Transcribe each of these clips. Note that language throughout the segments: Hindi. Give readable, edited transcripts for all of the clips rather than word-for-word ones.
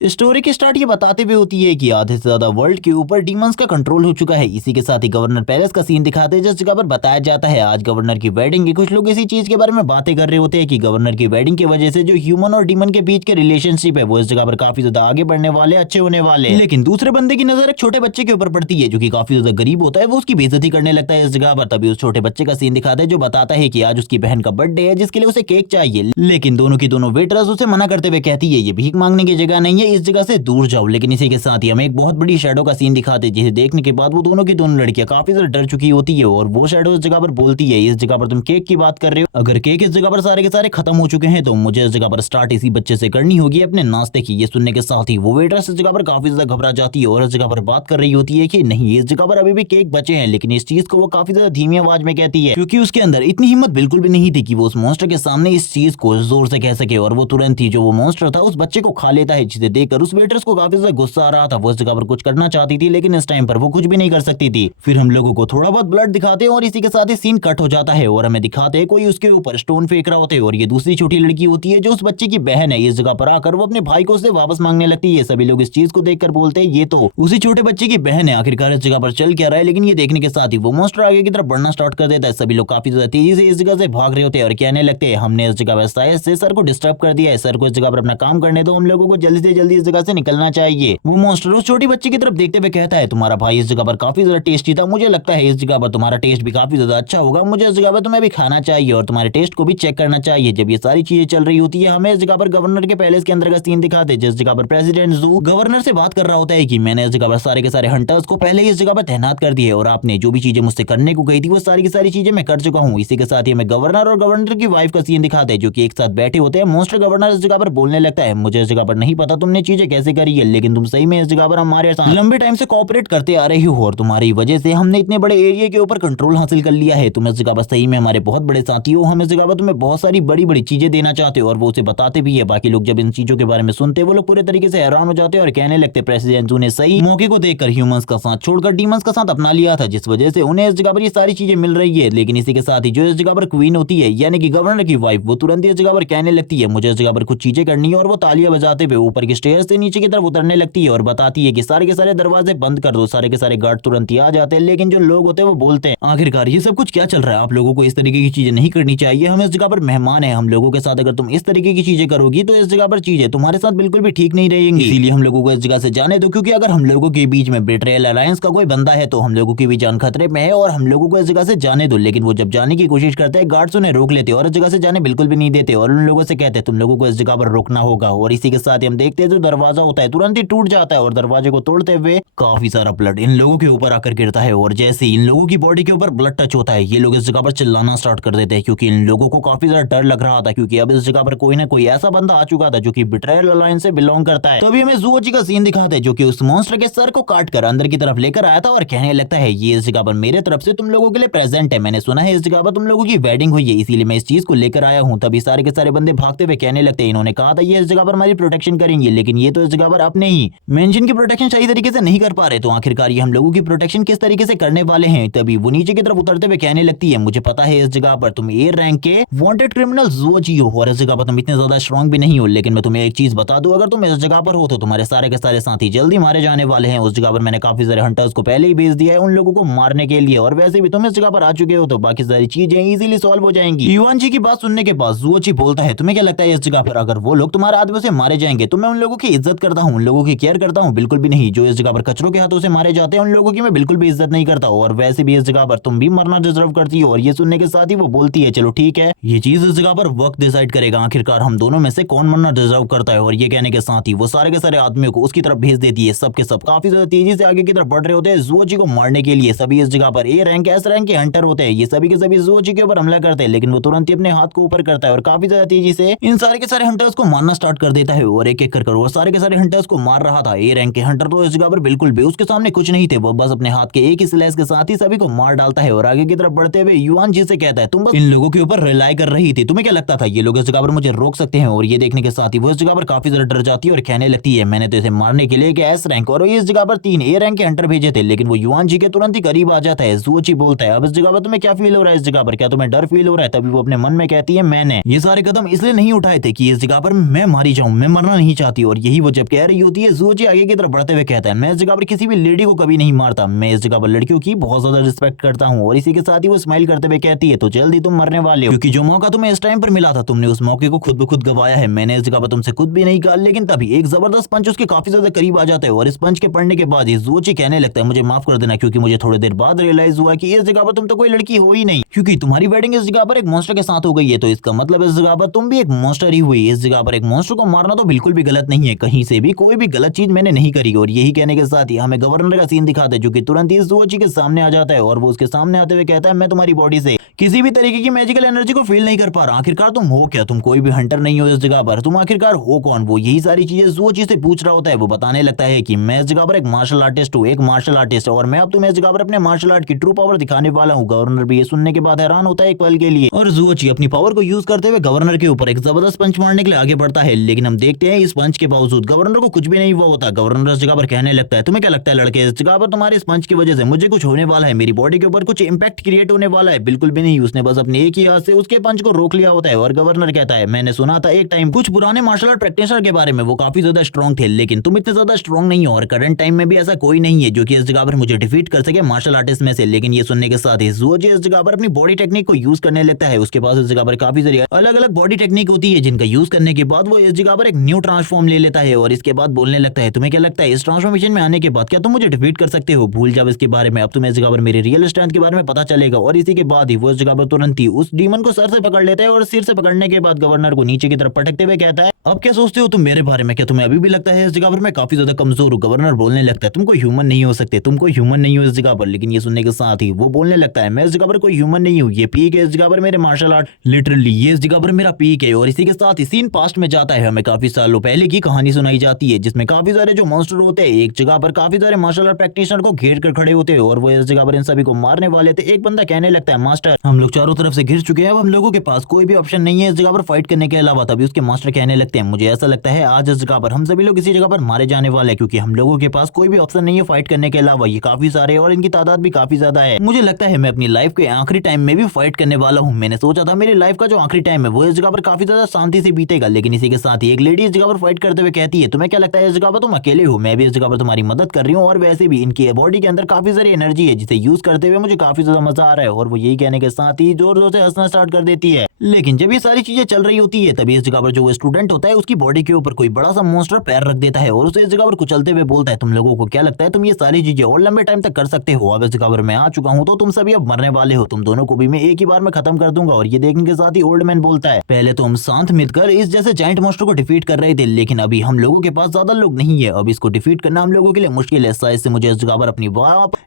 स्टोरी की स्टार्ट ये बताते हुए होती है कि आधे से ज्यादा वर्ल्ड के ऊपर डीमंस का कंट्रोल हो चुका है। इसी के साथ ही गवर्नर पैलेस का सीन दिखाते हैं जिस जगह पर बताया जाता है आज गवर्नर की वेडिंग है। कुछ लोग इसी चीज के बारे में बातें कर रहे होते हैं कि गवर्नर की वेडिंग की वजह से जो ह्यूमन और डीमन के बीच के रिलेशनशिप है वो इस जगह पर काफी ज्यादा आगे बढ़ने वाले, अच्छे होने वाले। लेकिन दूसरे बंदे की नजर एक छोटे बच्चे के ऊपर पड़ती है जो कि काफी ज्यादा गरीब होता है, वो उसकी बेइज्जती करने लगता है इस जगह पर। तभी उस छोटे बच्चे का सीन दिखाता है जो बताता है कि आज उसकी बहन का बर्थडे है जिसके लिए उसे केक चाहिए, लेकिन दोनों की दोनों वेटर्स उसे मना करते हुए कहती है ये भीख मांगने की जगह नहीं है, इस जगह से दूर जाओ। लेकिन इसी के साथ ही हमें एक बहुत बड़ी शैडो का सीन दिखाते हैं जिसे देखने के बाद वो दोनों की दोनों लड़कियां काफी ज्यादा डर चुकी होती है और वो शैडो इस जगह पर बोलती है इस जगह पर तुम केक की बात कर रहे हो, अगर केक इस जगह पर सारे के सारे खत्म हो चुके हैं तो मुझे इस जगह पर स्टार्ट इसी बच्चे से करनी होगी अपने नाश्ते की। ये सुनने के साथ ही वो वेटर्स इस जगह पर काफी ज्यादा घबरा जाती है और इस जगह पर बात कर रही होती है कि नहीं इस जगह पर अभी भी केक बचे हैं, लेकिन इस चीज को वो काफी ज्यादा धीमी आवाज में कहती है क्योंकि उसके अंदर इतनी हिम्मत बिल्कुल भी नहीं थी कि वो उस मॉन्स्टर के सामने इस चीज को जोर से कह सके। और वो तुरंत ही जो वो मॉन्स्टर था उस बच्चे को खा लेता है, जिसे देखकर उस वेटर्स को काफी ज्यादा गुस्सा आ रहा था। वो इस जगह पर कुछ करना चाहती थी लेकिन इस टाइम पर वो कुछ भी नहीं कर सकती थी। फिर हम लोगों को थोड़ा बहुत ब्लड दिखाते हैं और इसी के साथ ही सीन कट हो जाता है और हमें दिखाते हैं कोई उसके ऊपर स्टोन फेंक रहा होता है और ये दूसरी छोटी लड़की होती है जो उस बच्चे की बहन है। इस जगह पर आकर वो अपने भाई को उससे वापस मांगने लगती है। सभी लोग इस चीज को देखकर बोलते हैं ये तो उसी छोटे बच्चे की बहन है, आखिरकार इस जगह पर चल क्या रहा है। लेकिन ये देखने के साथ ही वो मॉन्स्टर आगे की तरफ बढ़ना स्टार्ट कर देता है। सभी लोग काफी ज्यादा तेजी से इस जगह से भाग रहे होते हैं और कहने लगते हैं हमने इस जगह पर शायद से सर को डिस्टर्ब कर दिया है, सर को इस जगह पर अपना काम करने दो, हम लोगों को जल्दी से जल्दी इस जगह से निकलना चाहिए। वो मॉन्स्टर उस छोटी बच्ची की तरफ देखते हुए कहता है तुम्हारा भाई इस जगह पर काफी ज्यादा टेस्टी था, मुझे लगता है इस जगह पर तुम्हारा टेस्ट भी काफी ज्यादा अच्छा होगा, मुझे इस जगह पर तुम्हें भी खाना चाहिए और तुम्हारे टेस्ट को भी चेक करना चाहिए। जब ये सारी चीजें चल रही होती है हमें इस जगह पर गवर्नर के पैलेस के अंदर का सीन दिखाते हैं जिस जगह पर प्रेसिडेंट जू गवर्नर से बात कर रहा होता है कि मैंने इस जगह पर सारे के सारे हंटर्स को पहले ही इस जगह पर तैनात कर दिए और आपने जो भी चीजें मुझसे करने को कही थी वो सारी की सारी चीजें मैं कर चुका हूँ। इसी के साथ ही हमें गवर्नर और गवर्नर की वाइफ का सीन दिखाते हैं जो कि एक साथ बैठे होते हैं। मॉन्स्टर गवर्नर इस जगह पर बोलने लगता है मुझे इस जगह पर नहीं पता तुमने चीजें कैसे करी है, लेकिन तुम सही में इस जगह पर हमारे साथ लंबे टाइम से कोऑपरेट करते आ रही हो और तुम्हारी वजह से हमने इतने बड़े एरिया के ऊपर कंट्रोल हासिल कर लिया है। तुम इस जगह पर सही में हमारे बहुत बड़े साथी हो, हम इस जगह पर तुम्हें बहुत सारी बड़ी बड़ी चीजें देना चाहते हो और वो उसे बताते भी है। बाकी लोग जब इन चीजों के बारे में सुनते वो लोग पूरे तरीके से हैरान हो जाते हैं और कहने लगते प्रेसिडेंट जू ने सही मौके को देखकर ह्यूमंस का साथ छोड़कर डीमंस का साथ अपना लिया था जिस वजह से उन्हें इस जगह पर ये सारी चीजें मिल रही है। लेकिन इसी के साथ ही जो इस जगह पर क्वीन होती है यानी कि गवर्नर की वाइफ वो तुरंत इस जगह पर कहने लगती है मुझे इस जगह पर कुछ चीजें करनी है और वो तालियां बजाते हुए ऊपर की स्टेयर से नीचे की तरफ उतरने लगती है और बताती है कि सारे के सारे दरवाजे बंद कर दो। सारे के सारे गार्ड तुरंत ही आ जाते हैं लेकिन जो लोग होते हैं वो बोलते हैं आखिरकार ये सब कुछ क्या चल रहा है, आप लोगों को इस तरीके की चीजें नहीं करनी चाहिए, हम इस जगह पर मेहमान हैं, हम लोगों के साथ अगर तुम इस तरीके की चीजें करोगी तो इस जगह पर चीजें तुम्हारे साथ बिल्कुल भी ठीक नहीं रहेंगी, इसीलिए हम लोगों को इस जगह से जाने दो क्योंकि अगर हम लोगों के बीच में बेट्रेयल अलायंस का कोई बंदा है तो हम लोगों की भी जान खतरे में है और हम लोगों को इस जगह से जाने दो। लेकिन वो जब जाने की कोशिश करते हैं गार्ड्स उन्हें रोक लेते और इस जगह से जाने बिल्कुल भी नहीं देते और उन लोगों से कहते हैं तुम लोगों को इस जगह पर रोकना होगा। और इसी के साथ ही हम देखते हैं जो दरवाजा होता है तुरंत ही टूट जाता है और दरवाजे को तोड़ते हुए काफी सारा ब्लड इन लोगों के ऊपर आकर गिरता है और जैसे इन लोगों की बॉडी के ऊपर ब्लड टच होता है ये लोग इस जगह पर चिल्लाना स्टार्ट कर देते हैं क्योंकि इन लोगों को काफी ज्यादा डर लग रहा था क्योंकि अब इस जगह पर कोई ना कोई ऐसा बंदा आ चुका था जो कि बिट्रायल अलायंस से बिलोंग करता है। तो अभी हमें जूओची का सीन दिखाते हैं जो कि उस मॉन्स्टर के सर को काट कर अंदर की तरफ लेकर आया था और कहने लगता है ये इस जगह पर मेरे तरफ से तुम लोगों के लिए प्रेजेंट है, मैंने सुना है इस जगह पर तुम लोगों की वेडिंग हुई है इसीलिए मैं इस चीज को लेकर आया हूँ। तभी सारे के सारे बंदे भागते हुए कहने लगते हैं इन्होंने कहा था ये इस जगह पर हमारी प्रोटेक्शन करेंगे लेकिन ये तो इस जगह पर अपने ही मेंशन की प्रोटेक्शन सही तरीके से नहीं कर पा रहे, तो आखिरकार ये हम लोगों की प्रोटेक्शन किस तरीके से करने वाले हैं। तभी वो नीचे की तरफ उतरते हुए कहने लगती है मुझे पता है इस जगह पर तुम ए रैंक के वांटेड क्रिमिनल जूओची हो और इस जगह पर तुम इतने ज्यादा स्ट्रांग भी नहीं हो, लेकिन मैं तुम्हें एक चीज बता दूं अगर तुम इस जगह पर हो तो तुम्हारे सारे के सारे साथी जल्दी मारे जाने वाले हैं। उस जगह पर मैंने काफी सारे हंटर्स को पहले ही भेज दिया है उन लोगों को मारने के लिए और वैसे भी तुम इस जगह पर आ चुके हो तो बाकी सारी चीजें इजीली सॉल्व हो जाएंगी। युवान जी की बात सुनने के बाद जूओची बोलता है तुम्हें क्या लगता है इस जगह पर अगर वो लोग तुम्हारे आदमियों से मारे जाएंगे तो मैं उन लोगों की इज्जत करता हूँ, उन लोगों की केयर करता हूँ? बिल्कुल भी नहीं। जो इस जगह पर कचरों के हाथों से मारे जाते हैं उन लोगों की मैं बिल्कुल भी इज्जत नहीं करता और वैसे भी इस जगह पर तुम भी मरना डिजर्व करती हो। और ये सुनने के साथ ही वो बोलती है चलो ठीक है ये चीज इस जगह पर वक्त डिसाइड करेगा आखिरकार हम दोनों में से कौन मरना डिजर्व करता है। और ये कहने के साथ ही वो सारे के सारे आदमियों को उसकी तरफ भेज देती है। सब के सब काफी ज्यादा तेजी से आगे की तरफ बढ़ रहे होते हैं जूओची को मारने के लिए। सभी इस जगह पर ए रैंक एस रैंक के हंटर होते हैं, ये सभी के सभी जूओची के ऊपर हमला करते हैं लेकिन वो तुरंत ही अपने हाथ को ऊपर करता है और काफी ज्यादा तेजी से इन सारे के सारे हंटर्स को मारना स्टार्ट कर देता है और एक एक कर वो सारे के सारे हंटर्स को मार रहा था। ए रैंक के हंटर तो इस जगह पर बिल्कुल भी उसके सामने कुछ नहीं थे, वो बस अपने हाथ के एक ही स्लैश के साथ ही सभी को मार डालता है और आगे की तरफ बढ़ते हुए युआन जी से कहता है तुम बस इन लोगों के ऊपर रिलाई कर रही थी, तुम्हें क्या लगता था ये लोग इस जगह पर मुझे रोक सकते हैं? और ये देखने के साथ ही वो इस जगह पर काफी ज्यादा डर जाती है और कहने लगती है मैंने तो इसे मारने के लिए एस रैंक और इस जगह पर 3 ए रैंक के हंटर भेजे थे लेकिन वो युआन जी के तुरंत ही करीब आ जाता है। जूओची बोलता है अब इस जगह पर तुम्हें क्या फील हो रहा है, इस जगह पर क्या तुम्हें डर फील हो रहा है? तभी वो अपने मन में कहती है मैंने ये सारे कदम इसलिए नहीं उठाए थे कि इस जगह पर मैं मारी जाऊं, मैं मरना नहीं चाहती और यही वो जब कह रही होती है जूची आगे की तरफ बढ़ते हुए कहता है, मैं इस जगह पर किसी भी लेडी को कभी नहीं मारता, मैं इस जगह पर लड़कियों की बहुत ज्यादा रिस्पेक्ट करता हूँ। और इसी के साथ ही वो स्माइल करते हुए कहती है, तो जल्दी तुम मरने वाले हो, क्योंकि जो मौका तुम्हें इस टाइम पर मिला था तुमने उस मौके को खुद ब खुद गवाया है। मैंने इस जगह पर तुमसे खुद भी नहीं कहा, लेकिन तभी एक जबरदस्त पंच उसके काफी ज्यादा करीब आ जाता है और इस पंच के पड़ने के बाद जूची कहने लगता है, मुझे माफ कर देना, क्योंकि मुझे थोड़ी देर बाद रियलाइज हुआ कि इस जगह पर तुम तो कोई लड़की हो ही नहीं, क्योंकि तुम्हारी वेडिंग इस जगह पर एक मॉन्स्टर के साथ हो गई है। तो इसका मतलब इस जगह पर तुम भी एक मॉन्स्टर ही हुई। इस जगह पर एक मॉन्स्टर को मारना तो बिल्कुल भी गलत नहीं है, कहीं से भी कोई भी गलत चीज मैंने नहीं करी। और यही कहने के साथ ही हमें गवर्नर का सीन दिखाते हैं, जो कि तुरंत ही जूची के सामने आ जाता है और वो उसके सामने आते हुए कहता है, मैं तुम्हारी बॉडी से किसी भी तरीके की मैजिकल एनर्जी को फील नहीं कर पा रहा। आखिरकार तुम हो क्या? तुम कोई भी हंटर नहीं हो इस जगह पर, तुम आखिरकार हो कौन? वो यही सारी चीजें जूची से पूछ रहा होता है। वो बताने लगता है कि मैं इस जगह पर एक मार्शल आर्टिस्ट हूँ, एक मार्शल आर्टिस्ट, और मैं अब तुम्हें इस जगह पर अपने मार्शल आर्ट की ट्रू पावर दिखाने वाला हूँ। गवर्नर भी ये सुनने के बाद हैरान होता है एक पल के लिए, और जूची अपनी पावर को यूज करते हुए गवर्नर के ऊपर एक जबरदस्त पंच मारने के लिए आगे बढ़ता है। लेकिन हम देखते हैं इस पंच के बावजूद गवर्नर को कुछ भी नहीं हुआ होता। गवर्नर इस जगह पर कहने लगता है, तुम्हें क्या लगता है लड़के, इस जगह पर तुम्हारे इस पंच की वजह से मुझे कुछ होने वाला है, मेरी बॉडी के ऊपर कुछ इंपैक्ट क्रिएट होने वाला है? बिल्कुल भी नहीं, उसने बस अपने एक ही हाथ से उसके पंच को रोक लिया होता है। और गवर्नर कहता है, मैंने सुना था एक टाइम कुछ पुराने मार्शल आर्ट प्रैक्टिशनर के बारे में, वो काफी ज्यादा स्ट्रॉन्ग थे, लेकिन तुम इतने ज्यादा स्ट्रॉन्ग नहीं हो और करंट टाइम में भी ऐसा कोई नहीं है जो कि इस जगह पर मुझे डिफीट कर सके मार्शल आर्टिस्ट में से। लेकिन ये सुनने के साथ ही जूची इस जगह पर अपनी बॉडी टेक्निक को यूज करने लगता है। उसके पास इस जगह पर काफी सारी अलग अलग बॉडी टेक्निक होती है, जिनका यूज करने के बाद वो इस जगह पर एक न्यू ट्रांसफॉर्म ले लेता है और इसके बाद बोलने लगता है, तुम्हें क्या लगता है इस ट्रांसफॉर्मेशन में आने के बाद क्या तुम मुझे डिफीट कर सकते हो? भूल जाओ इसके बारे में, अब तुम्हें इस जगह पर मेरे रियल स्ट्रेंथ के बारे में पता चलेगा। और इसी के बाद ही वो इस जगह पर तुरंत ही उस डीमन को सर से पकड़ लेता है और सिर से पकड़ने के बाद गवर्नर को नीचे की तरफ पटकते हुए कहता है, अब क्या सोचते हो तुम मेरे बारे में? क्या तुम्हें अभी भी लगता है इस जगह पर मैं काफी ज्यादा कमजोर हूँ? गवर्नर बोलने लगता है, तुम कोई ह्यूमन नहीं हो सकते, तुम कोई ह्यूमन नहीं हो इस जगह पर। लेकिन ये सुनने के साथ ही वो बोलने लगता है, मैं इस जगह पर कोई ह्यूमन नहीं हूँ, ये पीक है इस जगह पर मेरे मार्शल आर्ट, लिटरली ये इस जगह पर मेरा पीक है। और इसी के साथ ही सीन पास्ट में जाता है, हमें काफी सालों पहले की कहानी सुनाई जाती है, जिसमें काफी सारे जो मॉन्स्टर होते हैं एक जगह पर काफी सारे मार्शल आर्ट प्रैक्टिशनर को घेर कर खड़े होते हैं और वो इस जगह पर इन सभी को मारने वाले थे। एक बंदा कहने लगता है, मास्टर हम लोग चारों तरफ से घिर चुके हैं, अब हम लोगों के पास कोई भी ऑप्शन नहीं है इस जगह पर फाइट करने के अलावा। तभी उसके मास्टर कहने लगते हैं, मुझे ऐसा लगता है आज इस जगह पर हम सभी लोग इसी जगह पर मारे जाने वाले हैं, क्योंकि हम लोगों के पास कोई भी ऑप्शन नहीं है फाइट करने के अलावा। ये काफी सारे और इनकी तादाद भी काफी ज्यादा है। मुझे लगता है मैं अपनी लाइफ के आखिरी टाइम में भी फाइट करने वाला हूँ। मैंने सोचा था मेरी लाइफ का जो आखिरी टाइम है वो इस जगह पर काफी ज्यादा शांति से बीतेगा। लेकिन इसी के साथ ही एक लेडी इस जगह पर फाइट करते हुए कहती है, तुम्हें क्या लगता है इस जगह पर तुम अकेले हो? मैं भी इस जगह पर तुम्हारी मदद कर रही हूँ और वैसे भी इनकी बॉडी के अंदर काफी सारी एनर्जी है जिसे यूज करते हुए मुझे काफी ज्यादा मजा आ रहा है। और वो यही कहने के साथ ही जोर जोर से हंसना स्टार्ट कर देती है। लेकिन जब ये सारी चीजें चल रही होती है तभी इस जगह पर जो स्टूडेंट होता है उसकी बॉडी के ऊपर कोई बड़ा सा मॉन्स्टर पैर रख देता है और उसे इस जगह पर कुचलते हुए बोलता है, तुम लोगों को क्या लगता है तुम ये सारी चीजें और लंबे टाइम तक कर सकते हो? अब इस जगह पर मैं आ चुका हूँ तो तुम सभी अब मरने वाले हो, तुम दोनों को भी मैं एक ही बार में खत्म कर दूंगा। और ये देखने के साथ ही ओल्ड मैन बोलता है, पहले तो हम शांत मिलकर इस जैसे जायंट मॉन्स्टर को डिफीट कर रहे थे, लेकिन अभी हम लोगों के पास ज्यादा लोग नहीं है, अब इसको डिफीट करना हम लोगों के लिए मुश्किल है। शायद से मुझे इस जगह पर अपनी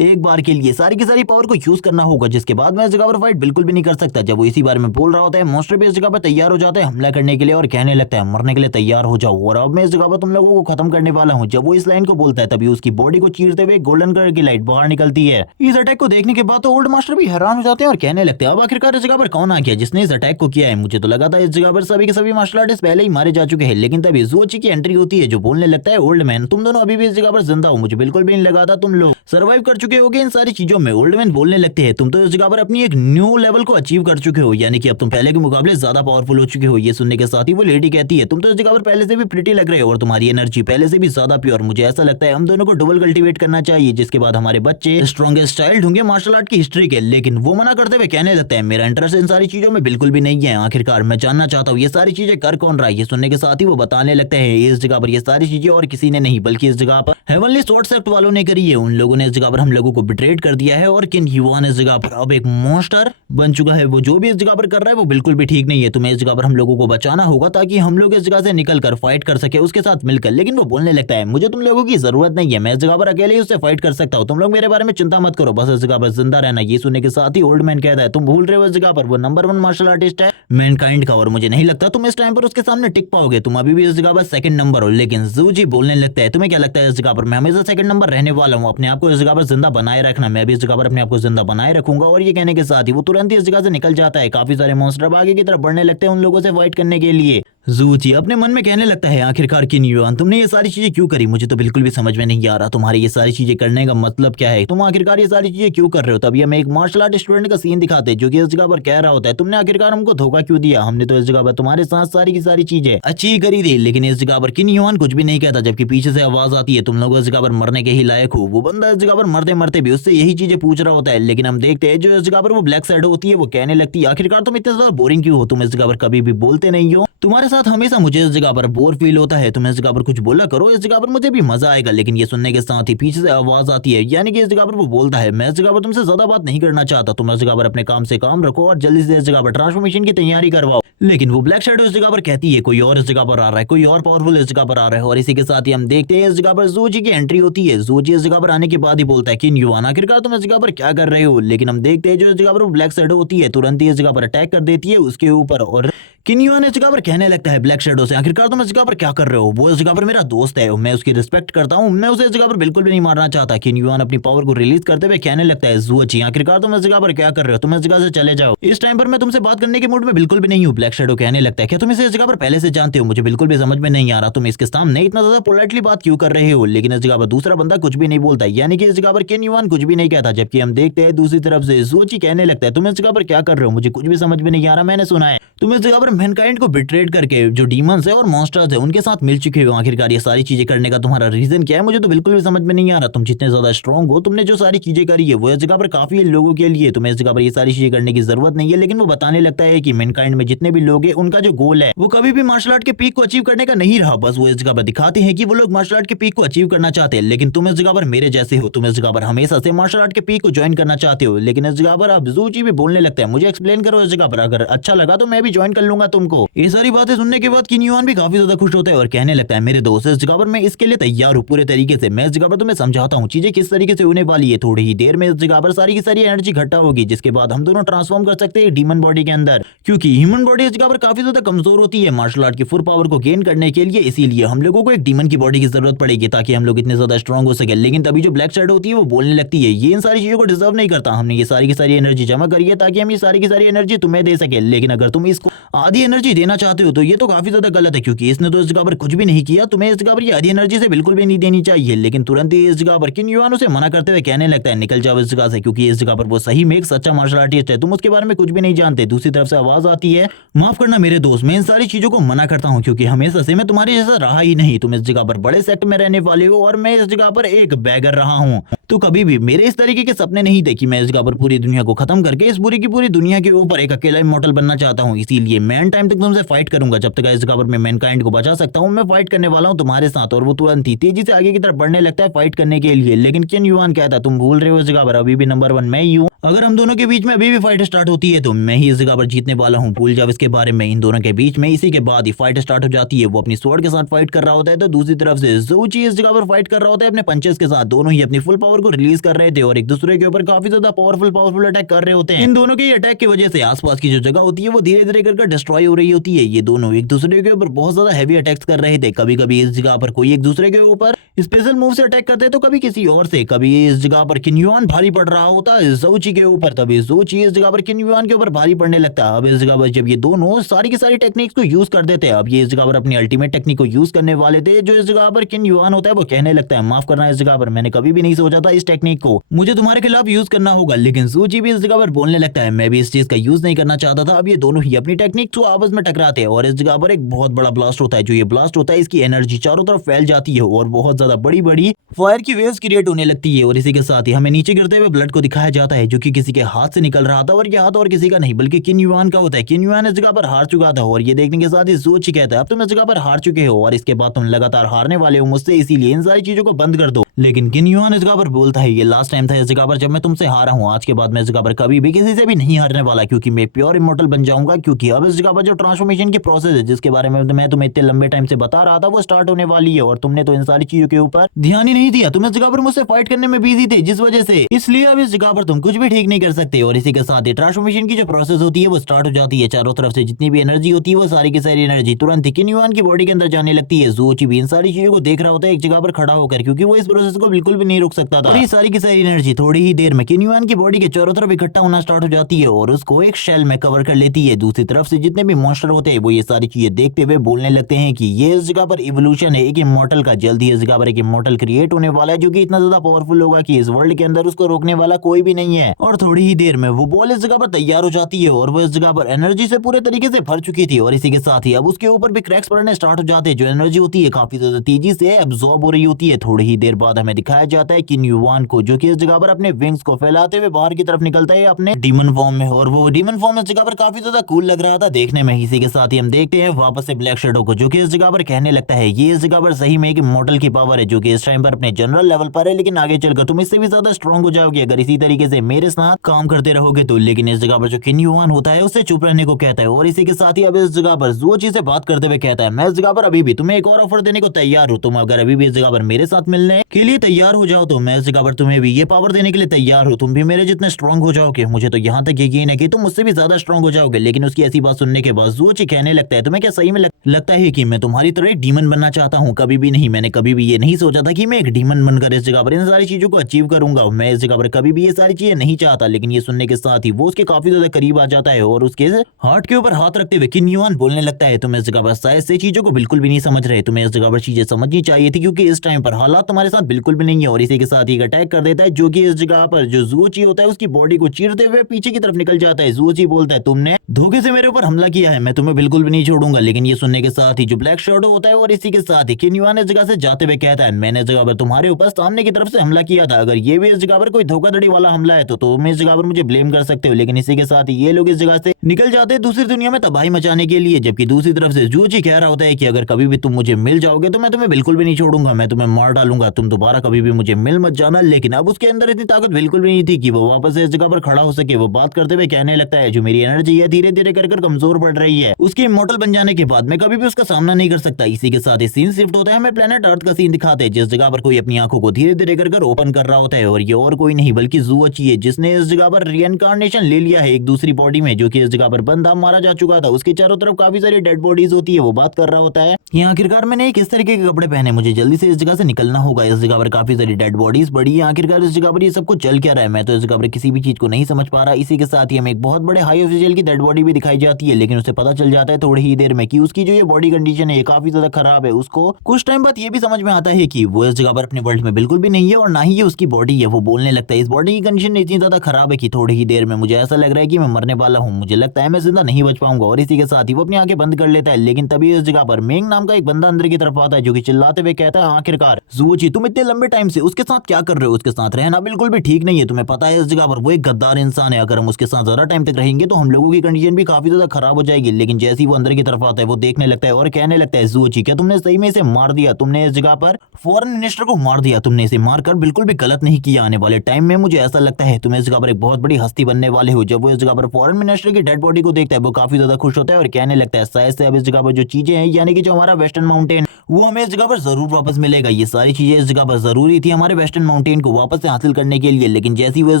एक बार के लिए सारी की सारी पावर को यूज करना होगा, जिसके बाद मैं इस जगह पर फाइट बिल्कुल भी नहीं कर सकता। जब वो इसी बारे में बोल रहा होता है मॉन्स्टर भी इस जगह पर तैयार हो जाता है हमला करने के लिए और कहने लगता है, मरने के लिए तैयार हो जाओ और अब मैं इस जगह पर तुम लोगों को खत्म करने वाला हूँ। जब वो इस लाइन को बोलता है तभी उसकी बॉडी को चीरते हुए गोल्डन कलर की लाइट बाहर निकलती है। इस अटैक को देखने के बाद तो ओल्ड मास्टर भी हैरान हो जाते हैं और कहने लगते हैं, अब आखिरकार इस जगह पर कौन आ गया जिसने इस अटैक को किया है? मुझे तो लगा था इस जगह पर सभी के सभी मार्शल आर्टिस्ट पहले ही मारे जा चुके हैं। लेकिन तभी जूची की एंट्री होती है जो बोलने लगता है, ओल्ड मैन तुम दोनों अभी भी इस जगह पर जिंदा हो, मुझे बिल्कुल भी नहीं लगा था तुम लोग सर्वाइव कर चुके होगे इन सारी चीजों में। ओल्ड मैन बोलने लगते हैं, तुम तो इस जगह पर अपनी एक न्यू लेवल को अचीव कर चुके हो, यानी कि अब तुम पहले के मुकाबले ज्यादा पावरफुल हो चुके हो। ये सुनने के साथ ही वो लेडी कहती है, तुम तो इस जगह पर पहले से भी प्रिटी लग रहे हो और तुम्हारी एनर्जी पहले से भी ज्यादा प्योर। मुझे ऐसा लगता है हम दोनों को डबल कल्टीवेट करना चाहिए, जिसके बाद हमारे बच्चे स्ट्रॉन्गेस्ट चाइल्ड होंगे मार्शल आर्ट की हिस्ट्री के। लेकिन वो मना करते हुए कहने लगता है, मेरा इंटरेस्ट इन सारी चीजों में बिल्कुल भी नहीं है, आखिरकार मैं जानना चाहता हूँ ये सारी चीजें कर कौन रहा है। ये सुनने के साथ ही वो बताने लगते हैं, इस जगह पर ये सारी चीजें और किसी ने नहीं बल्कि इस जगह पर हेवनली स्वॉर्ड सेक्ट वालों ने करी है। उन लोगों ने इस जगह पर हम लोगों को बिट्रेड कर दिया है और किन युवा ने इस जगह पर अब एक मॉन्स्टर बन चुका है। वो जो भी इस जगह पर कर रहा है वो बिल्कुल भी ठीक नहीं है। तुम्हें इस जगह पर हम लोगों को बचाना होगा ताकि हम लोग इस जगह से निकलकर फाइट कर सके उसके साथ मिलकर। लेकिन वो बोलने लगता है, मुझे तुम लोगों की जरूरत नहीं है, मैं इस जगह पर अकेले ही उससे फाइट कर सकता हूँ, तुम लोग मेरे बारे में चिंता मत करो, बस इस जगह पर जिंदा रहना। ये सुनने के साथ ही ओल्ड मैन कहता है, तुम भूल रहे हो इस जगह पर वो नंबर 1 मार्शल आर्टिस्ट है मैनकाइंड का और मुझे नहीं लगता तुम इस टाइम पर उसके सामने टिक पाओगे, तुम अभी भी इस जगह पर सेकंड नंबर हो। लेकिन जूजी बोलने लगता है, तुम्हें क्या लगता है इस जगह पर मैं हमेशा सेकंड नंबर रहने वाला हूँ, अपने आप को इस जगह पर जिंदा बनाए रखना, मैं भी इस जगह पर अपने आप को जिंदा बनाए रखूंगा। और ये कहने के साथ ही वो तुरंत ही इस जगह से निकल जाता है। काफी सारे मॉन्स्टर आगे की तरफ बढ़ने लगते हैं उन लोगों से फाइट करने के लिए। जूची अपने मन में कहने लगता है, आखिरकार किन युआन तुमने ये सारी चीजें क्यों करी, मुझे तो बिल्कुल भी समझ में नहीं आ रहा तुम्हारी ये सारी चीजें करने का मतलब क्या है, तुम आखिरकार ये सारी चीजें क्यों कर रहे हो। तभी हमें एक मार्शल आर्ट स्टूडेंट का सीन दिखाते हैं जो कि इस जगह पर कह रहा होता है, तुमने आखिरकार हमको धोखा क्यों दिया, हमने तो इस जगह पर तुम्हारे साथ सारी की सारी चीजें अच्छी करी थी। लेकिन इस जगह पर किन युआन कुछ भी नहीं कहता, जबकि पीछे से आवाज आती है, तुम लोग इस जगह पर मरने के ही लायक हो। वो बंदा इस जगह पर मरते मरते भी उससे यही चीजें पूछ रहा होता है। लेकिन हम देखते हैं जो इस जगह पर वो ब्लैक शैडो होती है वो कहने लगती है, आखिरकार तुम इतने ज्यादा बोरिंग क्यों हो, तुम इस जगह पर कभी भी बोलते नहीं हो, तुम्हारे साथ हमेशा मुझे इस जगह पर बोर फील होता है, तुम इस जगह पर कुछ बोला करो, इस जगह पर मुझे भी मजा आएगा। लेकिन ये सुनने के साथ ही पीछे से आवाज आती है, यानी कि इस जगह पर वो बोलता है, मैं इस जगह पर तुमसे ज्यादा बात नहीं करना चाहता, तुम इस जगह पर अपने काम से काम रखो और जल्दी से इस जगह पर ट्रांसफॉर्मेशन की तैयारी करवाओ। लेकिन वो ब्लैक शैडो इस जगह पर कहती है, कोई और इस जगह पर आ रहा है, कोई और पावरफुल इस जगह पर आ रहा है। और इसी के साथ ही हम देखते हैं इस जगह पर जोजी की एंट्री होती है। जोजी इस जगह पर आने के बाद ही बोलता है, किन युआन आखिरकार तुम इस जगह पर क्या कर रहे हो। लेकिन हम देखते हैं जो इस जगह पर वो ब्लैक शैडो होती है तुरंत ही इस जगह पर अटैक कर देती है उसके ऊपर। और किन युआन इस जगह पर कहने लगता है ब्लैक शैडो से, आखिरकार तुम इस जगह पर क्या कर रहे हो, वो इस जगह पर मेरा दोस्त है, मैं उसकी रिस्पेक्ट करता हूँ, मैं उसे इस जगह पर बिल्कुल भी नहीं मारना चाहता। किन युआन अपनी पावर को रिलीज करते हुए कहने लगता है, जोची आखिरकार तुम इस जगह पर क्या कर रहे हो, तुम इस जगह से चले जाओ, इस टाइम पर मैं तुमसे बात करने के मूड में बिल्कुल भी नहीं हूँ। ब्लैक शैडो कहने लगता है, क्या तुम इसे इस जगह पर पहले से जानते हो, मुझे बिल्कुल भी समझ में नहीं आ रहा, तुम इसके सामने इतना ज्यादा पोलाइटली बात क्यों कर रहे हो। लेकिन इस जगह पर दूसरा बंदा कुछ भी नहीं बोलता, यानी कि इस जगह पर किन युआन कुछ भी नहीं कहता। जबकि हम देखते हैं दूसरी तरफ से जोची कहने लगता है, तुम इस जगह पर क्या कर रहे हो, मुझे कुछ भी समझ में नहीं आ रहा, मैंने सुना है तुम इस जगह पर मैनकाइंड को बिट्रेड करके जो डीमंस है और मॉन्स्टर्स है उनके साथ मिल चुके हो, आखिरकार ये सारी चीजें करने का तुम्हारा रीजन क्या है, मुझे तो बिल्कुल भी समझ में नहीं आ रहा। तुम जितने ज्यादा स्ट्रांग हो, तुमने जो सारी चीजें करी है वो इस जगह पर काफी लोगों के लिए, तुम्हें इस जगह पर ये सारी चीजें करने की जरूरत नहीं है। लेकिन वो बताने लगता है कि मैनकाइंड में जितने भी लोग हैं उनका जो गोल है वो कभी भी मार्शल आर्ट के पीक को अचीव करने का नहीं रहा, बस वो इस जगह पर दिखाते हैं कि वो लोग मार्शल आर्ट के पीक को अचीव करना चाहते हैं। लेकिन तुम इस जगह पर मेरे जैसे हो, तुम इस जगह पर हमेशा से मार्शल आर्ट के पीक को ज्वाइन करना चाहते हो। लेकिन इस जगह पर अब जोची भी बोलने लगता है, मुझे एक्सप्लेन करो इस जगह पर, अगर अच्छा लगा तो मैं भी ज्वाइन कर लूंगा तुमको। ये सारी बातें सुनने के बाद किन युआन भी काफी ज्यादा खुश होता है और कहने लगता है, मेरे दोस्त इस जगह पर मैं इसके लिए तैयार हूँ पूरे तरीके से, मैं इस जगह पर तुम्हें समझाता हूँ चीजें किस तरीके से होने वाली है। थोड़ी ही देर में इस जगह पर सारी की सारी एनर्जी इकट्ठा होगी जिसके बाद हम दोनों ट्रांसफॉर्म कर सकते हैं डीमन बॉडी के अंदर, क्योंकि ह्यूमन बॉडी इस जगह पर काफी ज्यादा कमजोर होती है मार्शल आर्ट की फुल पावर को गेन करने के लिए, इसीलिए हम लोगों को एक डीमन की बॉडी की जरूरत पड़ेगी ताकि हम लोग इतने ज्यादा स्ट्रांग हो सके। लेकिन तभी जो ब्लैक शैडो होती है वो बोलने लगती है, ये इन सारी चीजों को डिजर्व नहीं करता, हमने ये सारी की सारी एनर्जी जमा करी है ताकि हम ये सारी की सारी एनर्जी तुम्हें दे सके। लेकिन अगर तुम इसको आधी एनर्जी देना चाहते हो तो ये तो काफी ज्यादा गलत है, क्योंकि इसने तो इस जगह पर कुछ भी नहीं किया, तुम्हें इस जगह पर ये आधी एनर्जी से बिल्कुल भी नहीं देनी चाहिए। लेकिन तुरंत ही इस जगह पर किन युआन उसे मना करते हुए कहने लगता है, निकल जाओ इस जगह से, क्योंकि इस जगह पर वो सही में एक सच्चा मार्शल आर्टिस्ट है, तुम उसके बारे में कुछ भी नहीं जानते। दूसरी तरफ से आवाज आती है, माफ करना मेरे दोस्त, मैं इन सारी चीजों को मना करता हूँ क्योंकि हमेशा से मैं तुम्हारे जैसा रहा ही नहीं, तुम इस जगह पर बड़े सेक्ट में रहने वाले हो और मैं इस जगह पर एक बैगर रहा हूँ, तो कभी भी मेरे इस तरीके के सपने नहीं देखी, मैं इस जगह पर पूरी दुनिया को खत्म करके इस पूरी की पूरी दुनिया के ऊपर एक अकेला इमॉर्टल बनना चाहता हूँ। इसीलिए मैं एंड टाइम तक तुमसे फाइट करूंगा, जब तक इस जगह पर मैं मैनकाइंड को बचा सकता हूँ मैं फाइट करने वाला हूँ तुम्हारे साथ। और वो तुरंत ही तेजी से आगे की तरफ बढ़ने लगता है फाइट करने के लिए। लेकिन किन युआन कहता है, तुम भूल रहे हो इस जगह पर अभी भी नंबर 1 मैं ही हूँ, अगर हम दोनों के बीच में अभी भी फाइट स्टार्ट होती है तो मैं ही इस जगह पर जीतने वाला हूँ, भूल जाओ इसके बारे में। इन दोनों के बीच में इसी के बाद ही फाइट स्टार्ट हो जाती है, वो अपनी स्वॉर्ड के साथ फाइट कर रहा होता है तो दूसरी तरफ से जोची इस जगह पर फाइट कर रहा होता है अपने पंचेस के साथ। दोनों ही अपनी फुल पावर को रिलीज कर रहे थे और एक दूसरे के ऊपर काफी ज्यादा पावरफुल अटैक कर रहे होते हैं। इन दोनों के अटैक की वजह से आसपास की जो जगह होती है वो धीरे धीरे करके डिस्ट्रॉय हो रही होती है। ये दोनों एक दूसरे के ऊपर बहुत ज्यादा हैवी अटैक्स कर रहे थे, कभी कभी इस जगह पर कोई एक दूसरे के ऊपर स्पेशल मूव से अटैक करते तो कभी किसी और से, कभी इस जगह पर किन युआन भारी पड़ रहा होता है जोची के ऊपर, तभी जोची इस जगह पर किन युआन के ऊपर भारी पड़ने लगता है। अब इस जगह पर जब ये दोनों सारी की सारी टेक्निक्स को यूज कर देते हैं, अब ये इस जगह पर अपनी अल्टीमेट टेक्निक को यूज करने वाले थे। जो इस जगह पर किन युआन होता है वो कहने लगता है, माफ करना इस जगह पर मैंने कभी भी नहीं सोचा था इस टेक्निक को मुझे तुम्हारे खिलाफ यूज करना होगा। लेकिन जोची भी इस जगह पर बोलने लगता है, मैं भी इस चीज का यूज नहीं करना चाहता था। अब ये दोनों ही अपनी टेक्निक को आपस में टकराते हैं और इस जगह पर एक बहुत बड़ा ब्लास्ट होता है। जो ये ब्लास्ट होता है इसकी एनर्जी चारों तरफ फैल जाती है और बहुत ज्यादा बड़ी बड़ी फायर की वेव्स क्रिएट होने लगती है। और इसी के साथ ही हमें नीचे गिरते हुए ब्लड को दिखाया जाता है जो कि किसी के हाथ से निकल रहा था और ये हाथ और किसी का नहीं बल्कि किन युआन का होता है। किन युआन इस जगह पर हार चुका था और ये देखने के साथ ही जोची कहता है, अब तुम इस जगह पर हार चुके हो और इसके बाद तुम लगातार हारने वाले हो मुझसे, इसीलिए इन सारी चीजों को बंद कर दो। लेकिन किन युआन इस जगह पर बोलता है, ये लास्ट टाइम था इस जगह पर जब मैं तुमसे हारा हूं, आज के बाद मैं इस जगह पर कभी भी किसी से भी नहीं हारने वाला, क्योंकि मैं प्योर इमॉर्टल बन जाऊंगा। क्योंकि अब इस जगह पर जो ट्रांसफॉर्मेशन की प्रोसेस है जिसके बारे में मैं तुम्हें इतने लंबे टाइम से बता रहा था वो स्टार्ट होने वाली है और तुमने तो इन सारी चीजों के ऊपर ध्यान ही नहीं दिया, तुम इस जगह पर मुझसे फाइट करने में बिजी थे जिस वजह से, इसलिए अब इस जगह पर तुम कुछ भी ठीक नहीं कर सकते। और इसी के साथ ही ट्रांसफॉर्मेशन की जो प्रोसेस होती है वो स्टार्ट हो जाती है। चारों तरफ से जितनी भी एनर्जी होती है वो सारी की सारी एनर्जी तुरंत ही किन युआन की बॉडी के अंदर जाने लगती है। जोची भी इन सारी चीजों को देख रहा होता है एक जगह पर खड़ा होकर, क्योंकि वो इस प्रोसेस को बिल्कुल भी नहीं रुक सकता था। था और ये सारी की सारी एनर्जी थोड़ी ही देर में किन युआन की बॉडी के चारों तरफ इकट्ठा होना स्टार्ट हो जाती है और उसको एक शेल में कवर कर लेती है। दूसरी तरफ से जितने भी मॉन्स्टर होते हैं वो ये सारी चीजें देखते हुए बोलने लगते हैं कि ये इस जगह पर इवोल्यूशन है एक इमॉर्टल का। जल्दी इस जगह पर एक इमॉर्टल क्रिएट होने वाला है जो कि इतना ज्यादा पावरफुल होगा कि इस वर्ल्ड के अंदर उसको रोकने वाला कोई भी नहीं है। और थोड़ी ही देर में वो बॉल इस जगह पर तैयार हो जाती है और वो इस जगह पर एनर्जी से पूरे तरीके से भर चुकी थी और इसी के साथ ही अब उसके ऊपर भी क्रैक्स पड़ने स्टार्ट हो जाते हैं। जो एनर्जी होती है काफी ज्यादा तेजी से एब्जॉर्ब हो रही होती है। थोड़ी ही देर बाद हमें दिखाया जाता है कि न्यूवान को जो कि इस जगह पर अपने विंग्स को फैलाते हुए बाहर की तरफ निकलता है अपने डीमन फॉर्म में और वो डीमन फॉर्म इस जगह पर काफी ज्यादा कूल लग रहा था देखने में। इसी के साथ ही हम देखते हैं वापस से ब्लैक शैडो को जो कि इस जगह पर कहने लगता है ये इस जगह पर सही में एक इमॉर्टल की पावर है जो कि इस टाइम पर अपने जनरल लेवल पर है, लेकिन आगे चलकर तुम इससे भी ज्यादा स्ट्रॉन्ग हो जाओगे अगर इसी तरीके से मेरे साथ काम करते रहोगे तो। लेकिन इस जगह पर जो किन युआन होता है उससे चुप रहने को कहता है और इसी के साथ ही अब इस जगह पर ज़ुओची से बात करते हुए कहता है मैं इस जगह पर अभी भी तुम्हें एक और ऑफर देने को तैयार हूँ। तुम अगर अभी भी इस जगह पर मेरे साथ मिलने के लिए तैयार हो जाओ तो मैं इस जगह पर तुम्हें भी ये पावर देने के लिए तैयार हूँ। तुम भी मेरे जितने स्ट्रॉन्ग हो जाओगे मुझे तो यहाँ तक यकीन है कि तुम मुझसे भी ज्यादा स्ट्रॉन्ग हो जाओगे। लेकिन उसकी ऐसी बात सुनने के बाद ज़ुओची कहने लगता है तुम्हें क्या सही में लगता है कि मैं तुम्हारी तरह एक डीमन बनना चाहता हूँ? कभी भी नहीं। मैंने कभी भी ये नहीं सोचा था कि मैं एक डीमन बनकर इस जगह पर इन सारी चीजों को अचीव करूंगा। मैं इस जगह पर कभी भी ये सारी चीजें नहीं चाहता। लेकिन ये सुनने के साथ ही वो उसके काफी ज्यादा करीब आ जाता है और उसके हार्ट के ऊपर हाथ रखते हुए किन युआन बोलने लगता है तुम इस जगह पर शायद से चीजों को बिल्कुल भी नहीं समझ रहे। तुम्हें इस जगह पर चीजें समझनी चाहिए थी क्योंकि इस टाइम पर हालात तुम्हारे साथ बिल्कुल भी नहीं है। और इसी के साथ ही अटैक कर देता है जो कि इस जगह पर जो ज़ुओची होता है उसकी बॉडी को चीरते हुए पीछे की तरफ निकल जाता है। ज़ुओची बोलता है तुमने धोखे से मेरे ऊपर हमला किया है, मैं तुम्हें बिल्कुल भी नहीं छोड़ूंगा। लेकिन ये सुनने के साथ ही जो ब्लैक शैडो होता है और इसी के साथ ही किन युआन इस जगह से जाते हुए कहता है मैंने इस जगह पर तुम्हारे ऊपर सामने की तरफ से हमला किया था। अगर ये भी इस जगह पर कोई धोखाधड़ी वाला हमला है तो तुम इस जगह पर मुझे ब्लेम कर सकते हो। लेकिन इसी के साथ ही ये लोग इस जगह से निकल जाते हैं दूसरी दुनिया में तबाही मचाने के लिए। जबकि दूसरी तरफ से ज़ुओची कह रहा होता है कि अगर कभी भी तुम मुझे मिल जाओगे तो मैं तुम्हें बिल्कुल भी नहीं छोड़ूंगा, मैं तुम्हें मार डालूंगा, तुम दोबारा कभी भी मुझे मिल मत जाना। लेकिन अब उसके अंदर इतनी ताकत बिल्कुल भी नहीं थी कि वो वापस इस जगह पर खड़ा हो सके। वो बात करते हुए कहने लगता है जो मेरी एनर्जी है धीरे धीरे कर कमजोर पड़ रही है, उसके इमॉर्टल बन जाने के बाद मैं कभी भी उसका सामना नहीं कर सकता। इसी के साथ ही सीन शिफ्ट होता है, हमें प्लेनेट अर्थ का सीन दिखाते हैं जिस जगह पर कोई अपनी आंखों को धीरे धीरे कर ओपन कर रहा होता है और ये और कोई नहीं बल्कि ज़ुओची है जिसने इस जगह पर रीइंकार्नेशन ले लिया है एक दूसरी बॉडी में जो कि इस जगह पर बंदा मारा जा चुका था। उसके चारों तरफ काफी सारी डेड बॉडीज होती है। वो बात कर रहा होता है कि आखिरकार मैंने किस तरीके के कपड़े पहने, मुझे जल्दी से इस जगह से निकलना होगा। इस जगह पर काफी सारी डेड बॉडीज पड़ी है, आखिरकार इस जगह पर ये सब कुछ चल क्या रहा है, मैं तो इस जगह पर किसी भी चीज को नहीं समझ पा रहा। इसी के साथ ही हमें एक बहुत बड़े हाई ऑफिशियल की डेड बॉडी भी दिखाई जाती है। लेकिन उसे पता चल जाता है थोड़ी ही देर में कि उसकी जो ये बॉडी कंडीशन है ये काफी ज्यादा खराब है। उसको कुछ टाइम बाद ये भी समझ में आता है कि वो इस जगह पर अपने वर्ल्ड में बिल्कुल भी नहीं है और ना ही ये उसकी बॉडी है। वो बोलने लगता है इस बॉडी की कंडीशन इतनी ज्यादा खराब है कि थोड़ी ही देर में मुझे ऐसा लग रहा है कि मैं मरने वाला हूँ, मुझे लगता है मैं जिंदा नहीं बच पाऊंगा। और इसी के साथ ही वो अपनी आंखें बंद कर लेता है। लेकिन तभी इस जगह पर मेंग नाम का एक बंदा अंदर की तरफ आता है जो कि चिल्लाते हुए कहता है आखिरकार ज़ुओची तुम इतने लंबे टाइम से उसके साथ क्या कर रहे हो, उसके साथ रहना बिल्कुल भी ठीक नहीं है। तुम्हें पता है इस जगह पर वो एक गद्दार इंसान है, अगर हम उसके साथ ज्यादा टाइम तक रहेंगे तो हम लोगों की कंडीशन भी काफी ज्यादा खराब हो जाएगी। लेकिन जैसे ही वो अंदर की तरफ आता है वो देखने लगता है और कहने लगता है ज़ुओची क्या तुमने सही में इसे मार दिया, तुमने इस जगह पर फॉरेन मिनिस्टर को मार दिया, तुमने इसे मारकर बिल्कुल भी गलत नहीं किया। आने वाले टाइम में मुझे ऐसा लगता है तुम इस जगह पर एक बहुत बड़ी हस्ती बनने वाले हो। जब वो इस जगह पर फॉरेन मिनिस्टर की डेड बॉडी को देखता है वो काफी ज्यादा खुश होता है और कहने लगता है शायद से अब इस जगह पर जो चीजें हैं यानी कि जो हमारा वेस्टर्न माउंटेन वो हमें इस जगह पर जरूर वापस मिलेगा। ये सारी चीजें इस जगह पर जरूरी थी हमारे वेस्टर्न माउंटेन को वापस से हासिल करने के लिए। लेकिन जैसे ही वो इस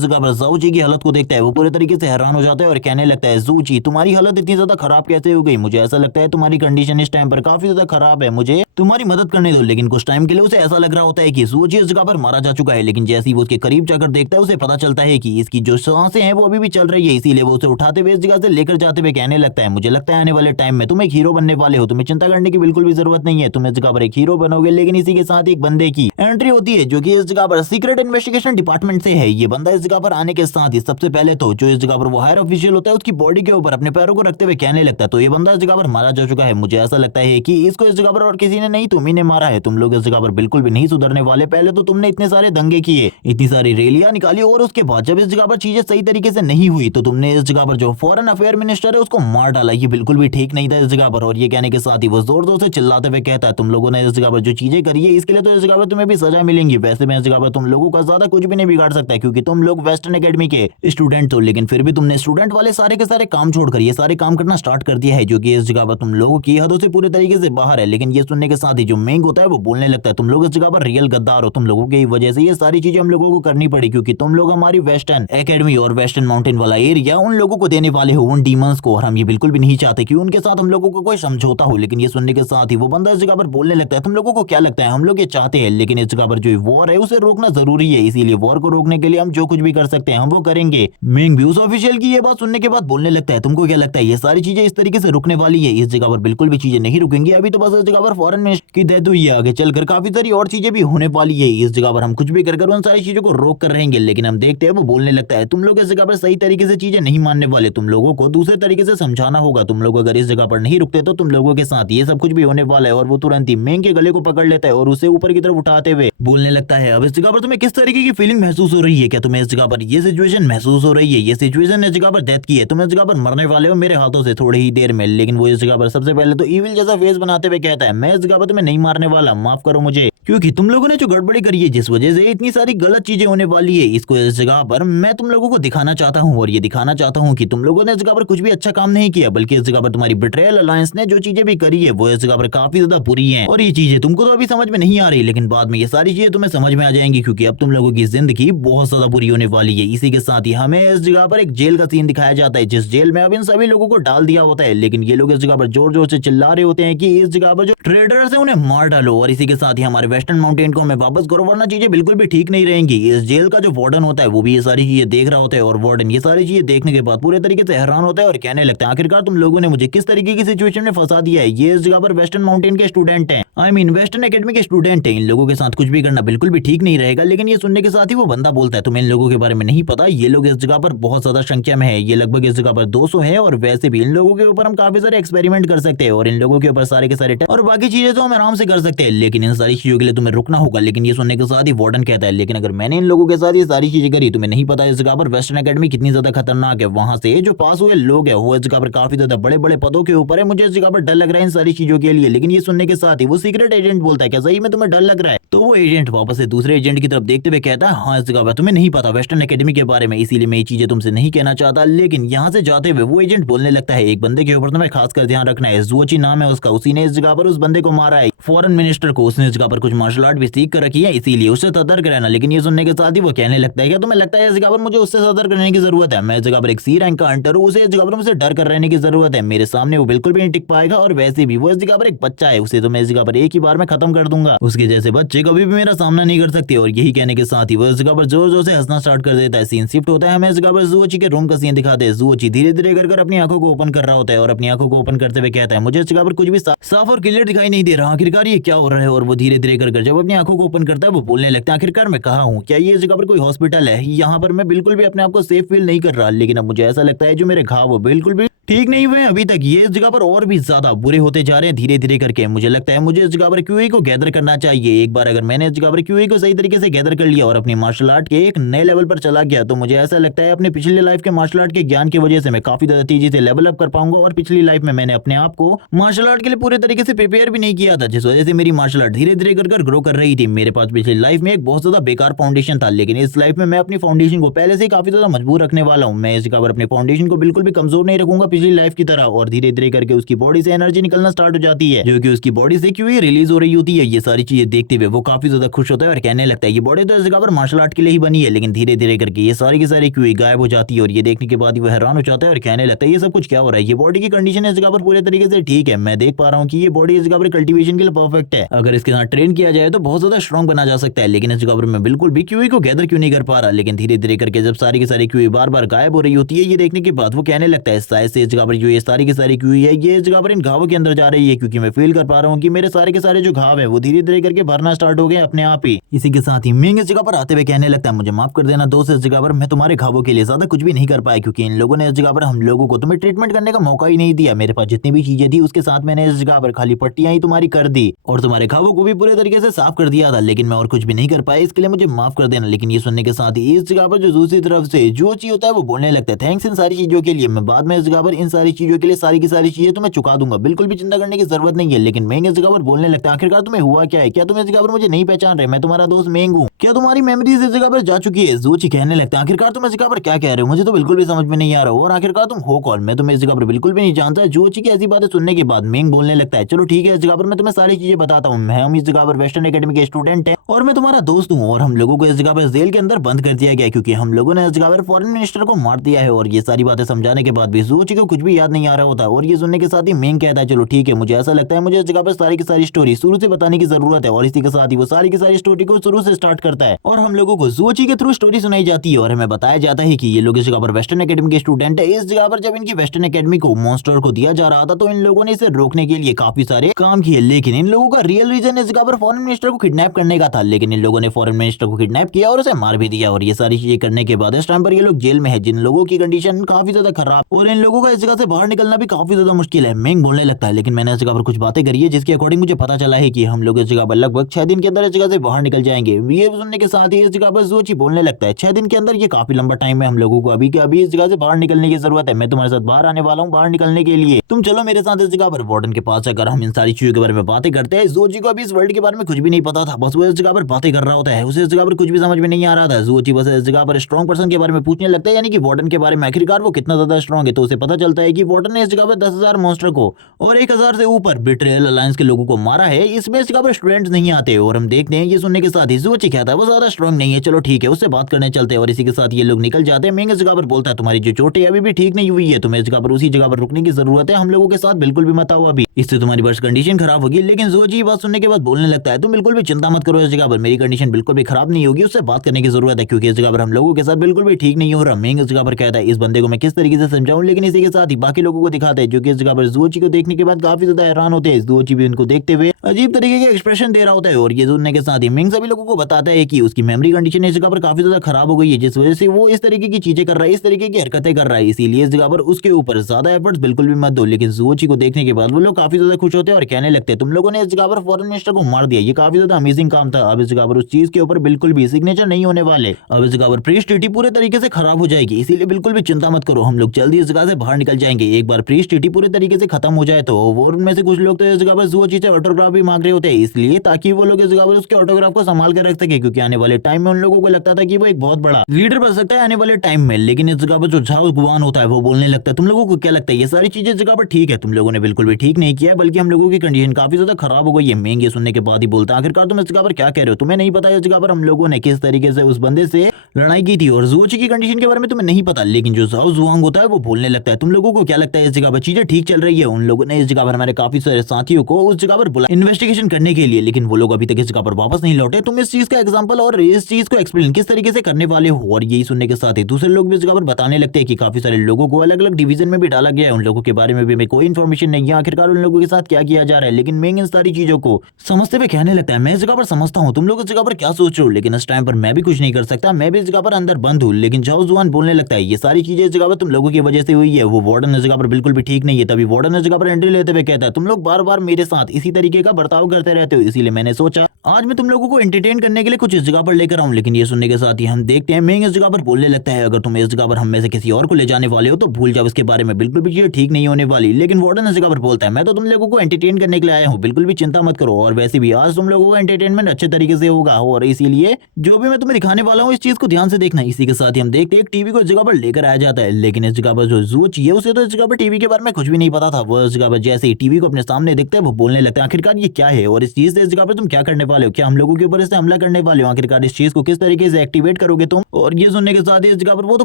जगह पर ज़ुओची की हालत को देखता है वो पूरे तरीके से हैरान हो जाता है और कहने लगता है ज़ुओची तुम्हारी हालत इतनी ज्यादा खराब कैसे हो गई, मुझे ऐसा लगता है तुम्हारी कंडीशन इस टाइम पर काफी ज्यादा खराब है, मुझे तुम्हारी मदद करने दो। लेकिन कुछ टाइम के लिए उसे ऐसा लग रहा होता है कि ज़ुओची इस जगह पर मारा जा चुका है। लेकिन जैसे ही वो उसके करीब जाकर देखता है उसे पता चलता है कि इसकी जो सांसें हैं वो अभी भी चल रही है। इसीलिए वो उसे उठाते हुए इस जगह से लेकर जाते हुए कहने लगता है मुझे लगता है आने वाले टाइम में तुम एक हीरो बनने वाले हो, तुम्हें चिंता करने की बिल्कुल भी जरूरत नहीं है, तुम इस जगह पर एक हीरो बनोगे। लेकिन इसी के साथ एक बंदे की एंट्री होती है जो कि इस जगह पर सीक्रेट इन्वेस्टिगेशन डिपार्टमेंट से है। ये बंदा इस जगह पर आने के साथ ही सबसे पहले तो जो इस जगह पर वो हायर ऑफिशियल होता है उसकी बॉडी के ऊपर अपने पैरों को रखते हुए कहने लगता है तो ये बंदा इस जगह पर मारा जा चुका है, मुझे ऐसा लगता है कि इसको इस जगह पर और किसी ने नहीं तुम ही ने मारा है, तुम लोग इस जगह पर बिल्कुल भी नहीं सुधरने वाले। पहले तो तुमने इतने सारे दंगे किए, इतनी सारी रैलियां निकाली और उसके बाद जब इस जगह पर चीजें सही तरीके से नहीं हुई तो तुमने इस जगह पर जो फॉरेन अफेयर मिनिस्टर है उसको मार डाला। ये बिल्कुल भी ठीक नहीं था इस जगह पर। और ये कहने के साथ ही वो जोर जोर से चिल्लाते हुए कहता है तुम लोगों ने इस जगह पर जो चीजें करी है इसके लिए तो इस जगह पर तुम्हें भी सजा मिलेंगी। वैसे मैं इस जगह पर तुम लोगों का ज्यादा कुछ भी नहीं बिगाड़ सकता क्योंकि तुम लोग वेस्टर्न एकेडमी के स्टूडेंट हो। लेकिन फिर भी तुमने स्टूडेंट वाले सारे के सारे काम छोड़कर ये सारे काम करना स्टार्ट कर दिया है जो कि इस जगह पर तुम लोगों की हदों से पूरे तरीके से बाहर है। लेकिन ये सुनने के साथ ही जो मेंग होता है वो बोलने लगता है तुम लोग इस जगह पर रियल गद्दार हो, तुम लोगों की वजह से ये सारी चीजें हम लोगों को करनी पड़ी क्योंकि तुम लोग हमारी वेस्टर्न एकेडमी और वेस्टर्न माउंटेन वाला एरिया उन लोगों को देने वाले हो उन डीमंस को, और हम ये बिल्कुल भी नहीं चाहते कि उनके साथ हम लोगों को कोई समझौता हो। लेकिन ये सुनने के साथ ही वो बंदा इस जगह पर बोलने लगता है, तुम लोगों को क्या लगता है, हम लोग ये चाहते हैं, लेकिन इस जगह पर जो वॉर है उसे रोकना जरूरी है, इसीलिए वॉर को रोकने के लिए हम जो कुछ भी कर सकते हैं हम वो करेंगे। मिंग भी उस ऑफिशियल की ये बात सुनने के बाद बोलने लगता है, तुमको क्या लगता है ये सारी चीजें इस तरीके से रुकने वाली है? इस जगह पर बिल्कुल भी चीजें नहीं रुकेंगी। अभी तो बस इस जगह पर फॉरेन मिनिस्टर की डेथ हुई है, आगे चलकर काफी सारी और चीजें भी होने वाली है। इस जगह पर हम कुछ भी कर उन सारी चीजों को रोक कर रहेंगे। लेकिन हम देखते हैं वो बोलने लगता है, तुम लोग इस जगह पर सही तरीके से चीजें नहीं मानने वाले, तुम लोगों को दूसरे तरीके से समझाना होगा। तुम लोग अगर इस जगह पर नहीं रुकते तो तुम लोगों के साथ ये सब कुछ भी होने वाला है। और वो तुरंत ही मेंग के गले को पकड़ लेता है और उसे ऊपर की तरफ उठाते हुए बोलने लगता है, अब इस जगह पर तुम्हें किस तरीके की फीलिंग महसूस हो रही है? क्या तुम्हें इस जगह पर ये सिचुएशन महसूस हो रही है? ये सिचुएशन इस जगह पर डेथ की है, तुम इस जगह पर मरने वाले हो मेरे हाथों से थोड़ी ही देर में। लेकिन वो इस जगह पर सबसे पहले तो इविल जैसा फेस बनाते हुए कहता है, मैं इस जगह पर तुम्हें नहीं मारने वाला, माफ करो मुझे, क्योंकि तुम लोगों ने जो गड़बड़ी करी है, जिस वजह से इतनी सारी गलत चीजें होने वाली है, इसको इस जगह पर मैं तुम लोगों को दिखाना चाहता हूँ। और ये दिखाना चाहता हूँ कि तुम लोगों ने इस जगह पर कुछ भी अच्छा काम नहीं किया, बल्कि इस जगह पर तुम्हारी बिट्रेयल अलायंस ने जो चीजें भी करी है वो इस जगह पर काफी ज्यादा बुरी है। और ये चीजें तुमको तो अभी समझ में नहीं आ रही, लेकिन बाद में ये सारी चीजें तुम्हें समझ में आ जाएंगी, क्योंकि अब तुम लोगों की जिंदगी बहुत ज्यादा बुरी होने वाली है। इसी के साथ ही हमें इस जगह पर एक जेल का सीन दिखाया जाता है, जिस जेल में अब इन सभी लोगों को डाल दिया होता है। लेकिन ये लोग इस जगह पर जोर जोर से चिल्ला रहे होते हैं कि इस जगह पर जो ट्रेडर्स है उन्हें मार डालो। और इसी के साथ ही हमारे वेस्टर्न माउंटेन को हमें वापस करो, वरना चीजें बिल्कुल भी ठीक नहीं रहेंगी। इस जेल का जो वार्डन होता है वो भी ये सारी चीजें देख रहा होता है, और वार्डन ये सारी चीजें देखने के बाद पूरे तरीके से हैरान होता है और कहने लगता है, आखिरकार तुम लोगों ने मुझे किस तरीके की सिचुएशन में फंसा दिया है? ये इस जगह पर वेस्टर्न माउंटेन के स्टूडेंट हैं, आई मीन वेस्टर्न एकेडमी के स्टूडेंट हैं, इन लोगों के साथ कुछ भी करना बिल्कुल भी ठीक नहीं रहेगा। लेकिन ये सुनने के साथ ही वो बंदा बोलता है, तुम्हें इन लोगों के बारे में नहीं पता, ये लोग इस जगह पर बहुत ज्यादा संख्या में है, ये लगभग इस जगह पर 200 है, और वैसे भी इन लोगों के ऊपर हम काफी सारे एक्सपेरिमेंट कर सकते हैं, और इन लोगों के ऊपर सारे के सारे और बाकी चीजें तो हम आराम से कर सकते हैं, लेकिन इन सारी चीजों के लिए तुम्हें रुकना होगा। लेकिन ये सुनने के साथ ही वार्डन कहता है, लेकिन अगर मैंने इन लोगों के साथ ये सारी चीजें करी, तुम्हें नहीं पता इस जगह पर वेस्टर्न एकेडमी कितनी ज्यादा खतरनाक है, वहां से जो पास हुए लोग है वो इस जगह पर काफी ज्यादा बड़े बड़े पदों के ऊपर है, मुझे इस जगह पर डर लग रहा है इन सारी चीजों के लिए। लेकिन ये सुनने के साथ ही वो सीक्रेट एजेंट बोलता है, क्या सही में तुम्हें डर लग रहा है? तो वो एजेंट वापस से दूसरे एजेंट की तरफ देखते हुए कहता है, हाँ इस जगह पर तुम्हें नहीं पता वेस्टर्न एकेडमी के बारे में, इसीलिए मैं ये चीजें तुमसे नहीं कहना चाहता। लेकिन यहाँ से जाते हुए वो एजेंट बोलने लगता है, एक बंदे के ऊपर तुम्हें खासकर ध्यान रखना है, जुओची नाम है उसका, उसी ने इस जगह पर उस बंदे को मारा है, फॉरेन मिनिस्टर को। उसने इस जगह पर कुछ मार्शल आर्ट भी सीख कर रखी है, इसीलिए उससे सतर्क रहना। लेकिन ये सुनने के साथ ही वो कहने लगता है, क्या तुम्हें लगता है इस जगह पर मुझे उससे सतर्क रहने की जरूरत है? मैं इस जगह पर एक सी रैंक का हंटर हूँ, उसे इस जगह पर मुझे डर कर रहने की जरूरत है, मेरे सामने वो बिल्कुल भी नहीं टिक पाएगा। और वैसे भी वो इस जगह पर एक बच्चा है, उसे तो मैं इस जगह पर एक ही बार में खत्म कर दूंगा, उसके जैसे बच्चे कभी भी मेरा सामना नहीं कर सकते। और यही कहने के साथ ही वो इस जगह पर जोर जोर से हंसना स्टार्ट कर देता है। सीन शिफ्ट होता है, हमें इस जगह पर जुओची के रूम का सीन दिखाते हैं। जुओची धीरे धीरे कर अपनी आंखों को ओपन कर रहा होता है, और अपनी आंखों को ओपन करते हुए कहता है, मुझे इस जगह पर कुछ भी साफ और क्लियर दिखाई नहीं दे रहा, आखिरकार ये क्या हो रहा है? और वो धीरे धीरे कर जब अपनी आंखों को ओपन करता है वो बोलने लगता है, आखिरकार मैं कहाँ हूँ? क्या ये इस जगह पर कोई हॉस्पिटल है? यहाँ पर मैं बिल्कुल भी अपने आप को सेफ फील नहीं कर रहा। लेकिन अब मुझे ऐसा लगता है जो मेरे घाव वो बिल्कुल भी ठीक नहीं हुए अभी तक, ये इस जगह पर और भी ज्यादा बुरे होते जा रहे हैं धीरे धीरे करके। मुझे लगता है मुझे इस जगह पर क्यूई को गैदर करना चाहिए। एक बार अगर मैंने इस जगह पर क्यूई को सही तरीके से गैदर कर लिया और अपनी मार्शल आर्ट के एक नए लेवल पर चला गया, तो मुझे ऐसा लगता है अपने पिछले लाइफ के मार्शल आर्ट के ज्ञान की वजह से मैं काफी ज्यादा तेजी से लेवल अप कर पाऊंगा। और पिछली लाइफ में मैंने अपने आप को मार्शल आर्ट के लिए पूरे तरीके से प्रिपेयर भी नहीं किया था, जिस वजह से मेरी मार्शल आर्ट धीरे धीरे कर ग्रो कर रही थी। मेरे पास पिछली लाइफ में एक बहुत ज्यादा बेकार फाउंडेशन था, लेकिन इस लाइफ में मैं अपनी फाउंडेशन को पहले से काफी ज्यादा मजबूत रखने वाला हूँ। मैं इस जगह पर अपनी फाउंडेशन को बिल्कुल भी कमजोर नहीं रखूंगा पिछली लाइफ की तरह। और धीरे धीरे करके उसकी बॉडी से एनर्जी निकलना स्टार्ट हो जाती है, जो कि उसकी बॉडी से क्यों रिलीज हो रही होती है। ये सारी चीजें देखते हुए वो काफी ज्यादा खुश होता है और कहने लगता है, ये बॉडी तो इस जगह पर मार्शल आर्ट के लिए ही बनी है। लेकिन धीरे धीरे करके ये सारी की सारी क्यों गायब हो जाती है, और ये देखने के बाद वो हैरान हो जाता है और कहने लगता है, ये सब कुछ क्या हो रहा है? ये बॉडी की कंडीशन इस जगह पर पूरे तरीके से ठीक है, मैं देख पा रहा हूँ कि ये बॉडी इस जगह पर कल्टीवेशन के लिए परफेक्ट है। अगर इसके साथ ट्रेन किया जाए तो बहुत ज्यादा स्ट्रॉन्ग बना जा सकता है। लेकिन इस जगह पर मैं बिल्कुल भी क्यूई को गैदर क्यों नहीं कर पा रहा। लेकिन धीरे धीरे करके जब सारी की सारी क्यूई बार बार गायब हो रही होती है, ये देखने के बाद वो कहने लगता है, शायद से इस जगह पर जो ये सारी की सारी क्यूई है ये इस जगह पर इन घावों के अंदर जा रही है, क्योंकि मैं फील कर पा रहा हूँ कि मेरे सारे के सारे जो घाव है वो धीरे धीरे करके भरना स्टार्ट हो गए अपने आप ही। इसी के साथ ही मिंग इस जगह पर आते हुए कहने लगता है, मुझे माफ कर देना दोस्त, इस जगह पर मैं तुम्हारे घावों के लिए ज्यादा कुछ भी नहीं कर पाया, क्योंकि इन लोगों ने इस जगह पर हम लोगों को तुम्हें ट्रीटमेंट करने का मौका ही नहीं दिया। मेरे पास जितनी भी चीजें थी उसके साथ मैंने इस जगह पर खाली पट्टियां ही तुम्हारी कर दी और तुम्हारे घावों को भी पूरे तरीके से साफ कर दिया था, लेकिन मैं और कुछ भी नहीं कर पाया, इसके लिए मुझे माफ कर देना। लेकिन ये सुनने के साथ ही इस जगह पर जो दूसरी तरफ से जो चीज होता है वो बोलने लगता है, थैंक्स इन सारी चीजों के लिए, मैं बाद में इस जगह पर इन सारी चीजों के लिए सारी की सारी चीजें तुम्हें चुका दूंगा, बिल्कुल भी चिंता करने की जरूरत नहीं है। लेकिन मेंग इस जगह पर बोलने लगता है, आखिरकार तुम्हें हुआ क्या है? क्या तुम इस जगह पर मुझे नहीं पहचान रहे? मैं तुम्हारा दोस्त मेंग हूँ, क्या तुम्हारी मेमोरीज इस जगह पर जा चुकी है? ज़ूची कहने लगता है, आखिरकार तुम इस जगह पर क्या कह रहे हो? मुझे तो बिल्कुल भी समझ में नहीं आ रहा और आखिरकार तुम हो कौन? मैं तुम्हें इस जगह पर बिल्कुल भी नहीं जानता। ज़ूची की ऐसी बातें सुनने के बाद मिंग बोलने लगता है, चलो ठीक है, इस जगह पर मैं तुम्हें सारी चीजें बताता हूँ। हम इस जगह पर वेस्टर्न एकेडमी के स्टूडेंट हैं और मैं तुम्हारा दोस्त हूँ और हम लोगों को इस जगह पर जेल के अंदर बंद कर दिया गया है क्योंकि हम लोगों ने इस जगह पर फॉरेन मिनिस्टर को मार दिया है। और ये सारी बातें समझाने के बाद भी ज़ूची को कुछ भी याद नहीं आ रहा होता और ये सुनने के साथ ही मिंग कहता है, चलो ठीक है, मुझे ऐसा लगता है मुझे इस जगह पर सारी की सारी स्टोरी शुरू से बताने की जरूरत है। और इसी के साथ ही वो सारी की सारी स्टोरी को शुरू से स्टार्ट करता है और हम लोगों को ज़ूची के थ्रू स्टोरी सुनाई जाती है और हमें बताया जाता है कि ये लोग इस जगह पर वेस्टर्न एकेडमी के स्टूडेंट है। इस जगह पर जब इनकी वेस्टर्न एकेडमी को मॉन्स्टर को दिया जा रहा था तो इन लोगों ने इसे रोकने के लिए काफी सारे काम किए, लेकिन इन लोगों का रियल रीजन इस जगह पर फॉरेन मिनिस्टर को किडनैप करने का था। लेकिन इन लोगों ने फॉरेन मिनिस्टर को किडनैप किया और उसे मार भी दिया। और ये सारी चीजें करने के बाद इस टाइम पर ये लोग जेल में है, जिन लोगों की कंडीशन काफी ज्यादा खराब और इन लोगों का इस जगह से बाहर निकलना भी काफी ज्यादा मुश्किल है। मिंग बोलने लगता है, लेकिन मैंने इस जगह पर कुछ बातें करी है जिसके अकॉर्डिंग मुझे पता चला है कि हम लोग इस जगह पर लगभग 6 दिन के अंदर इस जगह से बाहर निकल जाएंगे। ये सुनने के साथ ही इस जगह पर ज़ूची बोलने लगता है, 6 दिन के अंदर ये काफी लंबा टाइम है, हम लोगों को अभी के अभी इस जगह से बाहर निकलने की जरूरत है। मैं तुम्हारे साथ बाहर आने वाला हूँ बाहर निकलने के लिए, तुम चलो मेरे साथ इस जगह पर। वार्डन के पास जाकर हम इन सारी चीजों के बारे में बातें करते हैं। ज़ूची को अभी इस वर्ल्ड के बारे में कुछ भी नहीं पता था, बस वो इस जगह पर बातें कर रहा होता है, उसे इस जगह पर कुछ भी समझ में नहीं आ रहा था। ज़ूची बस इस जगह पर स्ट्रॉन्ग पर्सन के बारे में पूछने लगता है, यानी कि वार्डन के बारे में, आखिरकार वो कितना ज्यादा स्ट्रॉन्ग है। तो उसे पता चलता है कि वार्डन ने इस जगह पर 10,000 मॉन्स्टर को और 1,000 से ऊपर बिट्रेयल अलायंस के लोगों को मारा है। इसमें इस जगह पर स्टूडेंट्स नहीं आते और हम देखते हैं ये सुनने के साथ ही ज़ूची कहता है वो ज्यादा स्ट्रॉन्ग नहीं है, चलो ठीक है, उससे बात करने चलते हैं। और इसी के साथ ये लोग निकल जाते हैं। मिंग इस जगह पर बोलता है, तुम्हारी जो चोट है अभी भी ठीक नहीं हुई है, तुम्हें इस जगह पर उसी जगह पर रुकने की जरूरत है, हम लोगों के साथ बिल्कुल भी मत आओ अभी, इससे तुम्हारी बर्स्ट कंडीशन खराब होगी। लेकिन ज़ूची बात सुनने के बाद बोलने लगता है, तुम बिल्कुल भी चिंता मत करो, इस जगह पर मेरी कंडीशन बिल्कुल भी खराब नहीं होगी, उससे बात करने की जरूरत है क्योंकि इस जगह पर हम लोगों के साथ बिल्कुल भी ठीक नहीं हो रहा। मिंग इस जगह पर कहता है, इस बंदे को मैं किस तरीके से समझाऊं। लेकिन इसी के साथ ही बाकी लोगों को दिखाते हैं जो कि इस जगह पर ज़ूची को देखने के बाद काफी ज्यादा हैरान होते हैं। ज़ूची भी उनको देखते हुए अजीब तरीके के एक्सप्रेशन दे रहा होता है और ये सुनने के साथ ही मिंग सभी लोगों को बताता है कि उसकी मेमोरी कंडीशन इस जगह पर काफी ज्यादा खराब हो गई है, जिस वजह से वो इस तरीके की चीजें कर रहा है, इस तरीके की हरकतें कर रहा है, इसीलिए इस जगह पर उसके ऊपर ज्यादा एफर्ट्स बिल्कुल भी मत दो। लेकिन ज़ूची को देखने के बाद वो लोग काफी ज्यादा खुश होते हैं और कहने लगते हैं, तुम लोगों ने इस जगह पर फॉरेन मिनिस्टर को मार दिया, ये काफी ज्यादा अमेजिंग काम था। अब इस जगह पर उस चीज के ऊपर बिल्कुल भी सिग्नेचर नहीं होने वाले, अब इस जगह पर प्रीस्ट ट्रीटी पूरे तरीके से खराब हो जाएगी, इसीलिए बिल्कुल भी चिंता मत करो, हम लोग जल्दी इस जगह से बाहर निकल जाएंगे। एक बार प्रीस्ट ट्रीटी पूरे तरीके से खत्म हो जाए तो वो उनमें से कुछ लोग तो इस जगह पर ज़ूची से ऑटोग्राफ भी मांग रहे होते हैं, इसलिए ताकि वो लोग इस जगह पर उसके ऑटोग्राफ को संभाल कर रख सके, क्योंकि आने वाले टाइम में उन लोगों को लगता था कि वो एक बहुत बड़ा लीडर बन सकता है आने वाले टाइम में। लेकिन इस जगह पर जो झाओ गुआन होता है वो बोलने लगता है, तुम लोगों को क्या लगता है ये सारी चीजें इस जगह पर ठीक है? तुम लोगों ने बिल्कुल भी ठीक नहीं किया, बल्कि हम लोगों की कंडीशन काफी ज्यादा खराब हो गई है। मिंग ये सुनने के बाद ही बोलता है, आखिरकार तुम इस जगह पर क्या कह रहे हो? तुम्हें नहीं पता इस जगह पर हम लोगों ने किस तरीके से उस बंदे से लड़ाई की थी और ज़ूची की कंडीशन के बारे में तुम्हें नहीं पता। लेकिन जो झाओ जुआंग होता है वो बोलने लगता है, तुम लोगों को क्या लगता है इस जगह पर चीजें ठीक चल रही है? उन लोगों ने इस जगह पर हमारे काफी सारे साथियों को उस जगह पर बुला इन्वेस्टिगेशन करने के लिए, लेकिन वो लोग अभी तक इस जगह पर वापस नहीं लौटे। तुम इस चीज का एग्जांपल और इस चीज को एक्सप्लेन किस तरीके से करने वाले हो? और यही सुनने के साथ ही दूसरे लोग भी इस जगह पर बताने लगते हैं कि काफी सारे लोगों को अलग अलग डिवीजन में भी डाला गया है, उन लोगों के बारे में भी हमें कोई इन्फॉर्मेशन नहीं है, आखिरकार उन लोगों के साथ क्या किया जा रहा है। लेकिन मिंग इन सारी चीजों को समझते हुए कहने लगता है, मैं इस जगह पर समझता हूँ तुम लोग इस जगह पर क्या सोच रहे हो, लेकिन इस टाइम पर मैं भी कुछ नहीं कर सकता, मैं भी इस जगह पर अंदर बंद हूँ। लेकिन झाओ जुआन बोलने लगता है, ये सारी चीजें इस जगह पर तुम लोगों की वजह से हुई है, वो वार्डन इस जगह पर बिल्कुल भी ठीक नहीं है। तभी वार्डन इस जगह पर एंट्री लेते हुए कहता है, तुम लोग बार बार मेरे साथ इसी तरीके का बर्ताव करते रहते हो, इसीलिए मैंने सोचा आज मैं तुम लोगों को एंटरटेन करने के लिए कुछ इस जगह पर लेकर आऊं। लेकिन ये सुनने के साथ ही हम देखते हैं मिंग इस जगह पर बोलने लगता है, अगर तुम इस जगह पर हम में से किसी और को ले जाने वाले हो तो भूल जाओ इसके बारे में, बिल्कुल भी ये ठीक नहीं होने वाली। लेकिन वार्डन इस जगह पर बोलता है, मैं तो तुम लोगों को एंटरटेन करने के लिए आया हूँ, बिल्कुल भी चिंता मत करो, और वैसे भी आज तुम लोगों को एंटरटेनमेंट अच्छे तरीके से होगा और इसीलिए जो भी मैं तुम्हें दिखाने वाला हूँ इस चीज को ध्यान से देखना। इसी के साथ ही हम देखते हैं टीवी को इस जगह पर लेकर आया जाता है, लेकिन इस जगह पर जो ज़ूची है उसे तो इस जगह पर टीवी के बारे में कुछ भी नहीं पता था। वो इस जगह पर जैसे ही टीवी को अपने सामने देखते हैं वो बोलने लगता है, आखिरकार ये क्या है और इस चीज से इस जगह पर तुम क्या करने वाले हो? क्या हम लोगों के ऊपर इससे हमला करने वाले हो? आखिरकार इस चीज को किस तरीके से एक्टिवेट करोगे तुम? और ये सुनने के साथ ही इस जगह पर वो तो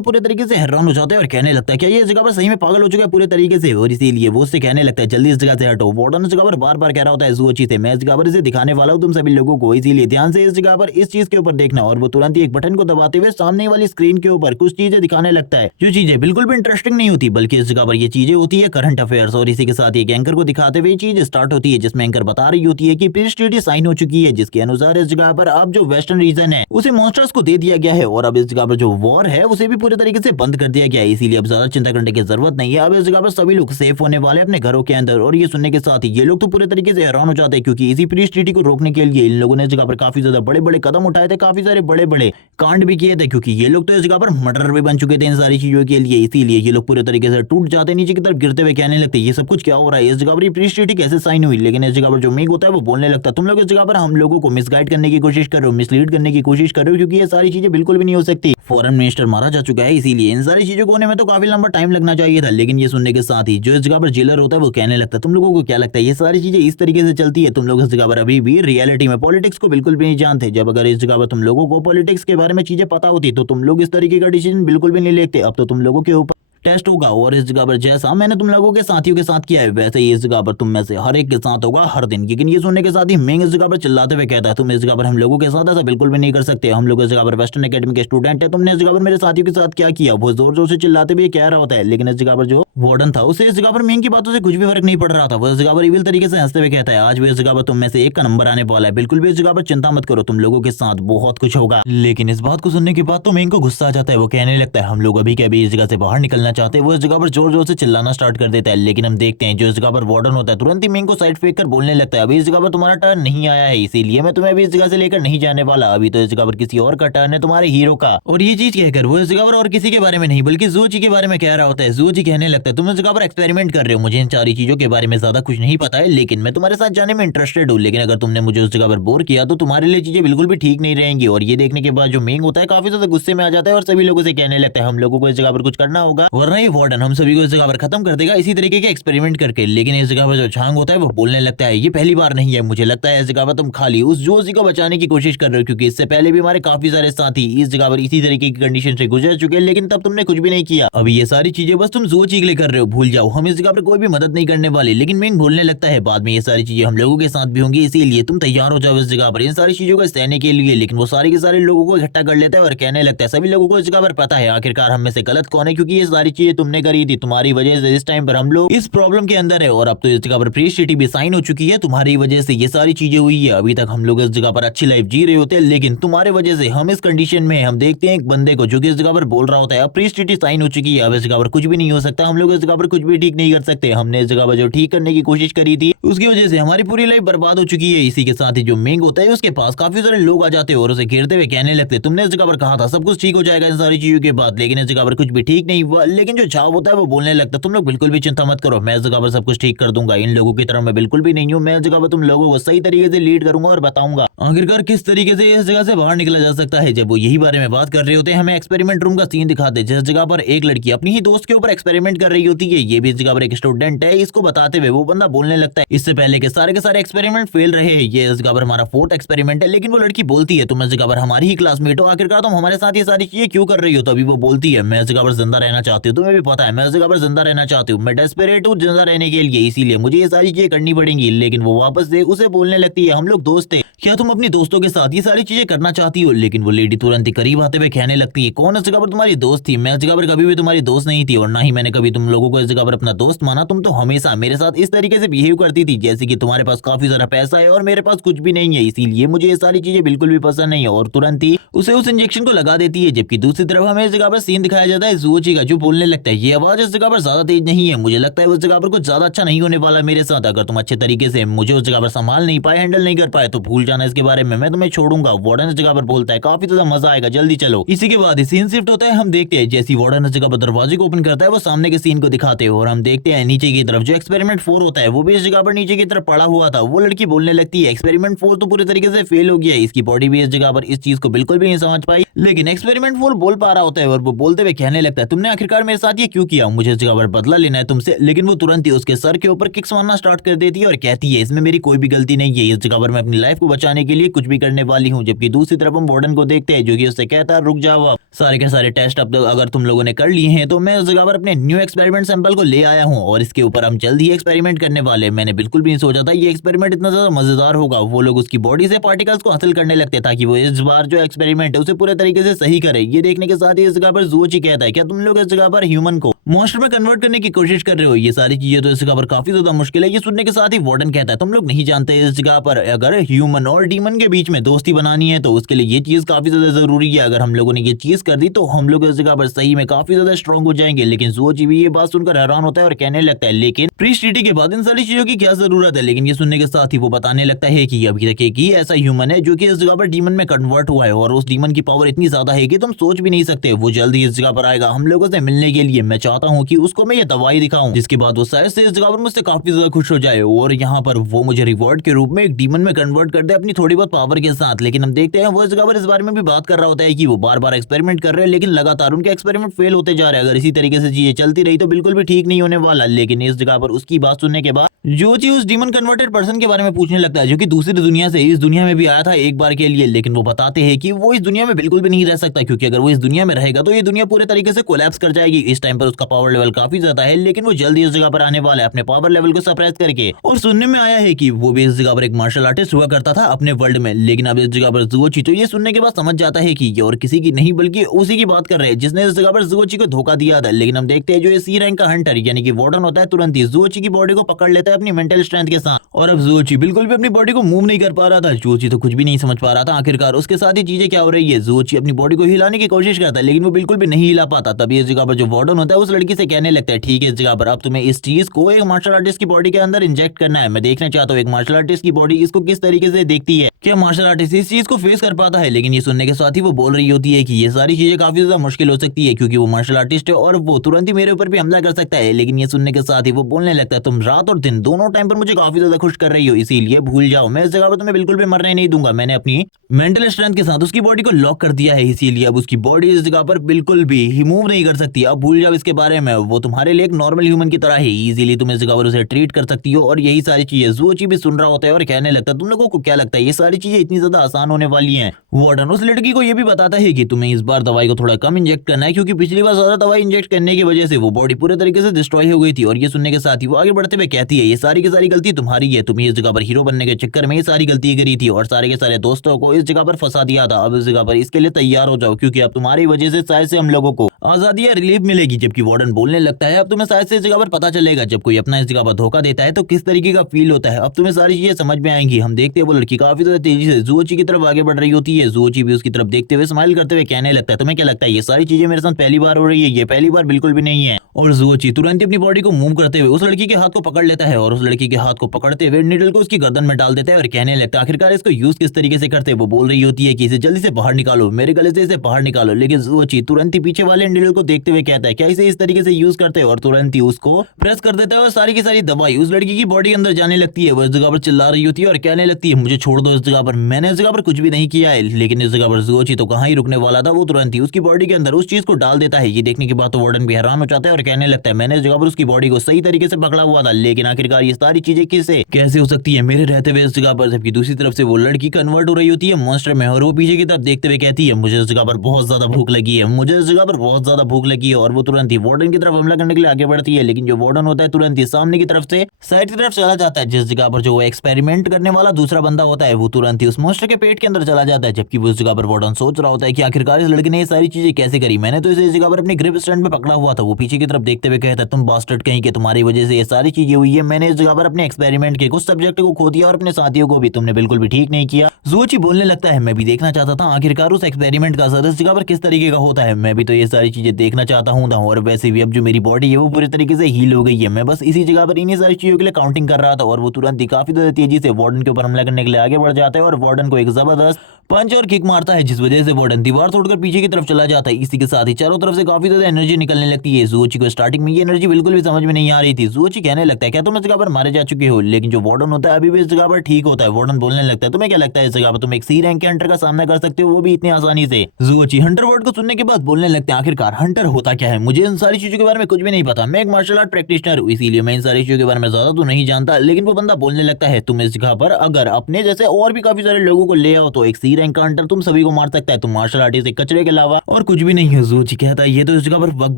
पूरे तरीके से हैरान हो जाता है और कहने लगता है, क्या ये इस जगह पर सही में पागल हो चुका है पूरे तरीके से? और इसीलिए वो उससे कहने लगता है, जल्दी इस जगह से हटो। वार्डन इस जगह पर बार बार कह रहा होता है ज़ूची से, मैं इस जगह पर इसे दिखाने वाला हूँ तुम सभी लोगों को, इसीलिए ध्यान से इस जगह पर इस चीज के ऊपर देखना। और वो तुरंत ही एक बटन को दबाते हुए सामने वाली स्क्रीन के ऊपर कुछ चीजें दिखाने लगता है, जो चीजें बिल्कुल भी इंटरेस्टिंग नहीं होती, बल्कि इस जगह पर ये चीजें होती है करंट अफेयर्स। और इसी के साथ एक एंकर को दिखाते हुए चीज स्टार्ट होती है, जिसमें एंकर बता रही होती है कि पीस ट्रीटी साइन हो चुकी है, जिसके अनुसार इस जगह पर अब जो वेस्टर्न रीजन है उसे मॉन्स्टर्स को दे दिया गया है और अब इस जगह पर जो वॉर है उसे भी पूरे तरीके से बंद कर दिया गया है, इसीलिए अब ज्यादा चिंता करने की जरूरत नहीं है। अब इस जगह पर सभी लोग सेफ होने वाले अपने घरों के अंदर। और ये सुनने के साथ ही ये लोग तो पूरे तरीके से हैरान हो जाते हैं, क्योंकि इसी पीस ट्रीटी को रोकने के लिए इन लोगों ने इस जगह पर काफी ज्यादा बड़े बड़े कदम उठाए थे, काफी सारे बड़े बड़े कांड भी किए थे, क्योंकि ये लोग तो इस जगह पर मर्डर भी बन चुके थे इन सारी चीजों के लिए, इसीलिए ये लोग पूरे तरीके से टूट जाते, नीचे की तरफ गिरते हुए कहने लगते ये सब कुछ क्या हो रहा है, इस जगह पर पीस ट्रीटी कैसे साइन हुई? लेकिन इस जगह पर जो मिंग होता है वो बोलने लगता है, तुम लोग इस जगह पर हम लोगों को मिसगाइड करने की कोशिश कर रहे हो, मिसलीड करने की कोशिश कर रहे हो, क्योंकि ये सारी चीजें बिल्कुल भी नहीं हो सकती। फॉरेन मिनिस्टर मारा जा चुका है, इसीलिए इन सारी चीजों को होने में तो काफी लंबा टाइम लगना चाहिए था। लेकिन ये सुनने के साथ ही जो इस जगह पर जेलर होता है वो कहने लगता है, तुम लोगों को क्या लगता है ये सारी चीजें इस तरीके से चलती है? तुम लोग इस जगह पर अभी भी रियलिटी में पॉलिटिक्स को बिल्कुल भी नहीं जानते। जब अगर इस जगह पर तुम लोगों को पॉलिटिक्स के बारे में चीजें पता होती तो तुम लोग इस तरीके का डिसीजन बिल्कुल भी नहीं लेते। अब तो तुम लोगों के ऊपर टेस्ट होगा, और इस जगह पर जैसा मैंने तुम लोगों के साथियों के साथ किया है वैसे ही इस जगह पर तुम में से हर एक के साथ होगा हर दिन। लेकिन ये सुनने के साथ ही मेंग इस जगह पर चिल्लाते हुए कहता है, तुम इस जगह पर हम लोगों के साथ ऐसा बिल्कुल भी नहीं कर सकते। हम लोग इस जगह पर वेस्टर्न एकेडमी के स्टूडेंट है, तुमने इस जगह पर मेरे साथियों के साथ क्या किया? वो जोर जोर से चिल्लाते हुए कह रहा होता है। लेकिन इस जगह पर जो वार्डन था उसे इस जगह पर मेंग की बातों से कुछ भी फर्क नहीं पड़ रहा था। वो इस जगह पर इविल तरीके से हंसते हुए कहता है, आज भी इस जगह पर तुम में से एक का नंबर आने वाला है, बिल्कुल भी इस जगह पर चिंता मत करो, तुम लोगों के साथ बहुत कुछ होगा। लेकिन इस बात को सुनने के बाद तो मेंग को गुस्सा आ जाता है। वो कहने लगता है, हम लोग अभी के अभी इस जगह से बाहर निकलना चाहते हैं। वो इस जगह पर जोर जोर से चिल्लाना स्टार्ट कर देता है। लेकिन हम देखते हैं जो इस जगह पर वार्डन होता है तुरंत ही मेंग को साइड फेंक कर बोलने लगता है, अभी इस जगह पर तुम्हारा टर्न नहीं आया है, इसीलिए मैं तुम्हें अभी इस जगह से लेकर नहीं जाने वाला। अभी तो इस जगह पर किसी और का टर्न है, तुम्हारे हीरो का। और ये चीज कहकर वो इस जगह पर और किसी के बारे में नहीं बल्कि ज़ूची के बारे में कह रहा होता है। ज़ूची कहने लगता है, तुम इस जगह पर एक्सपेरिमेंट कर रहे हो, मुझे इन सारी चीजों के बारे में ज्यादा कुछ नहीं पता है, लेकिन मैं तुम्हारे साथ जाने में इंटरेस्टेड हूँ। लेकिन अगर तुमने मुझे उस जगह पर बोर किया तो तुम्हारे लिए चीजें बिल्कुल भी ठीक नहीं रहेंगी। और ये देखने के बाद जो मेंग होता है काफी ज्यादा गुस्से में आ जाता है और सभी लोगों से कहने लगता है, हम लोगों को इस जगह पर कुछ करना होगा वरना ये वार्डन हम सभी को इस जगह पर खत्म कर देगा इसी तरीके के एक्सपेरिमेंट करके। लेकिन इस जगह पर जो झांग होता है वो बोलने लगता है, ये पहली बार नहीं है, मुझे लगता है इस जगह पर तुम खाली उस जोशी को बचाने की कोशिश कर रहे हो, क्योंकि इससे पहले भी हमारे काफी सारे साथी इस जगह पर इसी तरीके की कंडीशन से गुजर चुके हैं, लेकिन तब तुमने कुछ भी नहीं किया। अभी ये सारी चीजें बस तुम जोशी के लिए कर रहे हो, भूल जाओ, हम इस जगह पर कोई भी मदद नहीं करने वाले। लेकिन मेंग बोलने लगता है, बाद में ये सारी चीजें हम लोगों के साथ भी होंगी, इसीलिए तुम तैयार हो जाओ इस जगह पर इन सारी चीजों को सहने के लिए। लेकिन वो सारे के सारे लोगों को इकट्ठा कर लेता है और कहने लगता है, सभी लोगों को इस जगह पर पता है आखिरकार हम में से गलत कौन है, क्योंकि ये सारी चीजें तुमने करी थी, तुम्हारी वजह से इस टाइम पर हम लोग इस प्रॉब्लम के अंदर है। और अब तो इस जगह पर प्रीस्ट सिटी भी साइन हो चुकी है, तुम्हारी वजह से ये सारी चीजें हुई है। अभी तक हम लोग इस जगह पर अच्छी लाइफ जी रहे होते हैं, लेकिन तुम्हारे वजह से हम इस कंडीशन में। हम देखते हैं एक बंदे को जो कि इस जगह पर बोल रहा होता है, अब प्रीस्ट सिटी साइन हो चुकी है, अब इस जगह पर कुछ भी नहीं हो सकता, हम लोग इस जगह पर कुछ भी ठीक नहीं कर सकते। हमने इस जगह पर जो ठीक करने की कोशिश करी थी उसकी वजह से हमारी पूरी लाइफ बर्बाद हो चुकी है। इसी के साथ ही जो मेंग होता है उसके पास काफी सारे लोग आ जाते हैं और उसे घेरते हुए कहने लगते, तुमने इस जगह पर कहा था सब कुछ ठीक हो जाएगा इन सारी चीजों के बाद, लेकिन इस जगह पर कुछ भी ठीक नहीं हुआ। लेकिन जो झाव होता है वो बोलने लगता है, तुम लोग बिल्कुल भी चिंता मत करो, मैं इस जगह पर सब कुछ ठीक कर दूंगा, इन लोगों की तरह मैं बिल्कुल भी नहीं हूँ, मैं इस जगह पर तुम लोगों को सही तरीके से लीड करूंगा और बताऊंगा आखिरकार किस तरीके से इस जगह से बाहर निकला जा सकता है। जब वो यही बारे में बात कर रहे होते हैं हमें एक्सपेरिमेंट रूम का सीन दिखाते हैं, जिस जगह पर एक लड़की अपनी ही दोस्त के ऊपर एक्सपेरिमेंट कर रही होती है। ये भी इस जगह पर एक स्टूडेंट है, इसको बताते हुए वो बंदा बोलने लगता है, इससे पहले के सारे एक्सपेरिमेंट फेल रहे हैं, ये इस जगह पर हमारा 4th एक्सपेरिमेंट है। लेकिन वो लड़की बोलती है, तुम इस जगह पर हमारी ही क्लासमेट हो, आखिरकार तुम हमारे साथ ये सारी चीजें क्यों कर रही हो? तो अभी वो बोलती है, मैं इस जगह पर जिंदा रहना चाहती हूँ, तुम्हें भी पता है मैं इस जगह पर जिंदा रहना चाहती हूँ, मैं डेस्परेट हूँ जिंदा रहने के लिए, इसीलिए मुझे ये सारी चीजें करनी पड़ेंगी। लेकिन वो वापस से उसे बोलने लगती है, हम लोग दोस्त थे, क्या तुम अपनी दोस्तों के साथ ये सारी चीजें करना चाहती हो? लेकिन वो लेडी तुरंत ही करीब आते हुए कहने लगती है, कौन इस जगह पर तुम्हारी दोस्त थी? मैं इस जगह पर कभी भी तुम्हारी दोस्त नहीं थी और ना ही मैंने कभी तुम लोगों को इस जगह पर अपना दोस्त माना। तुम तो हमेशा मेरे साथ इस तरीके से बिहेव करती थी जैसे कि तुम्हारे पास काफी सारा पैसा है और मेरे पास कुछ भी नहीं है, इसीलिए मुझे ये सारी चीजें बिल्कुल भी पसंद नहीं है। और तुरंत ही उसे उस इंजेक्शन को लगा देती है। जबकि दूसरी तरफ हमें इस जगह पर सीन दिखाया जाता है ज़ूची का, जो बोलने लगता है, ये आवाज इस जगह पर ज्यादा तेज नहीं है, मुझे लगता है उस जगह पर कुछ ज्यादा अच्छा नहीं होने वाला मेरे साथ। अगर तुम अच्छे तरीके से मुझे उस जगह पर संभाल नहीं पाए, हैंडल नहीं कर पाए तो भूल जाना इसके बारे में, मैं तुम्हें छोड़ूंगा। वार्डन इस जगह पर बोलता है, काफी ज्यादा मजा आएगा, जल्दी चलो। इसी के बाद सीन शिफ्ट होता है, हम देखते हैं जैसी वार्डन इस जगह पर दरवाजे को ओपन करता है वो सामने के सीन को दिखाते हैं और हम देखते हैं नीचे की तरफ जो एक्सपेरिमेंट 4 होता है वो भी इस जगह पर नीचे की तरफ पड़ा हुआ था। वो लड़की बोलने लगती है, एक्सपेरिमेंट 4 तो पूरी तरीके से फेल हो गया है, इसकी बॉडी भी इस जगह पर इस चीज को बिल्कुल भी नहीं समझ पाई। लेकिन एक्सपेरिमेंट 4 बोल पा रहा होता है और वो बोलते हुए कहने लगता है, तुमने आखिरकार मेरे साथ ये क्यों किया? मुझे इस जगह पर बदला लेना है तुमसे। लेकिन वो तुरंत ही उसके सर के ऊपर किक्स मारना स्टार्ट कर देती है और कहती है, इसमें मेरी कोई भी गलती नहीं है, इस जगह पर मैं अपनी लाइफ को बचाने के लिए कुछ भी करने वाली हूँ। जबकि दूसरी तरफ हम वार्डन को देखते हैं जो कि उससे कहता है, रुक जाओ, अब सारे के सारे टेस्ट अब अगर तुम लोगों ने कर लिए हैं तो मैं उस जगह पर अपने न्यू एक्सपेरिमेंट सैंपल को ले आया हूँ और इसके ऊपर हम जल्द ही एक्सपेरिमेंट करने वाले हैं। मैंने बिल्कुल भी नहीं सोचा था ये एक्सपेरिमेंट इतना ज्यादा मजेदार होगा। वो लोग उसकी बॉडी से पार्टिकल्स को हासिल करने लगते ताकि वो इस बार जो एक्सपेरिमेंट है उसे पूरे तरीके से सही करे। ये देखने के साथ ही इस जगह पर ज़ूची कहता है, क्या तुम लोग इस जगह पर ह्यूमन को मॉन्स्टर में कन्वर्ट करने की कोशिश कर रहे हो? ये सारी चीजें तो इस जगह पर काफी ज्यादा मुश्किल है। ये सुनने के साथ ही वार्डन कहता है, तुम लोग नहीं जानते इस जगह पर अगर ह्यूमन और डीमन के बीच में दोस्ती बनानी है तो उसके लिए ये चीज काफी ज्यादा जरूरी है। अगर हम लोगों ने ये चीज कर दी तो हम लोग इस जगह पर सही में काफी ज्यादा स्ट्रॉन्ग हो जाएंगे। लेकिन ज़ूची भी ये बात सुनकर हैरान होता है और कहने लगता है, लेकिन प्रीस्ट सिटी के बाद इन सारी चीजों की क्या जरूरत है? लेकिन ये सुनने के साथ ही वो बताने लगता है कि अभी तक एक ही ऐसा ह्यूमन है जो कि इस जगह पर डीमन में कन्वर्ट हुआ है और उस डीमन की पावर इतनी ज्यादा है कि तुम सोच भी नहीं सकते। वो जल्द ही इस जगह पर आएगा हम लोगों से मिलने के लिए। मैं चाहता हूँ कि उसको मैं ये दवाई दिखाऊं, जिसके बाद वो शायद से इस जगह पर मुझसे काफी ज्यादा खुश हो जाए और यहाँ पर वो मुझे रिवॉर्ड के रूप में एक डीमन में कन्वर्ट कर दे अपनी थोड़ी बहुत पावर के साथ। लेकिन हम देखते हैं वो इस जगह पर इस बारे में भी बात कर रहा होता है कि वो बार बार एक्सपेरिमेंट कर रहे हैं, लेकिन लगातार उनके एक्सपेरिमेंट फेल होते जा रहे हैं। अगर इसी तरीके से चीजें चलती रही तो बिल्कुल भी ठीक नहीं होने वाला। लेकिन इस जगह पर उसकी बात सुनने के बाद जोची उस डीमन कन्वर्टेड पर्सन के बारे में पूछने लगता है, जो कि दूसरी दुनिया से इस दुनिया में भी आया था एक बार के लिए। लेकिन वो बताते हैं कि वो इस दुनिया में बिल्कुल भी नहीं रह सकता, क्योंकि अगर वो इस दुनिया में रहेगा तो ये दुनिया पूरे तरीके से कोलैप्स कर जाएगी। इस टाइम पर उसका पावर लेवल काफी ज्यादा है, लेकिन वो जल्दी इस जगह पर आने वाला है अपने पावर लेवल को सप्रेस करके। और सुनने में आया है कि वो भी इस जगह पर एक मार्शल आर्टिस्ट हुआ करता था अपने वर्ल्ड में। लेकिन अब इस जगह पर जुओची तो ये सुनने के बाद समझ जाता है कि ये और किसी की नहीं बल्कि उसी की बात कर रहे हैं जिसने इस जगह पर जुओची को धोखा दिया था। लेकिन हम देखते हैं जो ये सी रैंक का हंटर यानी कि वार्डन होता है, तुरंत ही जुओची की बॉडी को पकड़ लेता है अपनी मेंटल स्ट्रेंथ के साथ। और अब जुओची बिल्कुल भी अपनी बॉडी को मूव नहीं कर पा रहा था। जुओची तो कुछ भी नहीं समझ पा रहा था आखिरकार उसके साथ ही चीजें क्या हो रही है। जुओची अपनी बॉडी को हिलाने की कोशिश करता है, लेकिन वो बिल्कुल भी नहीं हिला पाता। तभी इस जगह पर जो वार्डन होता है उस लड़की से कहने लगता है, ठीक है इस जगह पर अब तुम्हें इस चीज को एक मार्शल आर्टिस्ट की बॉडी के अंदर इंजेक्ट करना है। मैं देखना चाहता हूँ एक मार्शल आर्टिस्ट की बॉडी इसको किस तरीके से देखती है, क्या मार्शल आर्टिस्ट इस चीज को फेस कर पाता है। लेकिन ये सुनने के साथ ही वो बोल रही होती है कि ये सारी चीजें काफी ज्यादा मुश्किल हो सकती है, क्योंकि वो मार्शल आर्टिस्ट है और वो तुरंत ही मेरे ऊपर भी हमला कर सकता है। लेकिन ये सुनने के साथ ही वो बोलने लगता है, तुम रात और दिन दोनों टाइम पर मुझे काफी ज्यादा खुश कर रही हो, इसीलिए भूल जाओ, मैं इस जगह पर तुम्हें बिल्कुल भी मरने नहीं दूंगा। मैंने अपनी मेंटल स्ट्रेंथ के साथ उसकी बॉडी को लॉक कर दिया है, इसीलिए अब उसकी बॉडी इस जगह पर बिल्कुल भी मूव नहीं कर सकती। अब भूल जाओ इसके बारे में, वो तुम्हारे लिए एक नॉर्मल ह्यूमन की तरह है, इजीली तुम इस जगह पर उसे ट्रीट कर सकती हो। और यही सारी चीजें जुओची भी सुन रहा होता है और कहने लगता है, तुम लोगों को क्या लगता है ये सारी चीजें इतनी ज्यादा आसान होने वाली हैं। वार्डन उस लड़की को ये भी बताता है कि तुम्हें इस बार दवाई को थोड़ा कम इंजेक्ट करना है, क्योंकि पिछली बार ज्यादा दवाई इंजेक्ट करने की वजह से वो बॉडी पूरे तरीके से डिस्ट्रॉय हो गई थी। और ये सुनने के साथ ही वो आगे बढ़ते हुए कहती है, ये सारी की सारी गलती तुम्हारी है, तुम्हें इस जगह पर हीरो बनने के चक्कर में ये सारी गलती करी थी और सारे के सारे दोस्तों को इस जगह पर फंसा दिया था। अब इस जगह पर इसके लिए तैयार हो जाओ, क्योंकि अब तुम्हारी वजह से शायद से हम लोगों को आजादी या रिलीफ मिलेगी। जबकि वार्डन बोलने लगता है, अब तुम्हें शायद से इस जगह पर पता चलेगा जब कोई अपना इस जगह पर धोखा देता है तो किस तरीके का फील होता है। अब तुम्हें सारी चीजें समझ में आएंगी। हम देखते हैं वो लड़की काफी ज्यादा तेजी से जुओची की तरफ आगे बढ़ रही होती है। जुओची भी उसकी तरफ देखते हुए स्माइल करते हुए कहने लगता है, तुम्हें क्या लगता है ये सारी चीजें मेरे साथ पहली बार हो रही है? ये पहली बार बिल्कुल भी नहीं है। और जुओची तुरंत अपनी बॉडी को मूव करते हुए उस लड़की के हाथ को पकड़ लेता है और उस लड़की के हाथ को पकड़ते हुए नीडल को उसकी गर्दन में डाल देता है और कहने लगता है, आखिरकार इसको यूज किस तरीके से करते हैं। वो बोल रही होती है कि इसे जल्दी से बाहर निकालो, मेरे गले से इसे बाहर निकालो। लेकिन जुओची तुरंत ही पीछे वाले नीडल को देखते हुए कहता है, क्या इसे इस तरीके से यूज करते हैं? और तुरंत ही उसको प्रेस कर देता है और सारी की सारी दवाई उस लड़की की बॉडी के अंदर जाने लगती है। वो इस जगह पर चिल्ला रही होती है और कहने लगती है, मुझे छोड़ दो इस जगह पर, मैंने इस जगह पर कुछ भी नहीं किया है। लेकिन इस जगह पर जुओची तो कहाँ ही रुकने वाला था, वो तुरंत ही उसकी बॉडी के अंदर उस चीज को डाल देता है। ये देखने के बाद तो वार्डन भी हैरान हो जाता है और कहने लगता है, मैंने इस जगह पर उसकी बॉडी को सही तरीके से पकड़ा हुआ था, लेकिन आखिरकार ये सारी चीजें कैसे हो सकती है मेरे रहते हुए इस जगह पर। जबकि दूसरी तरफ से वो लड़की कन्वर्ट हो रही होती है मॉन्स्टर में और वो पीछे की तरफ देखते हुए कहती है, मुझे इस जगह पर बहुत ज्यादा भूख लगी है, मुझे इस जगह पर बहुत ज्यादा भूख लगी है। और वो तुरंत ही वार्डन की तरफ हमला करने के लिए आगे बढ़ती है। लेकिन जो वार्डन होता है तुरंत ही सामने की तरफ से साइड की तरफ चला जाता है, जिस जगह पर जो एक्सपेरिमेंट करने वाला दूसरा बंदा होता है वो तुरंत ही उस मॉन्स्टर के पेट के अंदर चला जाता है। जबकि उस जगह पर वार्डन सोच रहा होता है कि आखिरकार इस लड़के ने ये सारी चीजें कैसे करी, मैंने तो इसे इस जगह पर अपने ग्रिप स्टैंड पे पकड़ा हुआ था। वो पीछे की तरफ देखते हुए कहता है, तुम बास्टर्ड कहीं के, तुम्हारी वजह से ये सारी चीजें हुई है, मैंने इस जगह पर अपने एक्सपेरिमेंट के कुछ सब्जेक्ट को खो दिया और अपने साथियों को भी, तुमने बिल्कुल भी ठीक नहीं किया। जुओची बोलने लगता है, मैं भी देखना चाहता था आखिरकार उस एक्सपेरिमेंट का असर इस जगह पर किस तरीके का होता है, मैं भी तो ये सारी चीजें देखना चाहता हूँ। और वैसे भी अब जो मेरी बॉडी है वो पूरी तरीके से हील हो गई है, मैं बस इसी जगह पर इन्हीं सारी चीजों के लिए काउंटिंग कर रहा था। और वो तुरंत ही काफी ज्यादा तेजी से वार्डन के ऊपर हमला करने के लिए आगे बढ़ जाता है और वार्डन को एक जबरदस्त पंच और किक मारता है, जिस वजह से वार्डन दीवार तोड़कर पीछे की तरफ चला जाता है। इसी के साथ ही चारों तरफ से काफी ज्यादा एनर्जी निकलने लगती है। जुओची को स्टार्टिंग में ये एनर्जी बिल्कुल भी समझ में नहीं आ रही थी। जुओची कहने लगता है, क्या तुम इस जगह पर मारे जा चुके हो? लेकिन जो वार्डन होता है अभी भी इस जगह पर ठीक होता है। वार्डन बोलने लगता है, तुम्हें क्या लगता है इस जगह पर तुम एक सी रैंक के हंटर का सामना कर सकते हो, वो भी इतनी आसानी से? जुओची हंटर वर्ड को सुनने के बाद बोलने लगते हैं, आखिरकार हंटर होता क्या है? मुझे इन सारी चीजों के बारे में कुछ भी नहीं पता, मैं एक मार्शल आर्ट प्रैक्टिशनर हूँ, इसीलिए मैं इन सारी चीजों के बारे में ज्यादा तो नहीं जानता। लेकिन वो बंदा बोलने लगता है, तुम इस जगह पर अगर अपने जैसे और भी काफी सारे लोगों को ले आओ तो एक सी रैंक का हंटर तुम सभी को मार सकता है, तुम मार्शल आर्टिस्ट एक कचरे के अलावा और कुछ भी नहीं है। जुओची कहता है, ये तो इस जगह पर वक्त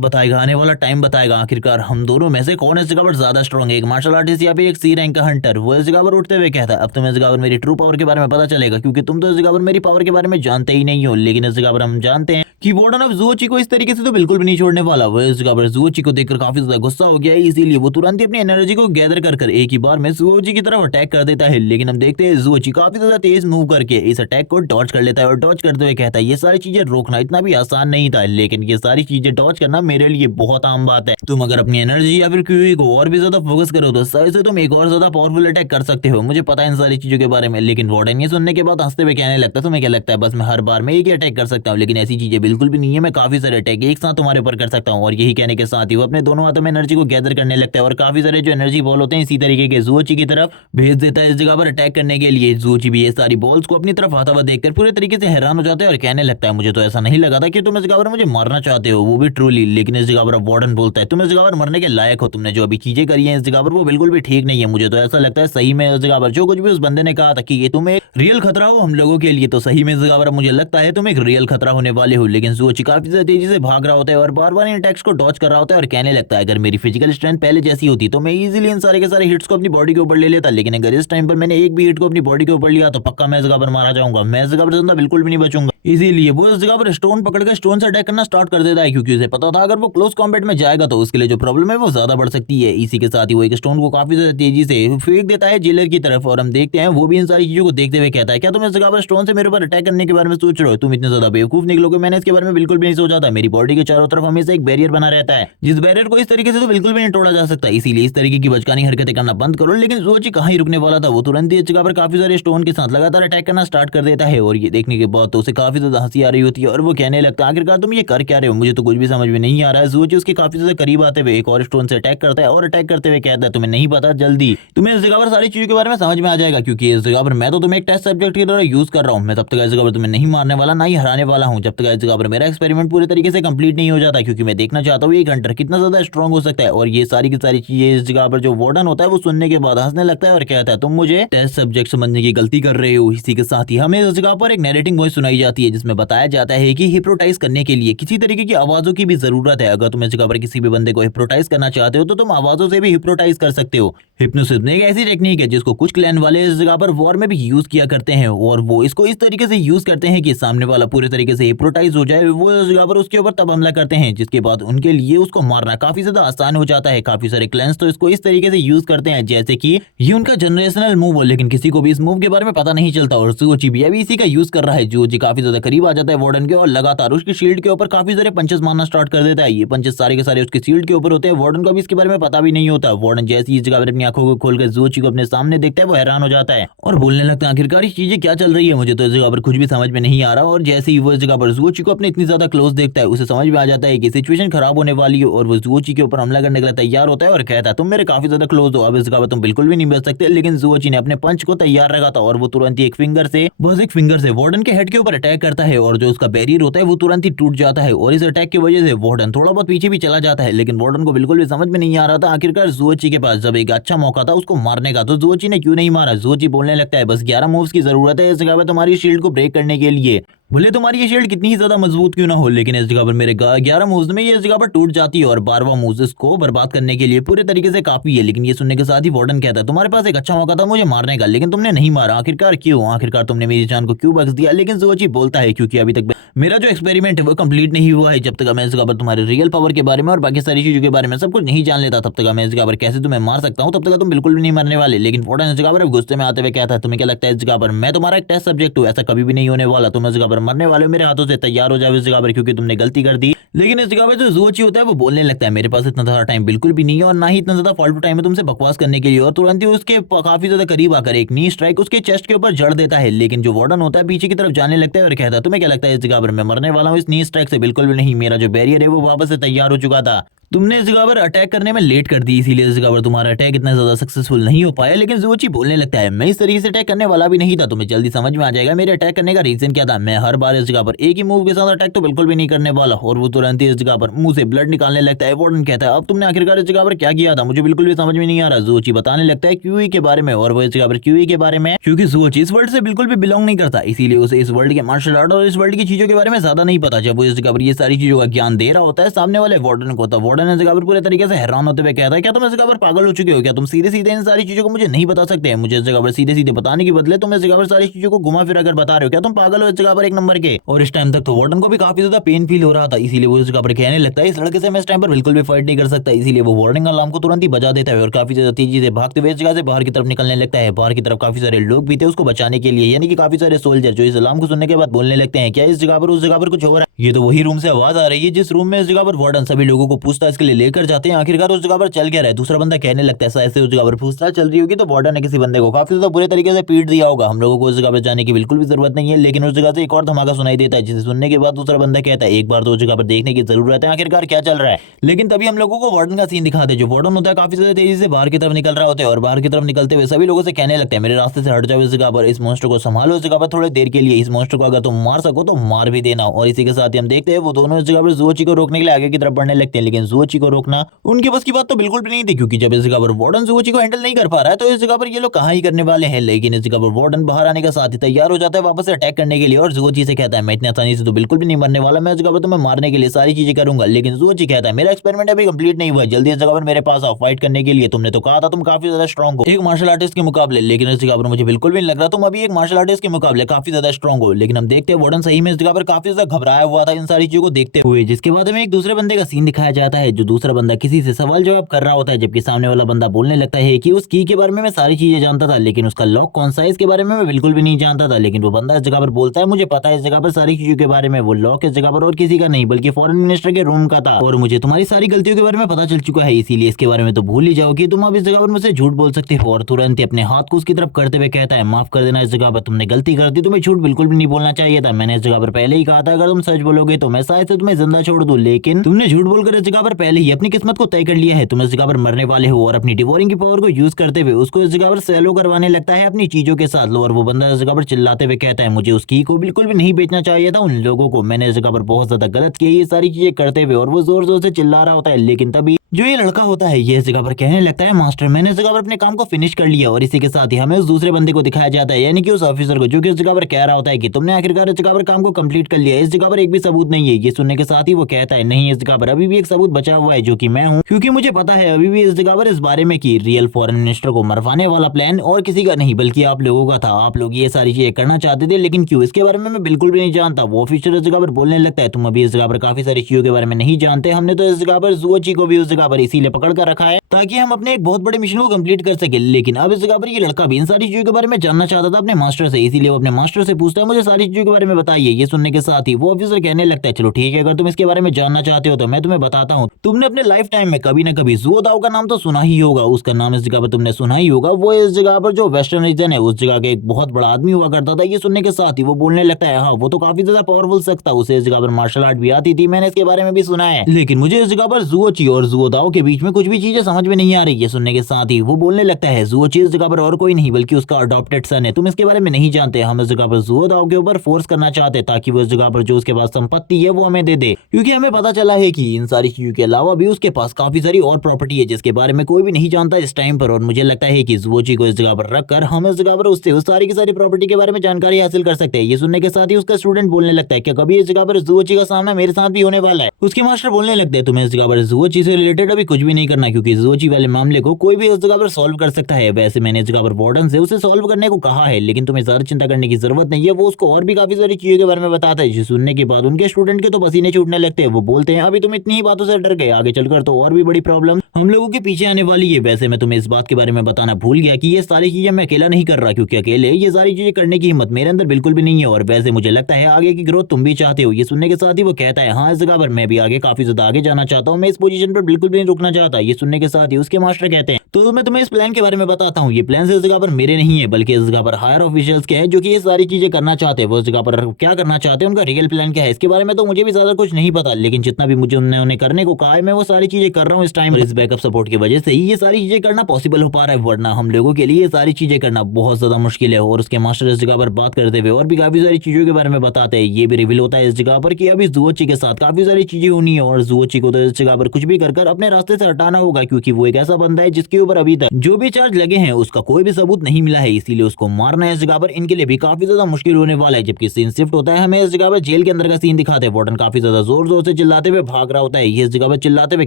बताएगा, आने वाला टाइम बताएगा आखिरकार हम दोनों में से कौन इस जगह पर ज्यादा स्ट्रॉन्ग है, एक मार्शल आर्टिस्ट या फिर एक सी रैंक का हंटर। वो इस जगह पर उठते हुए कहता है, अब तुम्हें इस जगह पर मेरी ट्रू पावर के बारे में पता चलेगा, क्योंकि तुम तो इस जगह पर मेरी पावर के बारे में जानते ही नहीं हो। लेकिन इस जगह पर हम जानते हैं कि वार्डन अब जुओची को इस तरीके से तो बिल्कुल भी नहीं छोड़ने वाला। वो इस जगह पर जुओची को देखकर काफी ज्यादा गुस्सा हो गया है, इसीलिए वो तुरंत ही अपनी एनर्जी को गैदर कर एक ही बार में जुओची की तरफ अटैक कर देता है। लेकिन हम देखते हैं जुओची काफी ज्यादा तेज मूव करके इस अटैक को पर डॉज कर लेता है और डॉज करते हुए कहता है ये सारी चीजें रोकना इतना भी आसान नहीं था, लेकिन ये सारी चीजें डॉज करना मेरे लिए बहुत आम बात है। तुम अगर अपनी एनर्जी या फिर क्यूई को और भी ज्यादा फोकस करो तो शायद से तुम एक और ज्यादा पावरफुल अटैक कर सकते हो, मुझे पता है इन सारी चीजों के बारे में। लेकिन वार्डन ये सुनने के बाद हंसते हुए कहने लगता है तुम्हें क्या लगता है बस मैं हर बार में एक ही अटैक कर सकता हूँ, लेकिन ऐसी चीजें बिल्कुल भी नहीं है, मैं काफी सारे अटैक एक साथ तुम्हारे ऊपर कर सकता हूँ। और यही कहने के साथ ही वो अपने दोनों हाथों में एनर्जी को गैदर करने लगता है और काफी सारे जो एनर्जी बॉल होते हैं इसी तरीके के ज़ूओची की तरफ भेज देता है इस जगह पर अटैक करने के लिए। ज़ूओची भी ये सारी बॉल्स को अपनी तरफ आता हुआ देखकर पूरे तरीके से हैरान हो जाता है और कहने लगता है मुझे तो ऐसा नहीं लगा था कि तुम इस जगह पर मुझे मारना चाहते हो, वो भी ट्रूली। लेकिन इस जगह पर वार्डन बोलता है तुम इस जगह पर मरने के लायक हो, तुमने जो अभी चीजें करी हैं इस जगह पर वो बिल्कुल भी ठीक नहीं है। मुझे तो ऐसा लगता है सही में इस जगह पर जो कुछ भी उस बंदे ने कहा था कि ये तुम एक रियल खतरा हो हम लोगों के लिए, तो सही में इस जगह पर मुझे लगता है तुम एक रियल खतरा होने वाले हो। लेकिन ज़ूओची काफी ज्यादा तेजी से भाग रहा होता है और बार बार इन अटैक्स को डॉज कर रहा होता है और कहने लगता है अगर मेरी फिजिकल स्ट्रेंथ पहले जैसी होती तो मैं इजीली इन सारे के सारे हिट्स को अपनी बॉडी के ऊपर ले लेता, लेकिन अगर इस टाइम पर मैंने एक भी हिट को अपनी बॉडी के ऊपर लिया तो पक्का मैं इस जगह पर मारा जाऊंगा, मैं इस जगह पर जिंदा बिल्कुल भी नहीं बचूंगा। इसीलिए वो इस जगह पर स्टोन पकड़कर स्टोन से अटैक करना स्टार्ट कर देता है, क्योंकि उसे पता था अगर वो क्लोज कॉम्बैट में जाएगा तो उसके लिए जो प्रॉब्लम है वो ज्यादा बढ़ सकती है। इसी के साथ ही वो एक स्टोन को काफी ज्यादा तेजी से फेंक देता है जेलर की तरफ और हम देखते हैं वो भी इन सारी चीजों को देखते हुए कहता है क्या तुम इस जगह पर स्टोन से मेरे ऊपर अटैक करने के बारे में सोच रहे हो, तुम इतने ज्यादा बेवकूफ निकलोगे, मैंने इसके बारे में बिल्कुल भी नहीं सोचा था। मेरी बॉडी के चारों तरफ हमेशा एक बैरियर बना रहता है जिस बैरियर को इस तरीके से तो बिल्कुल भी नहीं तोड़ा जा सकता, इसीलिए इस तरीके की बचकानी हरकतें करना बंद करो। लेकिन ज़ूओची कहाँ ही रुकने वाला था, वो तुरंत ही इस जगह पर काफी सारे स्टोन के साथ लगातार अटैक करना स्टार्ट कर देता है और ये देखने के बाद तो उसे काफी ज्यादा हंसी आ रही होती है और वो कहने लगता है आखिरकार तुम ये कर क्या रहे हो, मुझे तो कुछ भी समझ में नहीं आ रहा है। ज़ूओची उसके काफी ज्यादा करीब आते हुए एक और स्टोन से अटैक करता है और अटैक करते हुए कहता है तुम्हें नहीं पता, जल्दी तुम्हें इस जगह पर सारी चीजों के बारे में समझ में आ जाएगा, क्योंकि इस जगह पर मैं तो तुम्हें एक टेस्ट सब्जेक्ट की तरह यूज कर रहा हूँ, मैं तब तक इस जगह पर तुम्हें नहीं मारने वाला ना ही हराने वाला हूँ जब तक इस जगह पर मेरा एक्सपेरिमेंट पूरे तरीके से कंप्लीट नहीं हो जाता, क्योंकि मैं देखना चाहता हूँ ये हंटर कितना ज्यादा स्ट्रॉन्ग हो सकता है। और ये सारी की सारी चीजें इस जगह पर जो वार्डन होता है वो सुनने के बाद हंसने लगता है और कहता है तुम मुझे टेस्ट सब्जेक्ट समझने की गलती कर रहे हो। इसी के साथ ही हमें इस जगह पर एक नैरेटिंग वॉइस सुनाई जाती है जिसमें बताया जाता है कि हिप्नोटाइज करने के लिए किसी तरीके की आवाजों की भी जरूरत है। अगर तुम इस जगह पर किसी भी बंदे को हिप्नोटाइज करना चाहते हो तो तुम आवाजों से भी हिप्नोटाइज कर सकते हो। हिप्नोसिस एक ऐसी टेक्निक है जिसको कुछ क्लैन वाले इस जगह पर वॉर में भी यूज किया करते हैं और वो इसको इस तरीके से यूज करते हैं कि सामने वाला पूरे तरीके से हिप्नोटाइज हो जाए, वो इस जगह पर उसके ऊपर तब हमला करते हैं जिसके बाद उनके लिए उसको मारना काफी ज्यादा आसान हो जाता है। काफी सारे क्लैंस तो इसको इस तरीके से यूज करते हैं जैसे कि ये उनका जनरेशनल मूव हो, लेकिन किसी को भी इस मूव के बारे में पता नहीं चलता और ज़ूओची भी अभी इसी का यूज कर रहा है। ज़ूओची काफी ज्यादा करीब आ जाता है वार्डन के और लगातार उसकी शील्ड के ऊपर काफी सारे पंचेस मारना स्टार्ट कर देता है। ये पंचेस सारे के सारे उसकी शील्ड के ऊपर होते हैं, वार्डन को भी इसके बारे में पता भी नहीं होता। वार्डन जैसे इस जगह पर अपनी आंखों को खोलकर ज़ूओची को अपने सामने देखता है वो हैरान हो जाता है और बोलने लगता है आखिरकार इस चीजें क्या चल रही है, मुझे तो इस जगह पर कुछ भी समझ में नहीं आ रहा। और जैसे ही वो इस जगह पर ज़ूओची को अपने इतनी ज्यादा क्लोज देखता है उसे समझ में आ जाता है कि सिचुएशन खराब होने वाली है और वो ज़ूओची के ऊपर हमला करने के लिए तैयार होता है और कहता है तुम मेरे काफी ज्यादा क्लोज हो, अब इस जगह पर तुम बिल्कुल भी नहीं बच सकते। लेकिन ज़ूओची ने अपने पंच को तैयार रखा था और वो तुरंत ही एक फिंगर से वार्डन के हेड के ऊपर अटैक करता है और जो उसका बैरियर होता है वो तुरंत ही टूट जाता है और इस अटैक की वजह से वार्डन थोड़ा बहुत पीछे भी चला जाता है। लेकिन वार्डन को बिल्कुल भी समझ में नहीं आ रहा था आखिरकार ज़ूओची के पास जब एक अच्छा मौका था उसको मारने का तो ज़ूओची ने क्यों नहीं मारा। ज़ूओची बोलने लगता है बस 11 मूव्स की जरूरत है इस जगह पर तुम्हारी शील्ड को ब्रेक करने के लिए, भले तुम्हारी ये शील्ड कितनी ही ज्यादा मजबूत क्यों ना हो, लेकिन इस जगह पर मेरे 11 मूव्स में ये इस जगह पर टूट जाती है और 12वां मूव इसको बर्बाद करने के लिए पूरे तरीके से काफी है। लेकिन ये सुनने के साथ ही वार्डन कहता है तुम्हारे पास एक अच्छा मौका था मुझे मारने का, लेकिन तुमने नहीं मारा, आखिरकार क्यों, आखिरकार तुमने मेरी जान को क्यों बख्श दिया। लेकिन ज़ूओची बोलता है क्योंकि अभी तक मेरा जो एक्सपेरिमेंट है वो कंप्लीट नहीं हुआ है, जब तक मैं इस जगह पर तुम्हारे रियल पावर के बारे में और बाकी सारी चीजों के बारे में सब कुछ नहीं जान लेता तब तक मैं इस जगह पर कैसे तुम्हें मार सकता हूँ, तब तक तुम बिल्कुल भी नहीं मरने वाले। लेकिन वार्डन इस जगह पर गुस्से में आते हुए कहता है तुम्हें क्या लगता है इस जगह पर मैं तुम्हारा एक टेस्ट सब्जेक्ट हूँ, ऐसा कभी भी नहीं होने वाला, तुम इस जगह पर मरने वाले हो, मेरे हाथों से तैयार हो जाओ इस जगह पर क्योंकि तुमने गलती कर दी। लेकिन इस जगह पर जो ज़ूओची होता है वो बोलने लगता है मेरे पास इतना ज्यादा टाइम बिल्कुल भी नहीं है और ना ही इतना ज्यादा फालतू टाइम है तुमसे बकवास करने के लिए, और तुरंत ही उसके काफी ज्यादा करीब आकर एक नी स्ट्राइक उसके चेस्ट के ऊपर जड़ देता है। लेकिन जो वार्डन होता है पीछे की तरफ जाने लगता है और कहता है तुम्हें क्या लगता है इस जगह पर मैं मरने वाला हूँ, इस नी स्ट्राइक से बिल्कुल भी नहीं, मेरा जो बैरियर है वो वापस से तैयार हो चुका था, तुमने इस जगह पर अटैक करने में लेट कर दी इसीलिए इस जगह पर तुम्हारा अटैक इतना ज्यादा सक्सेसफुल नहीं हो पाया। लेकिन ज़ूओची बोलने लगता है मैं इस तरीके से अटैक करने वाला भी नहीं था, तुम्हें जल्दी समझ में आ जाएगा मेरे अटैक करने का रीजन क्या था, मैं हर बार इस जगह पर एक ही मूव के साथ अटैक तो बिल्कुल भी नहीं करने वाला। और वो तुरंत ही इस जगह पर मुंह से ब्लड निकालने लगता है। वार्डन कहता है अब तुमने आखिरकार इस जगह पर क्या किया था, मुझे बिल्कुल भी समझ में नहीं आ रहा। ज़ूओची बताने लगता है क्यूई के बारे में और वो इस जगह पर क्यूई के बारे में, क्योंकि ज़ूओची इस वर्ल्ड से बिल्कुल भी बिलोंग नहीं करता इसीलिए उसे इस वर्ल्ड के मार्शल आर्ट और इस वर्ल्ड की चीजों के बारे में ज्यादा नहीं पता। जब वो इस जगह पर ये सारी चीजों का ज्ञान दे रहा होता है सामने वाले वार्डन को, तब वार्डन वार्डन इस जगह पर पूरे तरीके से हैरान होते हुए कहता है, क्या तुम इस जगह पर पागल हो चुके हो? क्या तुम सीधे सीधे इन सारी चीजों को मुझे नहीं बता सकते? मुझे इस जगह पर सीधे सीधे बताने के बदले तुम इस जगह पर सारी चीजों को घुमा फिरा कर बता रहे हो। क्या तुम पागल हो इस जगह पर एक नंबर के? और इस टाइम तक तो वार्डन को भी काफी ज्यादा पेन फील हो रहा था, इसीलिए वो इस जगह पर कहने लगता है, इस लड़के से मैं इस टाइम पर बिल्कुल भी फाइट नहीं कर सकता। इसीलिए वो वार्निंग अलार्म को तुरंत ही बजा देता है और काफी ज्यादा तेजी से भागते हुए इस जगह से बाहर की तरफ निकलने लगता है। बाहर की तरफ काफी सारे लोग भी थे उसको बचाने के लिए, यानी कि काफी सारे सोल्जर, जो इस अलार्म को सुनने के बाद बोलने लगते हैं, क्या इस जगह पर उस जगह पर कुछ हो रहा है? ये तो वही रूम से आवाज आ रही है जिस रूम में इस जगह पर वार्डन सभी लोगों को पूछताछ के लिए लेकर जाते हैं। आखिरकार उस जगह पर चल क्या रहा है? दूसरा बंदा कहने लगता है, ऐसे उस जगह पर पूछताछ चल रही होगी तो वार्डन ने किसी बंदे को काफी ज्यादा बुरे तरीके से पीट दिया होगा। हम लोगों को उस जगह पर जाने की बिल्कुल भी जरूरत नहीं है। लेकिन उस जगह से एक और धमाका सुनाई देता है, जिसे सुनने के बाद दूसरा बंदा कहता है, एक बार तो उस जगह पर देखने की जरूरत है आखिरकार क्या चल रहा है। लेकिन तभी हम लोगों को वार्डन का सीन दिखाते हैं। जो वार्डन होता है काफी ज्यादा तेजी से बाहर की तरफ निकल रहा होता है और बाहर की तरफ निकलते हुए सभी लोगों से कहने लगते हैं, मेरे रास्ते से हट जाओ, इस जगह पर इस मॉन्स्टर को संभालो, इस जगह पर थोड़ी देर के लिए इस मॉन्स्टर को अगर तुम मार सको तो मार भी देना। और इसी के साथ ही हम देखते हैं वो दोनों इस जगह पर ज़ुओची को रोकने के लिए आगे की तरफ बढ़ने लगते हैं। लेकिन ज़ुओची को रोकना उनके बस की बात तो बिल्कुल भी नहीं थी, क्योंकि जब इस जगह पर वार्डन ज़ुओची को हैंडल नहीं कर पा रहा है तो इस जगह पर ये लोग कहाँ ही करने वाले हैं। लेकिन इस जगह पर वार्डन बाहर आने का साथ ही तैयार हो जाता है वापस से अटैक करने के लिए और ज़ुओची से कहता है, मैं इतनी आसानी से तो बिल्कुल भी नहीं मरने वाला, मैं इस जगह पर तुम्हें मारने के लिए सारी चीजें करूंगा। लेकिन ज़ुओची कहता है, मेरा एक्सपेरिमेंट अभी कंप्लीट नहीं हुआ, जल्दी इस जगह पर मेरे पास आओ फाइट करने के लिए। तुमने तो कहा था तुम काफी ज्यादा स्ट्रांग हो एक मार्शल आर्टिस्ट के मुकाबले, लेकिन इस जगह पर मुझे बिल्कुल भी नहीं लग रहा तुम अभी एक मार्शल आर्टिस्ट के मुकाबले काफी ज्यादा स्ट्रांग हो। लेकिन हम देखते हैं वार्डन सही में इस जगह पर काफी ज्यादा घबराया हुआ था इन सारी चीजों को देखते हुए। जिसके बाद हमें एक दूसरे बंदे का सीन दिखाया जाता है, जो दूसरा बंदा किसी से सवाल जवाब कर रहा होता है, जबकि सामने वाला बंदा बोलने लगता है कि उस की के बारे में मैं सारी चीजें जानता था, लेकिन उसका लॉक कौन सा है इसके बारे में मैं बिल्कुल भी नहीं जानता था। लेकिन वो बंदा इस जगह पर बोलता है, मुझे पता है इस जगह पर सारी चीजों के बारे में, वो लॉक इस जगह पर और किसी का नहीं बल्कि फॉरेन मिनिस्टर के रूम का था और मुझे तुम्हारी सारी गलतियों के बारे में पता चल चुका है, इसीलिए इसके बारे में तो भूल ही जाओ कि तुम अब इस जगह पर मुझसे झूठ बोल सकते हो। और तुरंत ही अपने हाथ को उसकी तरफ करते हुए कहता है, माफ कर देना, इस जगह पर तुमने गलती कर दी, तुम्हें झूठ बिल्कुल भी नहीं बोलना चाहिए था। मैंने इस जगह पर पहले ही कहा था अगर तुम सच बोलोगे तो मैं शायद से तुम्हें जिंदा छोड़ दूं, लेकिन तुमने झूठ बोलकर इस जगह पर पहले ही अपनी किस्मत को तय कर लिया है। तुम इस जगह पर मरने वाले हो। और अपनी डिवोरिंग की पावर को यूज करते हुए उसको इस जगह पर सेलो करवाने लगता है अपनी चीजों के साथ। और वो बंदा इस जगह पर चिल्लाते हुए कहता है, मुझे उस की को बिल्कुल भी नहीं बेचना चाहिए था उन लोगों को, मैंने इस जगह पर बहुत ज्यादा गलत किया ये सारी चीजें करते हुए। और वो जोर जोर से चिल्ला रहा होता है। लेकिन तभी जो ये लड़का होता है ये इस जगह पर कहने लगता है, मास्टर मैंने इस जगह पर अपने काम को फिनिश कर लिया। और इसी के साथ ही हमें उस दूसरे बंदे को दिखाया जाता है, यानी कि उस ऑफिसर को, जो कि इस जगह पर कह रहा होता है कि तुमने आखिरकार इस जगह पर काम को कंप्लीट कर लिया, इस जगह पर एक भी सबूत नहीं है। ये सुनने के साथ ही वो कहता है, नहीं इस जगह पर अभी भी एक सबूत बचा हुआ है जो कि मैं हूँ, क्योंकि मुझे पता है अभी भी इस जगह पर इस बारे में कि रियल फॉरेन मिनिस्टर को मरवाने वाला प्लान और किसी का नहीं बल्कि आप लोगों का था। आप लोग ये सारी चीजें करना चाहते थे, लेकिन क्यों इसके बारे में मैं बिल्कुल भी नहीं जानता। वो ऑफिसर इस जगह पर बोलने लगता है, तुम अभी इस जगह पर काफी सारी चीजों के बारे में नहीं जानते, हमने तो इस जगह पर ज़ुओची को भी उस जगह पर इसीलिए पकड़ कर रखा है ताकि हम अपने एक बहुत बड़े मिशन को कंप्लीट कर सके। लेकिन अब इस जगह पर ये लड़का भी इन सारी चीजों के बारे में जानना चाहता था अपने मास्टर से, इसीलिए वो अपने मास्टर से पूछता है, मुझे सारी चीजों के बारे में बताइए। ये सुनने के साथ ही वो ऑफिसर कहने लगता है, चलो ठीक है, अगर तुम इसके बारे में जानना चाहते हो तो मैं तुम्हें बताता हूँ। तुमने अपने लाइफ टाइम में कभी न कभी ज़ुओ दाओ का नाम तो सुना ही होगा, उसका नाम इस जगह पर तुमने सुना ही होगा। वो इस जगह पर जो वेस्टर्न रीजन है उस जगह के एक बहुत बड़ा आदमी हुआ करता था। ये सुनने के साथ ही वो बोलने लगता है, हाँ वो तो काफी ज्यादा पावरफुल शख्स था, उसे इस जगह पर मार्शल आर्ट भी आती थी, मैंने इसके बारे में भी सुना है, लेकिन मुझे इस जगह पर ज़ुओची और ज़ुओ दाओ के बीच में कुछ भी चीजें समझ में नहीं आ रही। ये सुनने के साथ ही वो बोलने लगता है, ज़ुओची इस जगह पर और कोई नहीं बल्कि उसका अडॉप्टेड सन है, तुम इसके बारे में नहीं जानते। हम इस जगह पर ज़ुओ दाओ के ऊपर फोर्स करना चाहते हैं ताकि वो इस जगह पर जो उसके पास संपत्ति है वो हमें दे दे, क्योंकि हमें पता चला है कि इन सारी चीजों के अलावा भी उसके पास काफी सारी और प्रॉपर्टी है जिसके बारे में कोई भी नहीं जानता इस टाइम पर। और मुझे लगता है कि ज़ुओची को इस जगह पर रखकर हम इस जगह पर उससे उस सारी की सारी प्रॉपर्टी के बारे में जानकारी हासिल कर सकते हैं। ये सुनने के साथ ही उसका स्टूडेंट बोलने लगता है, क्या कभी इस जगह पर ज़ुओची का सामना मेरे साथ भी होने वाला है? उसके मास्टर बोलने लगते हैं, तुम्हें इस जगह पर ज़ुओची से रिलेटेड अभी कुछ भी नहीं करना, क्योंकि ज़ुओची वाले मामले को कोई भी उस जगह पर सॉल्व कर सकता है। वैसे मैंने इस जगह पर वार्डन से उसे सॉल्व करने को कहा है, लेकिन तुम्हें ज्यादा चिंता करने की जरूरत नहीं है, वो उसको और भी काफी सारी चीजों के बारे में बताता है। जिसे सुनने के बाद उनके स्टूडेंट के तो पसीने छूटने लगते हैं। वो बोलते हैं, अभी तुम इतनी ही बातों से डर गए, आगे चलकर तो और भी बड़ी प्रॉब्लम हम लोगों के पीछे आने वाली है। वैसे मैं तुम्हें इस बात के बारे में बताना भूल गया कि ये सारी चीजें मैं अकेला नहीं कर रहा, क्योंकि अकेले ये सारी चीजें करने की हिम्मत मेरे अंदर बिल्कुल भी नहीं है। और वैसे मुझे लगता है आगे की ग्रोथ तुम भी चाहते हो। ये सुनने के साथ ही वो कहता है, हाँ इस जगह पर मैं भी आगे काफी ज्यादा आगे जाना चाहता हूँ, मैं इस पोजीशन पर बिल्कुल भी नहीं रुकना चाहता। ये सुनने के साथ ही उसके मास्टर कहते हैं, तो मैं तुम्हें इस प्लान के बारे में बताता हूँ। ये प्लान इस जगह पर मेरे नहीं है बल्कि इस जगह पर हायर ऑफिशियल्स के हैं, जो कि ये सारी चीजें करना चाहते हैं। वो इस जगह पर क्या करना चाहते हैं, उनका रियल प्लान क्या है इसके बारे में तो मुझे भी ज्यादा कुछ नहीं पता, लेकिन जितना भी मुझे उन्हें करने को कहा है मैं वो सारी चीजें कर रहा हूँ इस टाइम। इस बैकअप सपोर्ट की वजह से ही ये सारी चीजें करना पॉसिबल हो पा रहा है, वरना हम लोगों के लिए ये सारी चीजें करना बहुत ज्यादा मुश्किल है। और उसके मास्टर इस जगह पर बात करते हुए और भी काफी सारी चीजों के बारे में बताते हैं। ये भी रिवील होता है इस जगह पर कि अभी ज़ुओची के साथ काफी सारी चीजें होनी है और ज़ुओची को तो इस जगह पर कुछ भी कर अपने रास्ते से हटाना होगा, क्योंकि वो एक ऐसा बंदा है जिसके ऊपर अभी तक जो भी चार्ज लगे हैं उसका कोई भी सबूत नहीं मिला है, इसीलिए उसको मारना है इस जगह पर इनके लिए भी काफी ज्यादा मुश्किल होने वाला है। जबकि सीन शिफ्ट होता है, हमें इस जगह पर जेल के अंदर का सीन दिखाते हैं। वार्डन काफी ज्यादा जोर जोर से चिल्लाते हुए भाग रहा होता है। ये इस जगह पर चिल्लाते हुए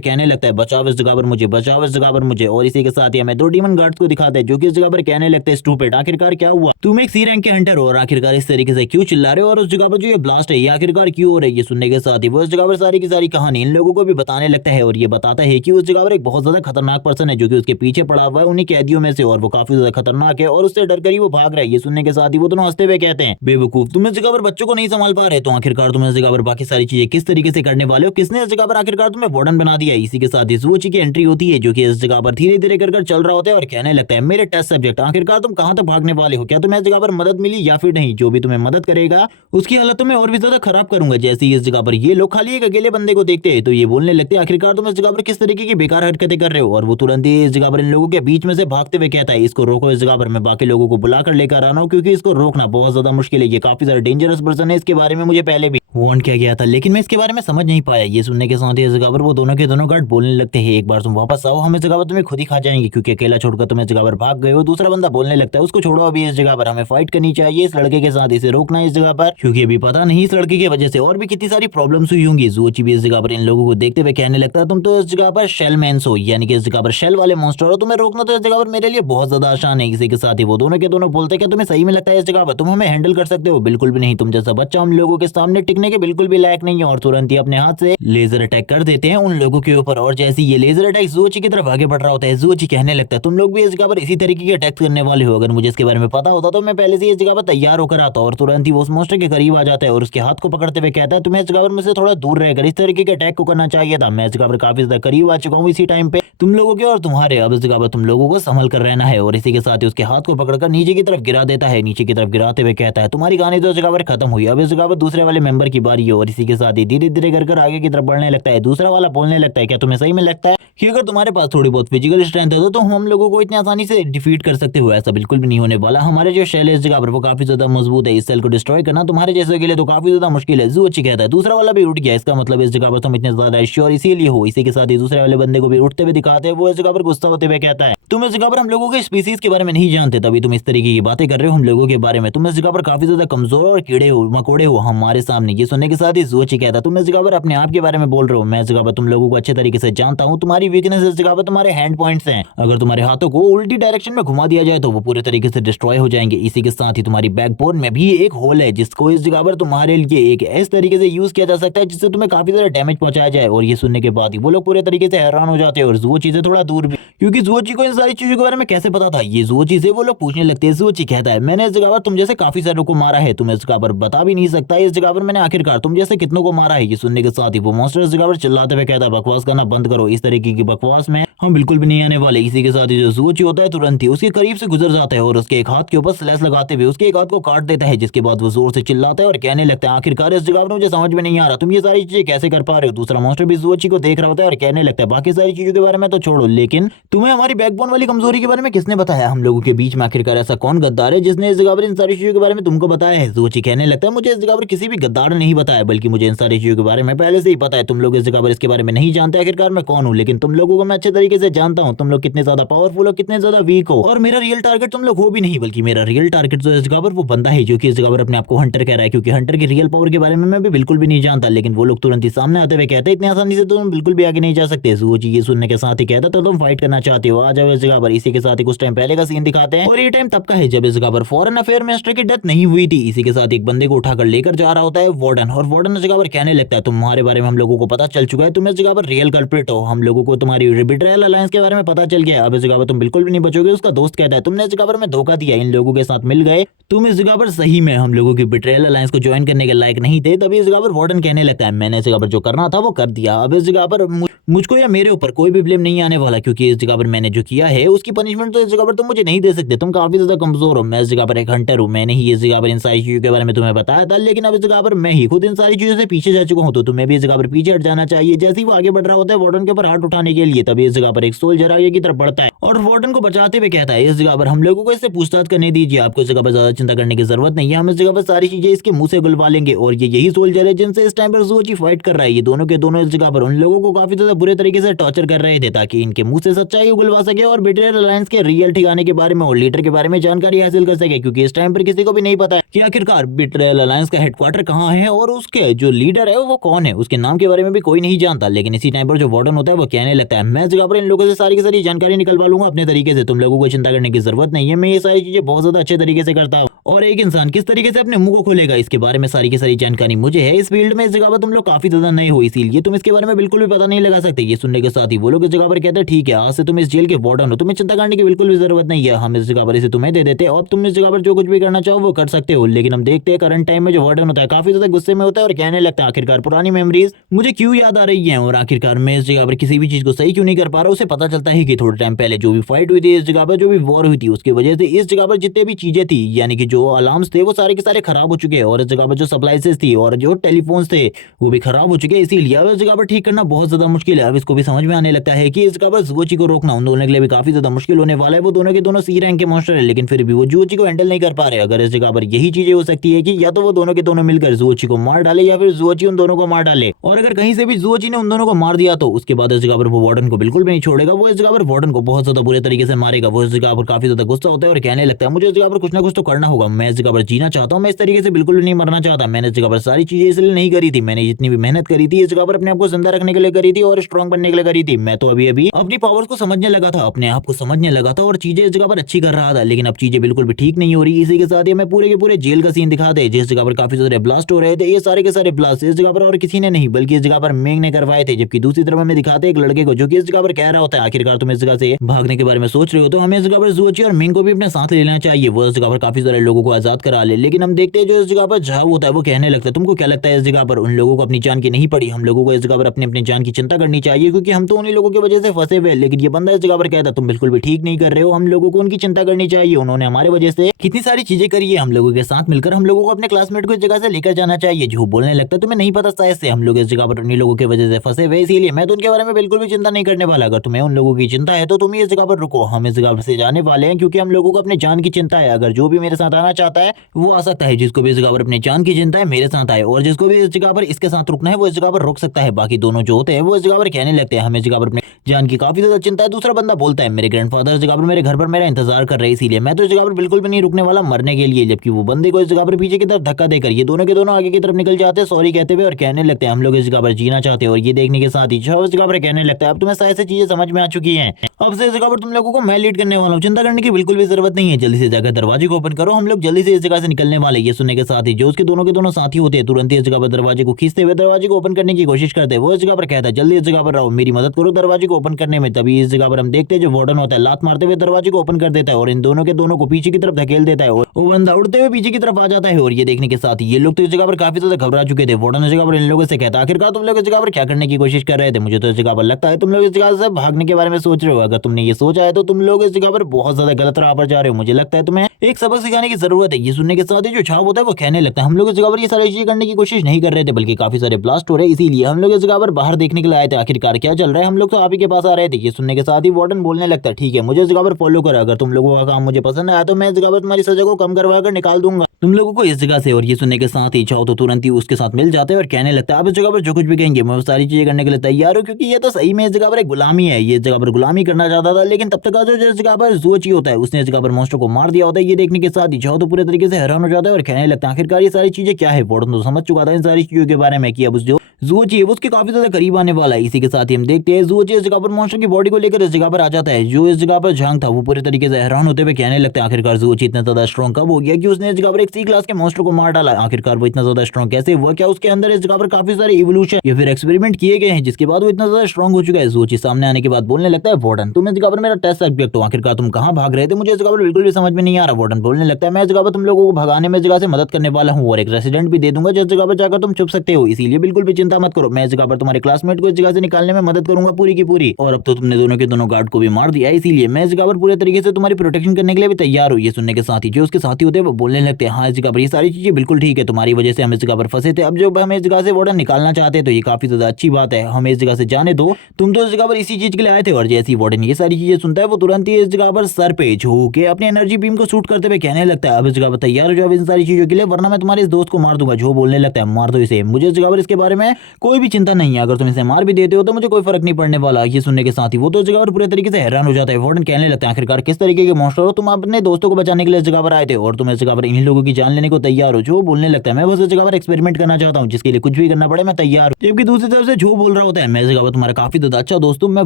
कहने लगता है बचाओ इस जगह पर मुझे, बचाओ इस जगह पर मुझे। और इसी के साथ ही हमें दो डीमन गार्ड्स को दिखाते हैं जो कि इस जगह पर कहने लगते हैं स्टूपिड, आखिरकार क्या हुआ, तुम एक सी रैंक के हंटर हो और आखिरकार इस तरीके से क्यों चिल्ला रहे हो, और उस जगह पर जो ये ब्लास्ट है ये आखिरकार क्यों हो रही है। सुनने के साथ ही वो इस जगह पर सारी की सारी कहानी इन लोगों को भी बताने लगता है और ये बताता है कि उस जगह पर एक बहुत ज्यादा खतरनाक पर्सन है जो कि उसके पीछे पड़ा हुआ है उन्हीं कैदियों में से, और वो काफी ज्यादा खतरनाक है और उससे डर कर ही वो भाग रहा है। ये सुनने के साथ ही वो दोनों हंसते हुए कहते हैं बेवकूफ, तुम इस जगह पर बच्चों को नहीं संभाल पा रहे तो आखिरकार तुम इस जगह पर बाकी सारी चीजें किस तरीके से करने वाले हो, किसने इस जगह पर आखिरकार तुम्हें वार्डन बना दिया। इसी के साथ ही ज़ूची की एंट्री होती है जो कि इस जगह पर धीरे धीरे कर चल रहा होता है और कहने लगता है मेरे टेस्ट सब्जेक्ट आखिरकार तुम कहां तक भागने वाले हो, क्या तुम्हें इस जगह पर मदद मिली या फिर नहीं, जो भी तुम्हें मदद करेगा उसकी हालत में और भी ज्यादा खराब करूंगा। जैसे ही इस जगह पर ये लोग खाली एक अकेले बंदे को देखते हैं तो ये बोलने लगते हैं आखिरकार तुम इस जगह पर किस तरीके की बेकार हरकतें कर रहे हो, और वो तुरंत ही इस जगह पर इन लोगों के बीच में से भागते हुए कहता है इसको रोको, इस जगह पर मैं बाकी लोगों को बुलाकर लेकर आना हूं क्योंकि इसको रोकना बहुत ज्यादा मुश्किल है, ये काफी ज्यादा डेंजरस पर्सन है, इसके बारे में मुझे पहले भी वार्न किया गया था लेकिन मैं इसके बारे में समझ नहीं पाया। ये सुनने के साथ ही इस जगह पर वो दोनों के दोनों गार्ड बोलने लगते हैं एक बार तुम वापस आओ, हम इस जगह पर तुम्हें खुद ही खा जाएंगे क्योंकि अकेला छोड़कर तुम इस जगह पर भाग गए हो। दूसरा बंदा बोलने लगता है उसको छोड़ो, अभी इस जगह पर हमें फाइट करनी चाहिए इस लड़के के साथ, इसे रोकना है इस जगह पर क्योंकि अभी पता नहीं इस लड़के की वजह से और भी कितनी सारी प्रॉब्लम्स हुई होंगी। ज़ूची भी इस जगह पर इन लोगों को देखते हुए कहने लगता है तुम तो इस जगह पर शेल मैंस हो, यानी कि इस जगह पर शेल वाले मॉन्स्टर हो, तुम्हें रोकना तो इस जगह पर मेरे लिए बहुत ज्यादा आसान है। इसी के साथ ही वो दोनों के दोनों बोलते हैं कि तुम्हें सही में लगता है इस जगह पर तुम हमें हैंडल कर सकते हो, बिल्कुल भी नहीं, तुम जैसा बच्चा हम लोगों के सामने टिकने के बिल्कुल भी लायक नहीं है। और तुरंत ही अपने हाथ से लेजर अटैक कर देते हैं उन लोगों के ऊपर, और जैसे ये लेजर अटैक ज़ूची की तरफ आगे बढ़ रहा होता है ज़ूची कहने लगता है तुम लोग भी इस जगह पर इसी तरीके के अटैक करने वाले हो, अगर मुझे इसके बारे में पता होता तो मैं पहले से इस जगह पर तैयार होकर आता। और तुरंत ही वो उस मॉन्स्टर के करीब आ जाता है और उसके हाथ को पकड़ते हुए कहता है तुम्हें इस जगह पर मुझसे थोड़ा दूर रहकर इस तरीके के अटैक को करना चाहिए था, मैं इस जगह पर काफी ज्यादा करीब आ चुका हूँ इसी टाइम पे तुम लोगों के और तुम्हारे, अब इस जगह पर तुम लोगों को संभल कर रहना है। और इसी के साथ ही उसके हाथ को पकड़कर नीचे की तरफ गिरा देता है, नीचे की तरफ गिराते हुए कहता है तुम्हारी कहानी तो इस जगह पर खत्म हुई, अब इस जगह पर दूसरे वाले मेंबर की बारी है। और इसी के साथ ही धीरे धीरे कर आगे की तरफ बढ़ने लगता है। दूसरा वाला बोलने लगता है क्या तुम्हें सही में लगता है कि अगर तुम्हारे पास थोड़ी बहुत फिजिकल स्ट्रेंथ है तो हम लोगों को इतनी आसानी से डिफीट कर सकते हो, ऐसा बिल्कुल भी नहीं होने वाला। हमारे जो शेल है इस जगह पर वो काफी ज्यादा मजबूत है, इस सेल को डिस्ट्रॉय करना तुम्हारे जैसे के लिए तो काफी ज्यादा मुश्किल है। ज़ूची कहता है दूसरा वाला भी उठ गया, इसका मतलब इस जगह पर तुम इतने ज्यादा श्योर इसीलिए हो। इसी के साथ ही दूसरे वाले बंदे को भी उठते हुए दिखाते हैं, वो इस जगह पर गुस्सा होते हुए कहता है तुम इस जगह पर हम लोगों के स्पीसीज के बारे में नहीं जानते तभी तुम इस तरीके की बातें कर रहे हो हम लोगों के बारे में, तुम इस जगह पर काफी ज्यादा कमजोर और कीड़े हो मकोड़े हो हमारे सामने। ये सुनने के साथ ही ज़ूची कहता है तुम इस जगह पर अपने आप के बारे में बोल रहे हो, मैं इस जगह पर तुम लोगों को अच्छे तरीके से जानता हूँ, तुम्हारी वीकनेस इस जगह पर तुम्हारे हैंड पॉइंट्स हैं, अगर तुम्हारे हाथों को उल्टी डायरेक्शन में घुमा दिया जाए तो वो पूरे तरीके से डिस्ट्रॉय हो जाएंगे। इसी के साथ ही तुम्हारी बैकबोन में भी एक होल है जिसको इस जगह पर तुम्हारे लिए एक इस तरीके से यूज किया जा सकता है जिससे तुम्हें काफी ज्यादा डैमेज पहुंचाया जाए। और ये सुनने के बाद ही वो लोग पूरे तरीके से हैरान हो जाते हैं और ज़ूची से थोड़ा दूर भी, क्योंकि ज़ूची को इन सारी चीजों के बारे में कैसे पता था। ये ज़ूची से वो लोग पूछने लगते हैं, ज़ूची कहता है मैंने इस जगह पर तुम जैसे काफी सारों को मारा है, तुम इस जगह पर बता भी नहीं सकता इस जगह पर मैंने आखिरकार तुम जैसे कितनों को मारा है। ये सुनने के साथ ही वो मॉन्स्टर इस जगह पर चिल्लाते हुए कहता है बकवास करना बंद करो, इस तरीके की बकवास में हम बिल्कुल भी नहीं आने वाले। इसी के साथ ही जो ज़ूची होता है तुरंत ही उसके करीब से गुजर जाता है और उसके एक हाथ के ऊपर स्लैश लगाते हुए उसके एक हाथ को काट देता है, जिसके बाद वो जोर से चिल्लाता है और कहने लगता है आखिरकार इस जगह पर मुझे समझ में नहीं आ रहा तुम ये सारी चीजें कैसे कर पा रहे हो। दूसरा मॉन्स्टर भी ज़ूची को देख रहा होता है और कहने लगता है बाकी सारी चीजों के बारे में तो छोड़ो, लेकिन तुम्हें हमारी बैकबोन वाली कमजोरी के बारे में किसने बताया, हम लोगों के बीच में आखिरकार ऐसा कौन गद्दार है जिसने इस जगह पर इन सारी चीजों के बारे में तुमको बताया है। ज़ूची कहने लगता है मुझे इस जगह पर किसी भी गद्दार ने नहीं बताया, बल्कि मुझे इन सारी चीजों के बारे में पहले से ही पता है, तुम लोग इस जगह पर इसके बारे में नहीं जानते आखिरकार मैं कौन हूँ, लेकिन तुम लोगों को मैं अच्छे तरीके से जानता हूँ, तुम लोग कितने ज्यादा पावरफुल हो कितने ज्यादा वीक हो, और मेरा रियल टारगेट तुम लोग हो भी नहीं, बल्कि मेरा रियल टारगेट जो इस जगह पर वो बंदा है जो कि इस जगह पर अपने आप को हंटर कह रहा है, क्योंकि हंटर की रियल पावर के बारे में मैं भी बिल्कुल भी नहीं जानता। लेकिन वो लोग तुरंत ही सामने आते हुए कहते हैं इतनी आसानी से तुम बिल्कुल भी आगे नहीं जा सकते। ज़ूची ये सुनने के साथ ही कहता तो तुम फाइट करना चाहते हो, आ जाओ इस जगह पर। इसी के साथ ही कुछ टाइम पहले का सीन दिखाते हैं और ये टाइम तब का है जब इस जगह पर फॉरेन अफेयर मिनिस्टर की डेथ नहीं हुई थी। इसी के साथ एक बंदे को उठाकर लेकर जा रहा होता है वार्डन, और वार्डन इस जगह पर कहने लगता है तुम्हारे बारे में हम लोगों को पता चल चुका है, तुम इस जगह पर रियल कल्प्रिट हो, हम लोगों को तुम्हारी बिट्रायल अलायंस के बारे में पता चल गया, अब इस जगह पर तुम बिल्कुल भी नहीं बचोगे। उसका दोस्त कहता है तुमने इस जगह पर मैं धोखा दिया, इन लोगों के साथ मिल गए, तुम इस जगह पर सही में हम लोगों की बिट्रायल अलायंस को ज्वाइन करने के लायक नहीं थे। तभी इस जगह पर वार्डन कहने लगता है मैंने इस जगह पर जो करना था वो कर दिया, अब इस जगह पर मुझको या मेरे ऊपर कोई भी ब्लेम नहीं आने वाला, क्योंकि इस जगह पर मैंने जो किया है उसकी पनिशमेंट तो इस जगह पर तुम मुझे नहीं दे सकते, तुम काफी ज्यादा कमजोर हो, मैं इस जगह पर एक हंटर हूँ, मैंने ही इस जगह पर इन सारी चीजों के बारे में तुम्हें बताया था, लेकिन अब इस जगह पर मैं ही खुद इन सारी चीजों से पीछे जा चुका हूँ, तो तुम्हें भी इस जगह पर पीछे हट जाना चाहिए। जैसे ही वो आगे बढ़ रहा होता है वार्डन के ऊपर हाथ उठाने के लिए, तभी इस जगह पर एक सोल्जर आगे की तरफ बढ़ता है और वार्डन को बचाते हुए कहता है इस जगह पर हम लोगों को इससे पूछताछ करने दीजिए, आपको इस जगह पर ज्यादा चिंता करने की जरूरत नहीं है, हम इस जगह पर सारी चीजें इसके मुंह से गुलवा लेंगे। और ये यही सोल्जर है जिनसे इस टाइम पर ज़ूची फाइट कर रहा है। ये दोनों के दोनों इस जगह पर उन लोगों को काफी ज्यादा बुरे तरीके से टॉर्चर कर रहे थे ताकि इनके मुंह से सच्चाई उगलवा सके और बिट्रायल अलायंस के रियल ठिकाने के बारे में और लीडर के बारे में जानकारी हासिल कर सके, क्योंकि इस टाइम पर किसी को भी नहीं पता कि आखिरकार बिट्रायल अलायंस का हेडक्वार्टर कहाँ है और उसके जो लीडर है वो कौन है, उसके नाम के बारे में भी कोई नहीं जानता। जानता, लेकिन इसी टाइम पर जो वार्डन होता है वो कहने लगता है मैं इस जगह पर इन लोगों से सारी की सारी जानकारी निकलवा लूंगा अपने तरीके से, तुम लोगों को चिंता करने की जरूरत नहीं है, मैं ये सारी चीजें बहुत ज्यादा अच्छे तरीके से करता हूँ। और एक इंसान किस तरीके से अपने मुंह को खोलेगा इसके बारे में सारी की सारी जानकारी मुझे है। इस फील्ड में इस जगह पर तुम लोग काफी ज्यादा नए हो, इसीलिए तुम इसके बारे में बिल्कुल भी पता नहीं लगा सकते। ये सुनने के साथ ही वो लोग इस जगह पर कहते हैं ठीक है, आज से तुम इस जेल के वार्डन हो, तुम्हें चिंता करने की बिल्कुल भी जरूरत नहीं है, हम इस जगह पर इसे तुम्हें दे देते हैं और तुम इस जगह पर जो कुछ भी करना चाहो वो कर सकते हो। लेकिन हम देखते हैं करंट टाइम में जो वार्डन होता है काफी ज्यादा गुस्से में होता है और कहने लगता है आखिरकार पुरानी मेमोरीज मुझे क्यों याद आ रही है और आखिरकार मैं इस जगह पर किसी भी चीज को सही क्यों नहीं कर पा रहा। उसे पता चलता है कि थोड़े टाइम पहले जो भी फाइट हुई थी इस जगह पर, जो भी वॉर हुई थी, उसकी वजह से इस जगह पर जितने भी चीजें थी यानी कि जो अलार्म्स थे वो सारे के सारे खराब हो चुके हैं और इस जगह पर जो सप्लाईज थी और जो टेलीफोन्स थे वो भी खराब हो चुके हैं, इसीलिए अब इस जगह पर ठीक करना बहुत ज्यादा मुश्किल है। अब इसको भी समझ में आने लगता है कि इस जगह पर जुओची को रोकना उन दोनों के लिए भी काफी ज्यादा मुश्किल होने वाला है। वो दोनों के दोनों सी रैंक के मॉन्स्टर है, लेकिन फिर भी वो जुओची को हैंडल नहीं कर पा रहे। अगर इस जगह पर यही चीजें हो सकती है कि या तो वो दोनों के दोनों मिलकर जुओची को मार डाले या फिर जुओची उन दोनों को मार डाले, और अगर कहीं से भी जुओची ने उन दोनों को मार दिया तो उसके बाद इस जगह पर वो वार्डन को बिल्कुल भी नहीं छोड़ेगा, वो इस जगह पर वार्डन को बहुत ज्यादा बुरे तरीके से मारेगा। वो इस जगह पर काफी ज्यादा गुस्सा होता है और कहने लगता है मुझे इस जगह पर कुछ ना कुछ तो करना होगा, मैं इस जगह पर जीना चाहता हूँ, मैं इस तरीके से बिल्कुल भी नहीं मरना चाहता। मैंने इस जगह पर सारी चीजें इसलिए नहीं करी थी, मैंने जितनी भी मेहनत करी थी इस जगह पर अपने आप को जिंदा रखने के लिए करी थी और स्ट्रॉन्ग बनने के लिए करी थी। मैं तो अभी अभी अपनी पावर्स को समझने लगा था, अपने आप को समझने लगा था और चीजें इस जगह पर अच्छी कर रहा था, लेकिन अब चीजें बिल्कुल भी ठीक नहीं हो रही। इसी के साथ ही मैं पूरे के पूरे जेल का सीन दिखाते हैं जिस जगह पर काफी सारे ब्लास्ट हो रहे थे। ये सारे के सारे ब्लास्ट इस जगह पर और किसी ने नहीं बल्कि इस जगह पर मेंग ने करवाए थे। जबकि दूसरी तरफ हमें दिखाते एक लड़के को जो कि इस जगह पर कह रहा होता है आखिरकार तुम इस जगह से भागने के बारे में सोच रहे हो तो हमें इस जगह पर जुओची और मेंग को भी अपने साथ ले लेना चाहिए, वो इस जगह पर काफी सारे लोगों को आजाद करा ले। लेकिन हम देखते हैं जो इस जगह पर झाव होता है वो कहने लगता है तुमको क्या लगता है इस जगह पर उन लोगों को अपनी जान की नहीं पड़ी, हम लोगों को इस जगह पर अपनी अपनी जान की चिंता करनी चाहिए क्योंकि हम तो उन्हीं लोगों की वजह से फंसे हुए। लेकिन ये बंदा इस जगह पर कहता तुम बिल्कुल भी ठीक नहीं कर रहे हो, हम लोगों को उनकी चिंता करनी चाहिए, उन्होंने हमारे वजह से कितनी सारी चीजें करी है, हम लोगों के साथ मिलकर हम लोगों को अपने क्लासमेट को इस जगह से लेकर जाना चाहिए। जो बोलने लगता है तुम्हें नहीं पता शायद से हम लोग इस जगह पर उन्हीं लोगों की वजह से फंसे हुए, इसीलिए मैं तो उनके बारे में बिल्कुल भी चिंता नहीं करने वाला। अगर तुम्हें उन लोगों की चिंता है तो तुम ही इस जगह पर रुको, हम इस जगह से जाने वाले हैं क्योंकि हम लोगों को अपनी जान की चिंता है। अगर जो भी मेरे साथ आना चाहता है वो आ सकता है, जिसको भी इस जगह पर अपनी जान की चिंता है मेरे साथ आए, और जिसको भी इस जगह पर इसके साथ रुकना है वो इस जगह पर रुक सकता है। बाकी दोनों जो होते हैं वो इस जगह पर कहने लगते हैं हमें इस जगह पर अपनी जान की काफी ज्यादा चिंता है। दूसरा बंदा बोलता है मेरे ग्रैंडफादर इस जगह पर मेरे घर पर मेरा इंतजार कर रहे हैं, इसीलिए मैं तो इस जगह पर बिल्कुल भी नहीं रुकने वाला मरने के लिए। जबकि वो बंदे को इस जगह पर पीछे की तरफ धक्का देकर ये दोनों के दोनों आगे की तरफ निकल जाते हैं सॉरी कहते हुए और कहने लगते हैं हम लोग इस जगह पर जीना चाहते हैं। और ये देखने के साथ ही इस जगह पर कहने लगता है अब तुम्हें सारी से चीजें समझ में आ चुकी हैं, अब से इस जगह पर तुम लोगों को मैं लीड करने वाला हूँ, चिंता करने की बिल्कुल भी जरूरत नहीं है, जल्दी से जाकर दरवाजे को ओपन करो, हम लोग जल्दी से इस जगह से निकलने वाले। ये सुनने के साथ ही जो उसके दोनों के दोनों साथी होते हैं तुरंत ही इस जगह पर दरवाजे को खींचते हुए दरवाजे को ओपन करने की कोशिश करते हैं। वो इस जगह पर कहता है जल्दी इस जगह पर रहो, मेरी मदद करो दरवाजे को ओपन करने में। तभी इस जगह पर हम देखते हैं जो वार्डन होता है लात मारते हुए दरवाजे को ओपन कर देता है और इन दोनों के दोनों को पीछे की तरफ धकेल देता है और वो बंदा उड़ते हुए पीछे की तरफ आ जाता है। और ये देखने के साथ ही ये लोग तो इस जगह पर काफी ज्यादा घबरा चुके थे। वार्डन इस जगह पर इन लोगों से कहता आखिरकार तुम लोग इस जगह पर क्या करने की कोशिश कर रहे थे, मुझे तो इस जगह पर लगता है तुम लोग इस जगह से भागने के बारे में सोच रहे हो। अगर तुमने ये सोचा है तो तुम लोग इस जगह पर बहुत ज्यादा गलत राह पर जा रहे हो, मुझे लगता है तुम्हें एक सबक सिखाने की जरूरत है। ये सुनने के साथ ही जो छाव होता है वो कहने लगता है हम लोग इस जगह पर ये सारी चीजें करने की कोशिश नहीं कर रहे थे बल्कि काफी सारे ब्लास्ट हो रहे, इसीलिए हम लोग इस जगह पर बाहर देखने के लिए आए थे आखिरकार क्या चल रहा है, हम लोग तो आप ही के पास आ रहे थे। ये सुनने के साथ ही वार्डन बोलने लगता है ठीक है मुझे इस जगह पर फॉलो करो, अगर तुम लोगों का काम मुझे पसंद आया तो मैं इस जगह पर तुम्हारी सजा को कम करवा कर निकाल दूंगा तुम लोगों को इस जगह से। और ये सुनने के साथ ही चाहो तो तुरंत ही उसके साथ मिल जाते हैं और कहने लगता है आप इस जगह पर जो कुछ भी कहेंगे मैं वो सारी चीजें करने के लिए तैयार हूँ क्योंकि ये तो सही में इस जगह पर एक गुलामी है, ये इस जगह पर गुलामी करना चाहता था। लेकिन तब तक जो इस जगह पर जुओची होता है उसने इस जगह पर मॉन्स्टर को मार दिया होता है। ये देखने के साथ ही चाहो तो पूरे तरीके से हैरान हो जाता है और कहने लगता है आखिरकार ये सारी चीजें क्या है। वार्डन तो समझ चुका था इन सारी चीजों के बारे में कि अब जो जुओची है वो उसके काफी ज्यादा करीब आने वाला है। इसी के साथ ही हम देखते हैं जुओची इस जगह पर मॉन्स्टर की बॉडी को लेकर इस जगह पर आ जाता है। जो इस जगह पर झांग था वो पूरे तरीके से हैरान होते हुए कहने लगता है आखिरकार जुओची इतना ज्यादा स्ट्रॉन्ग कब हो गया कि उसने इस जगह पर एक सी क्लास के मॉन्स्टर को मार डाला, आखिरकार वो इतना ज्यादा स्ट्रॉन्ग कैसे हुआ, क्या उसके अंदर इस जगह पर काफी सारे इवोल्यूशन या फिर एक्सपेरिमेंट किए गए हैं जिसके बाद वो इतना ज्यादा स्ट्रॉन्ग हो चुका है। जुओची सामने आने के बाद बोलने लगता है वार्डन तुम इस जगह पर मेरा टेस्ट सब्जेक्ट हो, आखिरकार तुम कहां भाग रहे थे, मुझे इस जगह पर बिल्कुल भी समझ में नहीं आ रहा। वार्डन बोलने लगता है मैं इस जगह पर तुम लोगों को भगाने में इस जगह से मदद करने वाला हूं और एक रेसिडेंट भी दे दूंगा जिस जगह पर जाकर तुम छुप सकते हो, इसीलिए बिल्कुल भी चिंता मत करो, मैं इस जगह पर तुम्हारे क्लासमेट को इस जगह से निकालने में मदद करूंगा पूरी की पूरी। और अब तो तुमने दोनों के दोनों गार्ड को भी मार दिया है इसीलिए मैं इस जगह पर पूरे तरीके से तुम्हारी प्रोटेक्शन करने के लिए भी तैयार हूं। ये सुनने के साथ ही जो उसके साथी होते हैं वो बोलने लगते हैं हाँ इस जगह पर ये सारी चीजें बिल्कुल ठीक है, तुम्हारी वजह से हम इस जगह पर फंसे थे, अब जो हमें इस जगह से वार्डन निकालना चाहते हैं तो ये काफी ज्यादा अच्छी बात है, हमें इस जगह से जाने दो, तुम तो इस जगह पर इसी चीज के लिए आए थे। और जैसे ही वार्डन वार्डन ये सारी चीजें सुनता है वो तुरंत ही इस जगह पर सर पे झोंक के अपनी एनर्जी बीम को शूट करते हुए कहने लगता है अब इस जगह पर तैयार हो जाओ इन सारी चीजों के लिए, वरना मैं तुम्हारे इस दोस्त को मार दूंगा। जो बोलने लगता है मार दो इसे, मुझे इस जगह पर इसके बारे में कोई भी चिंता नहीं है, अगर तुम इसे मार भी देते हो तो मुझे कोई फर्क नहीं पड़ने वाला। ये सुनने के साथ ही वो तो इस जगह पर पूरे तरीके से हैरान हो जाता है। वार्डन कहने लगता है आखिरकार किस तरीके के मॉन्स्टर हो तुम, अपने दोस्तों को बचाने के लिए इस जगह पर आए थे और तुम इस जगह पर इन्हीं लोगों की जान लेने को तैयार हो। जो बोलने लगता है मैं बस इस जगह पर एक्सपेरिमेंट करना चाहता हूँ, जिसके लिए कुछ भी करना पड़े मैं तैयार हूँ। जबकि दूसरी तरफ से जो बोल रहा होता है मैं इस जगह पर तुम्हारा काफी ज्यादा अच्छा दोस्त हूँ, मैं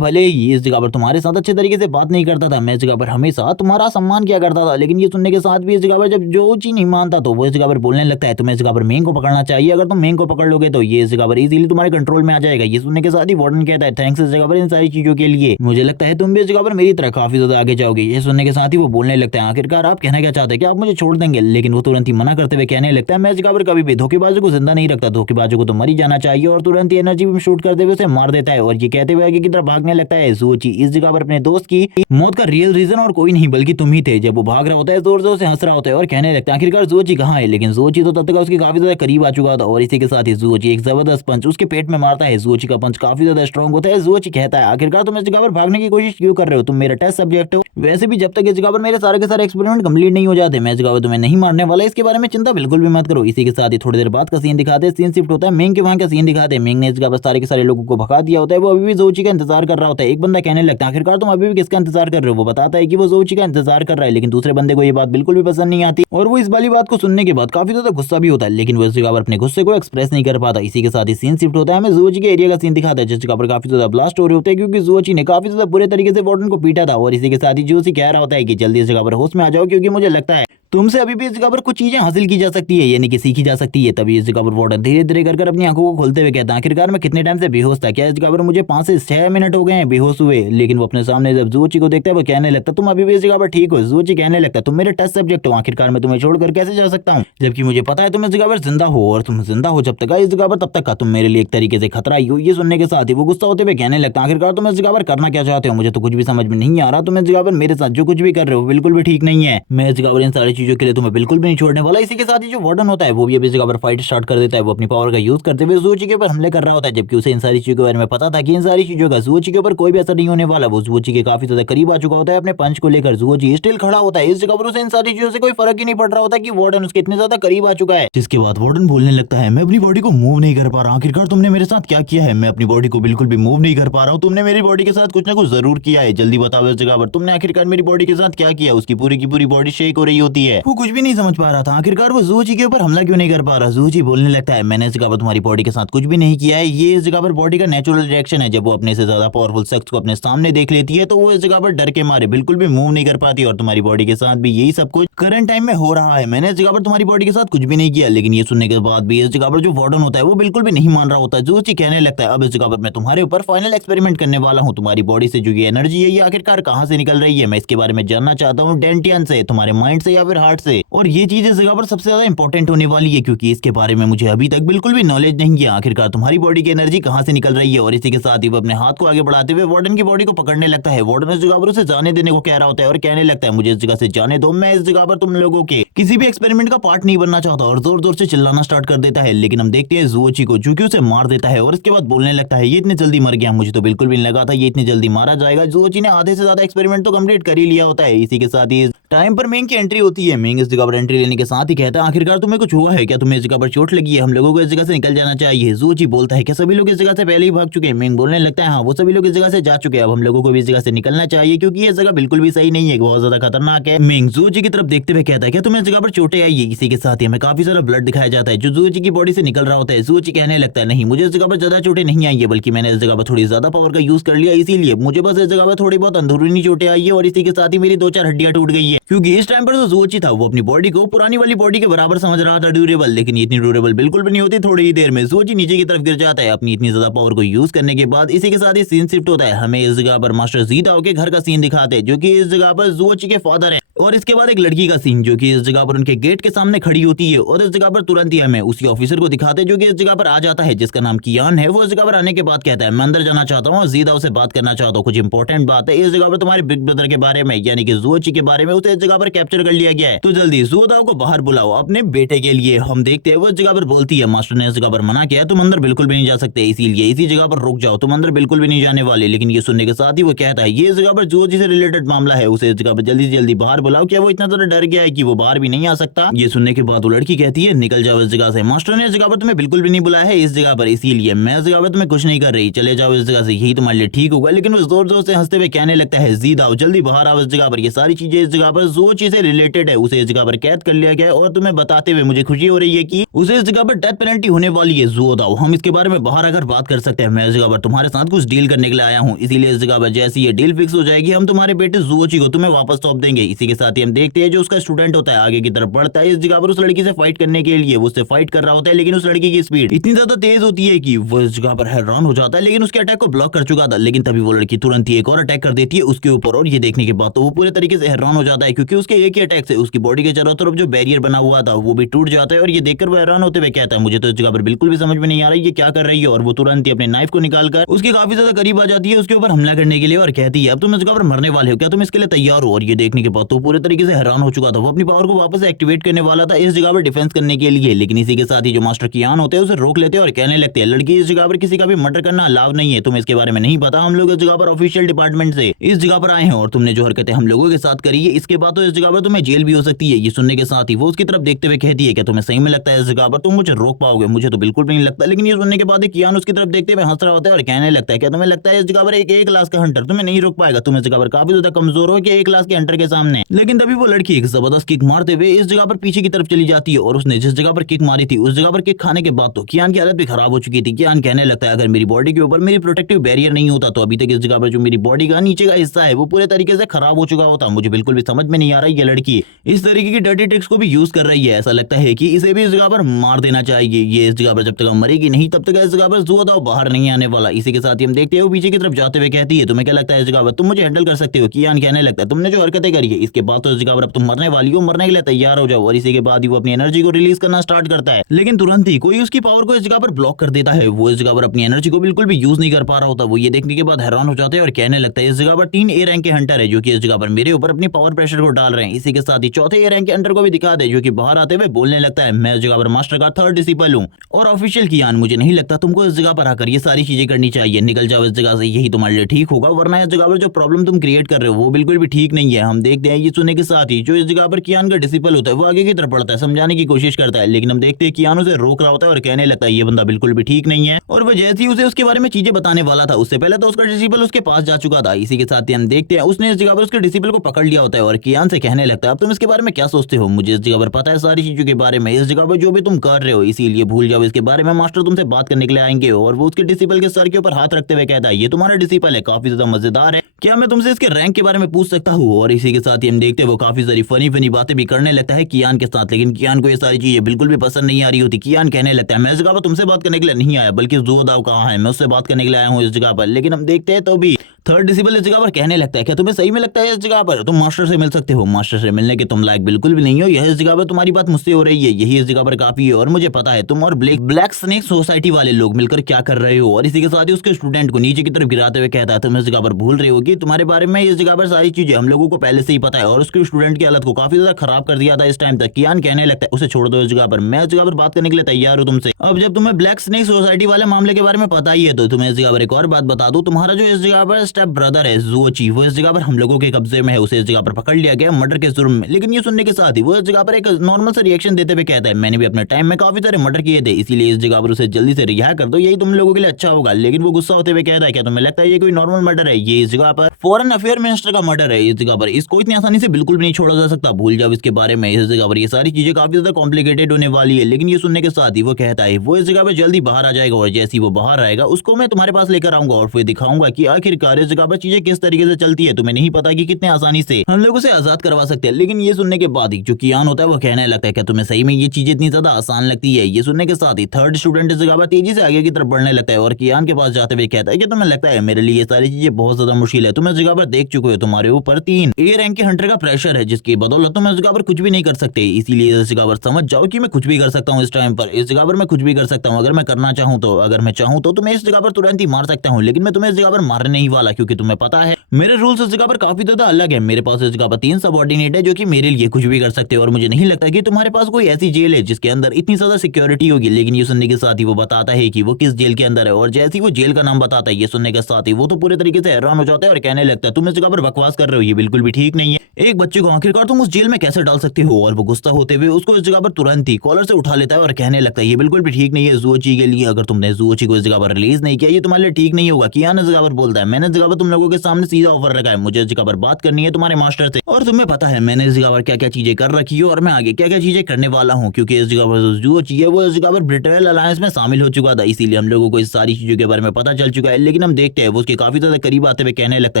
भले ही इस जगह पर तुम्हारे साथ अच्छे तरीके से बात नहीं करता था, मैं इस जगह पर हमेशा तुम्हारा सम्मान किया करता था, लेकिन ये सुनने के साथ भी इस जगह पर जब जो चीज नहीं मानता तो वो इस जगह पर बोलने लगता है तुम्हें इस जगह पर मेंग को पकड़ना चाहिए, अगर तुम मेंग को पकड़ लोगे तो ये इस जगह पर इजीली तुम्हारे कंट्रोल में आ जाएगा। ये सुनने के साथ ही वार्डन कहता है थैंक्स इस जगह पर इन सारी चीजों के लिए, मुझे लगता है तुम भी इस जगह पर मेरी तरह काफी ज्यादा आगे जाओगे। ये सुनने के साथ ही वो बोलने लगता है आखिरकार आप कहना क्या चाहते हैं, क्या आप मुझे छोड़ देंगे? लेकिन वो तुरंत ही मना करते हुए कहने लगता है मैं इस जगह पर कभी भी धोखेबाजों को जिंदा नहीं रखता, धोखेबाजों को तो मर ही जाना चाहिए, और तुरंत ही एनर्जी में शूट करते हुए उसे मार देता है और ये कहते हुए आगे की तरफ भागने लगता है। ज़ूची इस जगह पर अपने दोस्त की मौत का रियल रीजन और कोई नहीं बल्कि तुम ही थे। जब वो भाग रहा होता है जोर जोर से हंस रहा होता है और कहने लगता है आखिरकार ज़ूची कहाँ है, लेकिन ज़ूची तो तब तक उसके काफी ज्यादा करीब आ चुका था और इसी के साथ ही ज़ूची एक जबरदस्त पंच उसके पेट में मारता है। ज़ूची का पंच काफी ज्यादा स्ट्रॉन्ग होता है। ज़ूची कहता है आखिरकार तुम इस जगह पर भागने की कोशिश क्यों कर रहे हो, तुम मेरा टेस्ट सब्जेक्ट हो, वैसे भी जब तक इस जगह पर मेरे सारे के सारे एक्सपेरिमेंट कंप्लीट नहीं हो जाते मैं इस जगह पर तुम्हें नहीं मारने वाला, इसके बारे में चिंता बिल्कुल भी मत करो। इसी के साथ ही थोड़ी देर बाद का सीन दिखाते हैं, सीन शिफ्ट होता है मेंग के वहां का सीन दिखाते हैं। मेंग ने इस जगह पर सारे के सारे लोगों को भगा दिया होता है, वो अभी भी ज़ूची का इंतजार कर रहा होता है। एक बंदा कहने लगता है आखिरकार तुम अभी भी किसका इंतजार कर रहे हो, वो बताता है कि वो ज़ूची का इंतजार कर रहा है, लेकिन दूसरे बंदे को ये बात बिल्कुल भी पसंद नहीं आती और वो इस वाली बात को सुनने के बाद काफी ज्यादा गुस्सा भी होता है, लेकिन वो इस जगह पर अपने गुस्से को एक्सप्रेस नहीं कर पाता। इसी के साथ ही सीन शिफ्ट होता है, हमें ज़ूची के एरिया का सीन दिखाता है जिस जगह पर काफी ज्यादा ब्लास्ट हो रहे होते हैं क्योंकि ज़ूची ने काफी ज्यादा बुरे तरीके से वार्डन को पीटा था और इसी के साथ ही ज़ूची कह रहा होता है कि जल्दी इस जगह पर होश में आ जाओ क्योंकि मुझे लगता है तुमसे अभी भी इस जगह पर कुछ चीजें हासिल की जा सकती है, यानी कि सीखी जा सकती है। तभी इस जगह पर वार्डन धीरे धीरे कर अपनी आंखों को खोलते हुए कहता है आखिरकार मैं कितने टाइम से बेहोश था, क्या इस जगह पर मुझे 5 से 6 मिनट हो गए हैं बेहोश हुए। लेकिन वो अपने सामने जब ज़ूची को देखता है वो कहने लगता तुम अभी भी इस जगह पर ठीक हो। ज़ूची कहने लगता तुम मेरे टेस्ट सब्जेक्ट हो, आखिरकार मैं तुम्हें छोड़कर कैसे जा सकता हूँ, जबकि मुझे पता है तुम इस जगह पर जिंदा हो और तुम जिंदा हो जब तक इस जगह पर तब तक का तुम मेरे लिए एक तरीके से खतरा ही हो। ये सुनने के साथ ही वो गुस्सा होते हुए कहने लगता आखिरकार तुम इस जगह पर करना क्या चाहते हो, मुझे तो कुछ भी समझ में नहीं आ रहा, तुम इस जगह पर मेरे साथ जो कुछ भी कर रहे हो बिल्कुल भी ठीक नहीं है, मैं इस जगह पर इन सारी चीजों के लिए तुम्हें बिल्कुल भी नहीं छोड़ने वाला। इसी के साथ ही जो वार्डन होता है वो भी अभी इस जगह पर फाइट स्टार्ट कर देता है, वो अपनी पावर का यूज करते हुए ज़ूची के ऊपर हमले कर रहा होता है, जबकि उसे इन सारी चीजों के बारे में पता था कि इन सारी चीजों का ज़ूची के ऊपर कोई भी असर नहीं होने वाला। वो ज़ूची के काफी ज्यादा करीब आ चुका होता है, अपने पंच को लेकर ज़ूची स्टिल खड़ा होता है। इस जगह पर उसे इन सारी चीजों से कोई फर्क ही नहीं पड़ रहा होता कि वार्डन उसके इतने ज्यादा करीब आ चुका है, जिसके बाद वार्डन बोलने लगता है मैं अपनी बॉडी को मूव नहीं कर पा रहा, आखिरकार तुमने मेरे साथ क्या किया है, मैं अपनी बॉडी को बिल्कुल भी मूव नहीं कर पा रहा हूँ, तुमने मेरी बॉडी के साथ कुछ ना कुछ जरूर किया है, जल्दी बताओ इस जगह पर तुमने आखिरकार मेरी बॉडी के साथ क्या किया। उसकी पूरी की पूरी बॉडी शेक हो रही होती है, वो कुछ भी नहीं समझ पा रहा था आखिरकार वो ज़ूची के ऊपर हमला क्यों नहीं कर पा रहा। ज़ूची बोलने लगता है मैंने इस जगह पर तुम्हारी बॉडी के साथ कुछ भी नहीं किया है, ये इस जगह पर बॉडी का नेचुरल रिएक्शन है, जब वो अपने से ज्यादा पावरफुल शख्स को अपने सामने देख लेती है तो वो इस जगह पर डर के मारे बिल्कुल भी मूव नहीं कर पाती और तुम्हारी बॉडी के साथ भी यही सब कुछ करंट टाइम में हो रहा है, मैंने इस जगह पर तुम्हारी बॉडी के साथ कुछ भी नहीं किया। लेकिन ये सुनने के बाद भी इस जगह पर जो वार्डन होता है वो बिल्कुल भी नहीं मान रहा होता है। ज़ूची कहने लगता है अब इस जगह पर मैं तुम्हारे ऊपर फाइनल एक्सपेरिमेंट करने वाला हूँ, तुम्हारी बॉडी से जो ये एनर्जी है ये आखिरकार कहाँ से निकल रही है, मैं इसके बारे में जानना चाहता हूँ, डेंटियन से, तुम्हारे माइंड से या फिर हार्ट से, और ये चीज इस जगह पर सबसे ज्यादा इंपॉर्टेंट होने वाली है क्योंकि इसके बारे में मुझे अभी तक बिल्कुल भी नॉलेज नहीं है, आखिरकार तुम्हारी बॉडी की एनर्जी कहाँ से निकल रही है। और इसी के साथ ही वो अपने हाथ को आगे बढ़ाते हुए वार्डन की बॉडी को पकड़ने लगता है। वार्डन इस जगह पर उसे जाने देने को कह रहा होता है और कहने लगता है मुझे इस जगह से जाने दो, मैं इस जगह पर तुम लोगों के किसी भी एक्सपेरिमेंट का पार्ट नहीं बनना चाहता, और जोर जोर से चिल्लाना स्टार्ट कर देता है। लेकिन हम देखते हैं ज़ूची को जो कि उसे मार देता है और इसके बाद बोलने लगता है ये इतने जल्दी मर गया, मुझे तो बिल्कुल भी नहीं लगा था ये इतनी जल्दी मारा जाएगा। ज़ूची ने आधे से ज्यादा एक्सपेरिमेंट तो कंप्लीट कर ही लिया होता है। इसी के साथ ही टाइम पर मेंग की एंट्री होती है। मेंग इस जगह पर एंट्री लेने के साथ ही कहता है आखिरकार तुम्हें कुछ हुआ है क्या, तुम्हें इस जगह पर चोट लगी है, हम लोगों को इस जगह से निकल जाना चाहिए। ज़ूची बोलता है क्या सभी लोग इस जगह से पहले ही भाग चुके हैं। मेंग बोलने लगता है हाँ वो सभी लोग इस जगह से जा चुके हैं, अब हम लोगों को भी इस जगह से निकलना चाहिए क्योंकि ये जगह बिल्कुल भी सही नहीं है, बहुत ज्यादा खतरनाक है। मेंग ज़ूची की तरफ देखते हुए कहता है क्या तुम्हें इस जगह पर चोटें आई है। इसी के साथ ही हमें काफी सारा ब्लड दिखाया जाता है जो ज़ूची की बॉडी से निकल रहा होता है। ज़ूची कहने लगता है नहीं मुझे इस जगह पर ज्यादा चोटें नहीं आई है, बल्कि मैंने इस जगह पर थोड़ी ज्यादा पावर का यूज कर लिया, इसीलिए मुझे बस इस जगह पर थोड़ी बहुत अंदरूनी चोटें आई है और इसी के साथ ही मेरी 2-4 हड्डियां टूट गई है। क्योंकि इस टाइम पर जो ज़ूची था वो अपनी बॉडी को पुरानी वाली बॉडी के बराबर समझ रहा था ड्यूरेबल, लेकिन इतनी ड्यूरेबल बिल्कुल भी नहीं होती। थोड़ी ही देर में ज़ूची नीचे की तरफ गिर जाता है अपनी इतनी ज्यादा पावर को यूज करने के बाद। इसी के साथ ही सीन शिफ्ट होता है, हमें इस जगह पर मास्टर ज़ीदाओ के घर का सीन दिखाते हैं जो कि इस जगह पर ज़ूची के फादर है, और इसके बाद एक लड़की का सीन जो कि इस जगह पर उनके गेट के सामने खड़ी होती है और इस जगह पर तुरंत ही हमें उसी ऑफिसर को दिखाते हैं जो कि इस जगह पर आ जाता है जिसका नाम कियान है। वो इस जगह पर आने के बाद कहता है मैं अंदर जाना चाहता हूँ और ज़ीदाओ से बात करना चाहता हूँ, कुछ इंपॉर्टेंट बात है इस जगह पर तुम्हारे बिग ब्रदर के बारे में, यानी कि ज़ूची के बारे में, उसे इस जगह पर कैप्चर कर लिया गया है, तो जल्दी ज़ुओदाओ को बाहर बुलाओ अपने बेटे के लिए। हम देखते हैं वो इस जगह पर बोलती है मास्टर ने इस जगह पर मना किया, तुम अंदर बिल्कुल भी नहीं जा सकते, इसीलिए इसी जगह पर रुक जाओ, तुम अंदर बिल्कुल भी नहीं जाने वाले। लेकिन ये सुनने के साथ ही वो कहता है ये इस जगह पर ज़ुओजी से रिलेटेड मामला है, उसे इस जगह पर जल्दी से जल्दी बाहर बुलाओ। क्या वो इतना ज्यादा डर गया है कि वो बाहर भी नहीं आ सकता? ये सुनने के बाद वो लड़की कहती है निकल जाओ इस जगह से, मास्टर ने इस जगह पर तुम्हें बिल्कुल भी नहीं बुलाया है इस जगह पर, इसीलिए मैं इस जगह पर तुम्हें कुछ नहीं कर रही, चले जाओ इस जगह से, यही तुम्हारे लिए ठीक होगा। लेकिन वो जोर जोर से हंसते हुए कहने लगता है जीद आओ, जल्दी बाहर आओ इस जगह पर, ये सारी चीजें इस जगह पर ज़ुओजी से रिलेटेड है, उसे इस जगह पर कैद कर लिया गया है। और तुम्हें बताते हुए मुझे खुशी हो रही है कि उसे इस जगह पर डेथ पेनल्टी होने वाली है। ज़ुओदाओ हम इसके बारे में बाहर आकर बात कर सकते हैं, मैं इस जगह पर तुम्हारे साथ कुछ डील करने के लिए आया हूँ, इसीलिए इस जगह पर जैसी ये डील फिक्स हो जाएगी हम तुम्हारे बेटे ज़ुओजी को तुम्हें वापस सौंप देंगे। इसी के साथ ही हम देखते हैं जो उसका स्टूडेंट होता है आगे की तरफ बढ़ता है इस जगह पर उस लड़की से फाइट करने के लिए, वो उससे फाइट कर रहा होता है लेकिन उस लड़की की स्पीड इतनी ज्यादा तेज होती है कि वो इस जगह पर हैरान हो जाता है, लेकिन उसके अटैक को ब्लॉक कर चुका था। लेकिन तभी वो लड़की तुरंत ही एक और अटैक कर देती है उसके ऊपर, और ये देखने के बाद तो वो पूरे तरीके से हैरान हो जाता है क्योंकि उसके एक ही अटैक से उसकी बॉडी के चारों तरफ जो बैरियर बना हुआ था वो भी टूट जाता है। और ये देखकर वो हैरान होते हुए कहता है मुझे तो इस जगह पर बिल्कुल भी समझ में नहीं आ रही ये क्या कर रही है। और वो तुरंत ही अपने नाइफ को निकालकर उसके काफी ज्यादा करीब आ जाती है उसके ऊपर हमला करने के लिए और कहती है अब तुम इस जगह पर मरने वाले हो, क्या तुम इसके लिए तैयार हो? और ये देखने के बाद तो पूरे तरीके से हैरान हो चुका था, वो अपनी पावर को वापस एक्टिवेट करने वाला था इस जगह पर डिफेंस करने के लिए। लेकिन इसी के साथ ही जो मास्टर कियान होते हैं उसे रोक लेते हैं और कहने लगते हैं लड़की इस जगह पर किसी का भी मर्डर करना अलाउ नहीं है, तुम्हें इसके बारे में नहीं पता, हम लोग इस जगह पर ऑफिशियल डिपार्टमेंट से इस जगह पर आए हैं और तुमने जो हरकतें हम लोगों के साथ करी है इसके बाद तो इस जगह पर तुम्हें जेल भी हो सकती है। ये सुनने के साथ ही वो उसकी तरफ देखते हुए कहती है क्या तुम्हें सही में लगता है इस जगह पर तुम मुझे रोक पाओगे? मुझे तो बिल्कुल भी नहीं लगता। लेकिन ये सुनने के बाद कियान उसकी तरफ देखते हुए हंस रहा होता है और कहने लगता है क्या तुम्हें लगता है इस जगह पर एक ए क्लास का हंटर तुम्हें नहीं रोक पाएगा? तुम इस जगह पर काफी ज्यादा कमजोर हो कि ए क्लास के हंटर के सामने। लेकिन तभी वो लड़की एक जबरदस्त किक मारते हुए इस जगह पर पीछे की तरफ चली जाती है और उसने जिस जगह पर किक मारी थी उस जगह पर किक खाने के बाद तो कियान की हालत भी खराब हो चुकी थी। कियान कहने लगता है अगर मेरी बॉडी के ऊपर मेरी प्रोटेक्टिव बैरियर नहीं होता तो अभी तक इस जगह पर जो मेरी बॉडी का नीचे का हिस्सा है वो पूरे तरीके से खराब हो चुका होता। मुझे बिल्कुल भी समझ में नहीं आ रहा ये लड़की इस तरीके की डर्टी ट्रिक्स को भी यूज कर रही है, ऐसा लगता है कि इसे भी इस जगह पर मार देना चाहिए। ये इस जगह पर जब तक मरेगी नहीं तब तक इस जगह पर ज़ुओदाओ बाहर नहीं आने वाला। इसी के साथ ही हम देखते हैं वो पीछे की तरफ जाते हुए कहती है तुम्हें क्या लगता है इस जगह पर तुम मुझे हैंडल कर सकते हो? कियान कहने लगता है तुमने जो हरकतें करी है इसके बाद तो इस जगह पर अब तुम मरने वाली हो, मरने के लिए तैयार हो जाओ। और इसी के बाद ही वो अपनी एनर्जी को रिलीज करना स्टार्ट करता है, लेकिन तुरंत ही कोई उसकी पावर को इस जगह पर ब्लॉक कर देता है। वो इस जगह पर अपनी एनर्जी को बिल्कुल भी यूज नहीं कर पा रहा होता। वो ये देखने के बाद हैरान हो जाते हैं और कहने लगता है इस जगह पर 3 ए रैंक के हंटर है जो कि इस जगह पर मेरे ऊपर अपनी पावर प्रेशर को डाल रहे हैं। इसी के साथ ही चौथे ए रैंक के हंटर को भी दिखा दे जो कि बाहर आते हुए बोलने लगता है मैं इस जगह पर मास्टर का 3rd डिसिपल हूं और ऑफिशियल कियान मुझे नहीं लगता तुमको इस जगह पर आकर ये सारी चीजें करनी चाहिए, निकल जाओ इस जगह से, यही तुम्हारे लिए ठीक होगा, वरना इस जगह पर जो प्रॉब्लम तुम क्रिएट कर रहे हो वो बिल्कुल भी ठीक नहीं है। हम देखते हैं ये सुनने के साथ ही जो इस जगह पर कियान का डिसिपल होता है वो आगे की तरफ बढ़ता है, समझाने की कोशिश करता है, लेकिन हम देखते हैं कियान उसे रोक रहा होता है और कहने लगता है ये बंदा बिल्कुल भी ठीक नहीं है। और वो जैसे ही उसे उसके बारे में चीजें बताने वाला था उससे पहले तो उसका डिसिपल उसके पास जा चुका था। इसी के साथ ही हम देखते हैं उसने इस जगह पर उसके डिसिपल को पकड़ लिया होता है और कियान से कहने लगता है अब तुम इसके बारे में क्या सोचते हो? मुझे इस जगह पर पता है सारी चीजों के बारे में, इस जगह पर जो भी तुम कर रहे हो इसीलिए भूल जाओ इसके बारे में, मास्टर तुमसे बात करने के लिए आएंगे। और वो उसके डिसिपल के सर के ऊपर हाथ रखते हुए कहता है ये तुम्हारा डिसिपल है, काफी ज्यादा मजेदार है, क्या मैं तुमसे इसके रैंक के बारे में पूछ सकता हूँ? और इसी के साथ ही हम देखते हैं वो काफी सारी फनी बातें भी करने लगता है कियान के साथ, लेकिन कियान को ये सारी चीजें बिल्कुल भी पसंद नहीं आ रही होती। कियान कहने लगता है मैं इस जगह पर तुमसे बात करने के लिए नहीं आया बल्कि ज़ुओदाओ कहाँ है, मैं उससे बात करने के लिए आया हूँ इस जगह पर। लेकिन हम देखते हैं तो भी 3rd डिसिबल इस जगह पर कहने लगता है क्या तुम्हें सही में लगता है इस जगह पर तुम मास्टर से मिल सकते हो? मास्टर से मिलने के तुम लायक बिल्कुल भी नहीं हो, यह इस जगह पर तुम्हारी बात मुझसे हो रही है, यही इस जगह पर काफी है और मुझे पता है तुम और ब्लैक स्नेक सोसाइटी वाले लोग मिलकर क्या कर रहे हो। और इसी के साथ ही उसके स्टूडेंट को नीचे की तरफ गिराते हुए कहता है तुम इस जगह पर भूल रहे हो कि तुम्हारे बारे में इस जगह पर सारी चीजें हम लोगों को पहले से ही पता है। और उसके स्टूडेंट की हालत को काफी ज्यादा खराब कर दिया था इस टाइम तक। कियान कहने लगता है उसे छोड़ दो इस जगह पर, मैं इस जगह पर बात करने के लिए तैयार हूँ तुमसे। अब जब तुम्हें ब्लैक स्नेक सोसाइटी वाले मामले के बारे में पता ही है तो तुम्हें इस जगह पर एक और बात बता दूं, तुम्हारा जो इस जगह पर स्टेप ब्रदर है ज़ुओची वो इस जगह पर हम लोगों के कब्जे में है, उसे इस जगह पर पकड़ लिया गया मर्डर के जुर्म में। लेकिन ये सुनने के साथ ही वो इस जगह पर एक नॉर्मल सा रिएक्शन देते हुए कहता है मैंने भी अपने टाइम में काफी सारे मर्डर किए थे, इसीलिए इस जगह पर उसे जल्दी से रिहा कर दो, यही तुम लोगों के लिए अच्छा होगा। लेकिन वो गुस्सा होते हुए कहता है क्या तुम्हें लगता है ये कोई नॉर्मल मर्डर है? ये इस जगह पर फॉरेन अफेयर मिनिस्टर का मर्डर है इस जगह पर, इसको इतनी आसानी से बिल्कुल भी नहीं छोड़ा जा सकता, भूल जाओ इसके बारे में। इस जगह पर ये सारी चीजें काफी ज्यादा कॉम्प्लिकेटेड होने वाली है। लेकिन ये सुनने के साथ ही वो कहता है वो इस जगह पर जल्दी बाहर आ जाएगा और जैसे ही वो बाहर आएगा उसको मैं तुम्हारे पास लेकर आऊंगा और फिर दिखाऊंगा कि आखिरकार इस जगह पर चीजें किस तरीके से चलती है। तुम्हें नहीं पता कि कितने आसानी से हम लोग उसे आजाद करवा सकते हैं। लेकिन ये सुनने के बाद ही जो कियान होता है वो कहने लगता है क्या तुम्हें सही में ये चीजें इतनी ज्यादा आसान लगती है? ये सुनने के साथ ही 3rd स्टूडेंट इस जगह पर तेजी से आगे की तरफ बढ़ने लगता है और कियान के पास जाते हुए कहता है कि तुम्हें लगता है मेरे लिए ये सारी चीजें बहुत ज्यादा मुश्किल है? है, तुम इस जगह पर देख चुके हो तुम्हारे ऊपर 3 ए रैंक के हंटर का प्रेशर है, जिसकी बदौलत तुम इस जगह पर कुछ भी नहीं कर सकते। इसीलिए इस जगह पर समझ जाओ कि मैं कुछ भी कर सकता हूँ इस टाइम पर। इस जगह पर मैं कुछ भी कर सकता हूँ अगर मैं करना चाहूँ तो। अगर मैं चाहूँ तो मैं इस जगह पर तुरंत ही मार सकता हूँ, लेकिन मैं तुम्हें इस जगह पर मारने नहीं वाला, क्योंकि तुम्हें पता है मेरे रूल्स इस जगह पर काफी ज्यादा अलग है। मेरे पास इस जगह पर 3 सबऑर्डिनेट है जो कि मेरे लिए कुछ भी कर सकते हैं, और मुझे नहीं लगता कि तुम्हारे पास कोई ऐसी जेल है जिसके अंदर इतनी ज्यादा सिक्योरिटी होगी। लेकिन ये सुनने के साथ ही वो बताता है कि वो किस जेल के अंदर है, और जैसे ही वो जेल का नाम बताता है, ये सुनने के साथ ही वो तो पूरे तरीके से हैरान हो जाता है और कहने लगता है तुम इस जगह पर बकवास कर रहे हो, ये बिल्कुल भी ठीक नहीं है। एक बच्चे को आखिरकार तुम उस जेल में कैसे डाल सकते हो? और वो गुस्सा होते हुए उसको इस जगह पर तुरंत ही कॉलर से उठा लेता है और कहने लगता है ये बिल्कुल भी ठीक नहीं है ज़ूओची के लिए। अगर तुमने ज़ूओची को इस जगह पर रिलीज नहीं किया, ये तुम्हारे लिए ठीक नहीं होगा। कियान इस जगह पर बोलता है मैंने इस जगह पर तुम लोगों के सामने सीधा ऑफर रखा है, मुझे इस जगह पर बात करनी है तुम्हारे मास्टर से, और तुम्हें पता है मैंने इस जगह पर क्या क्या चीजें कर रखी है और मैं आगे क्या क्या चीजें करने वाला हूँ। क्योंकि इस जगह पर ज़ूओची है वो इस जगह पर ब्रिटेल अलायंस में शामिल हो चुका था, इसीलिए हम लोगों को इस सारी चीजों के बारे में पता चल चुका है। लेकिन हम देखते हैं वो उसके काफी ज्यादा करीब आते हुए कहने लगता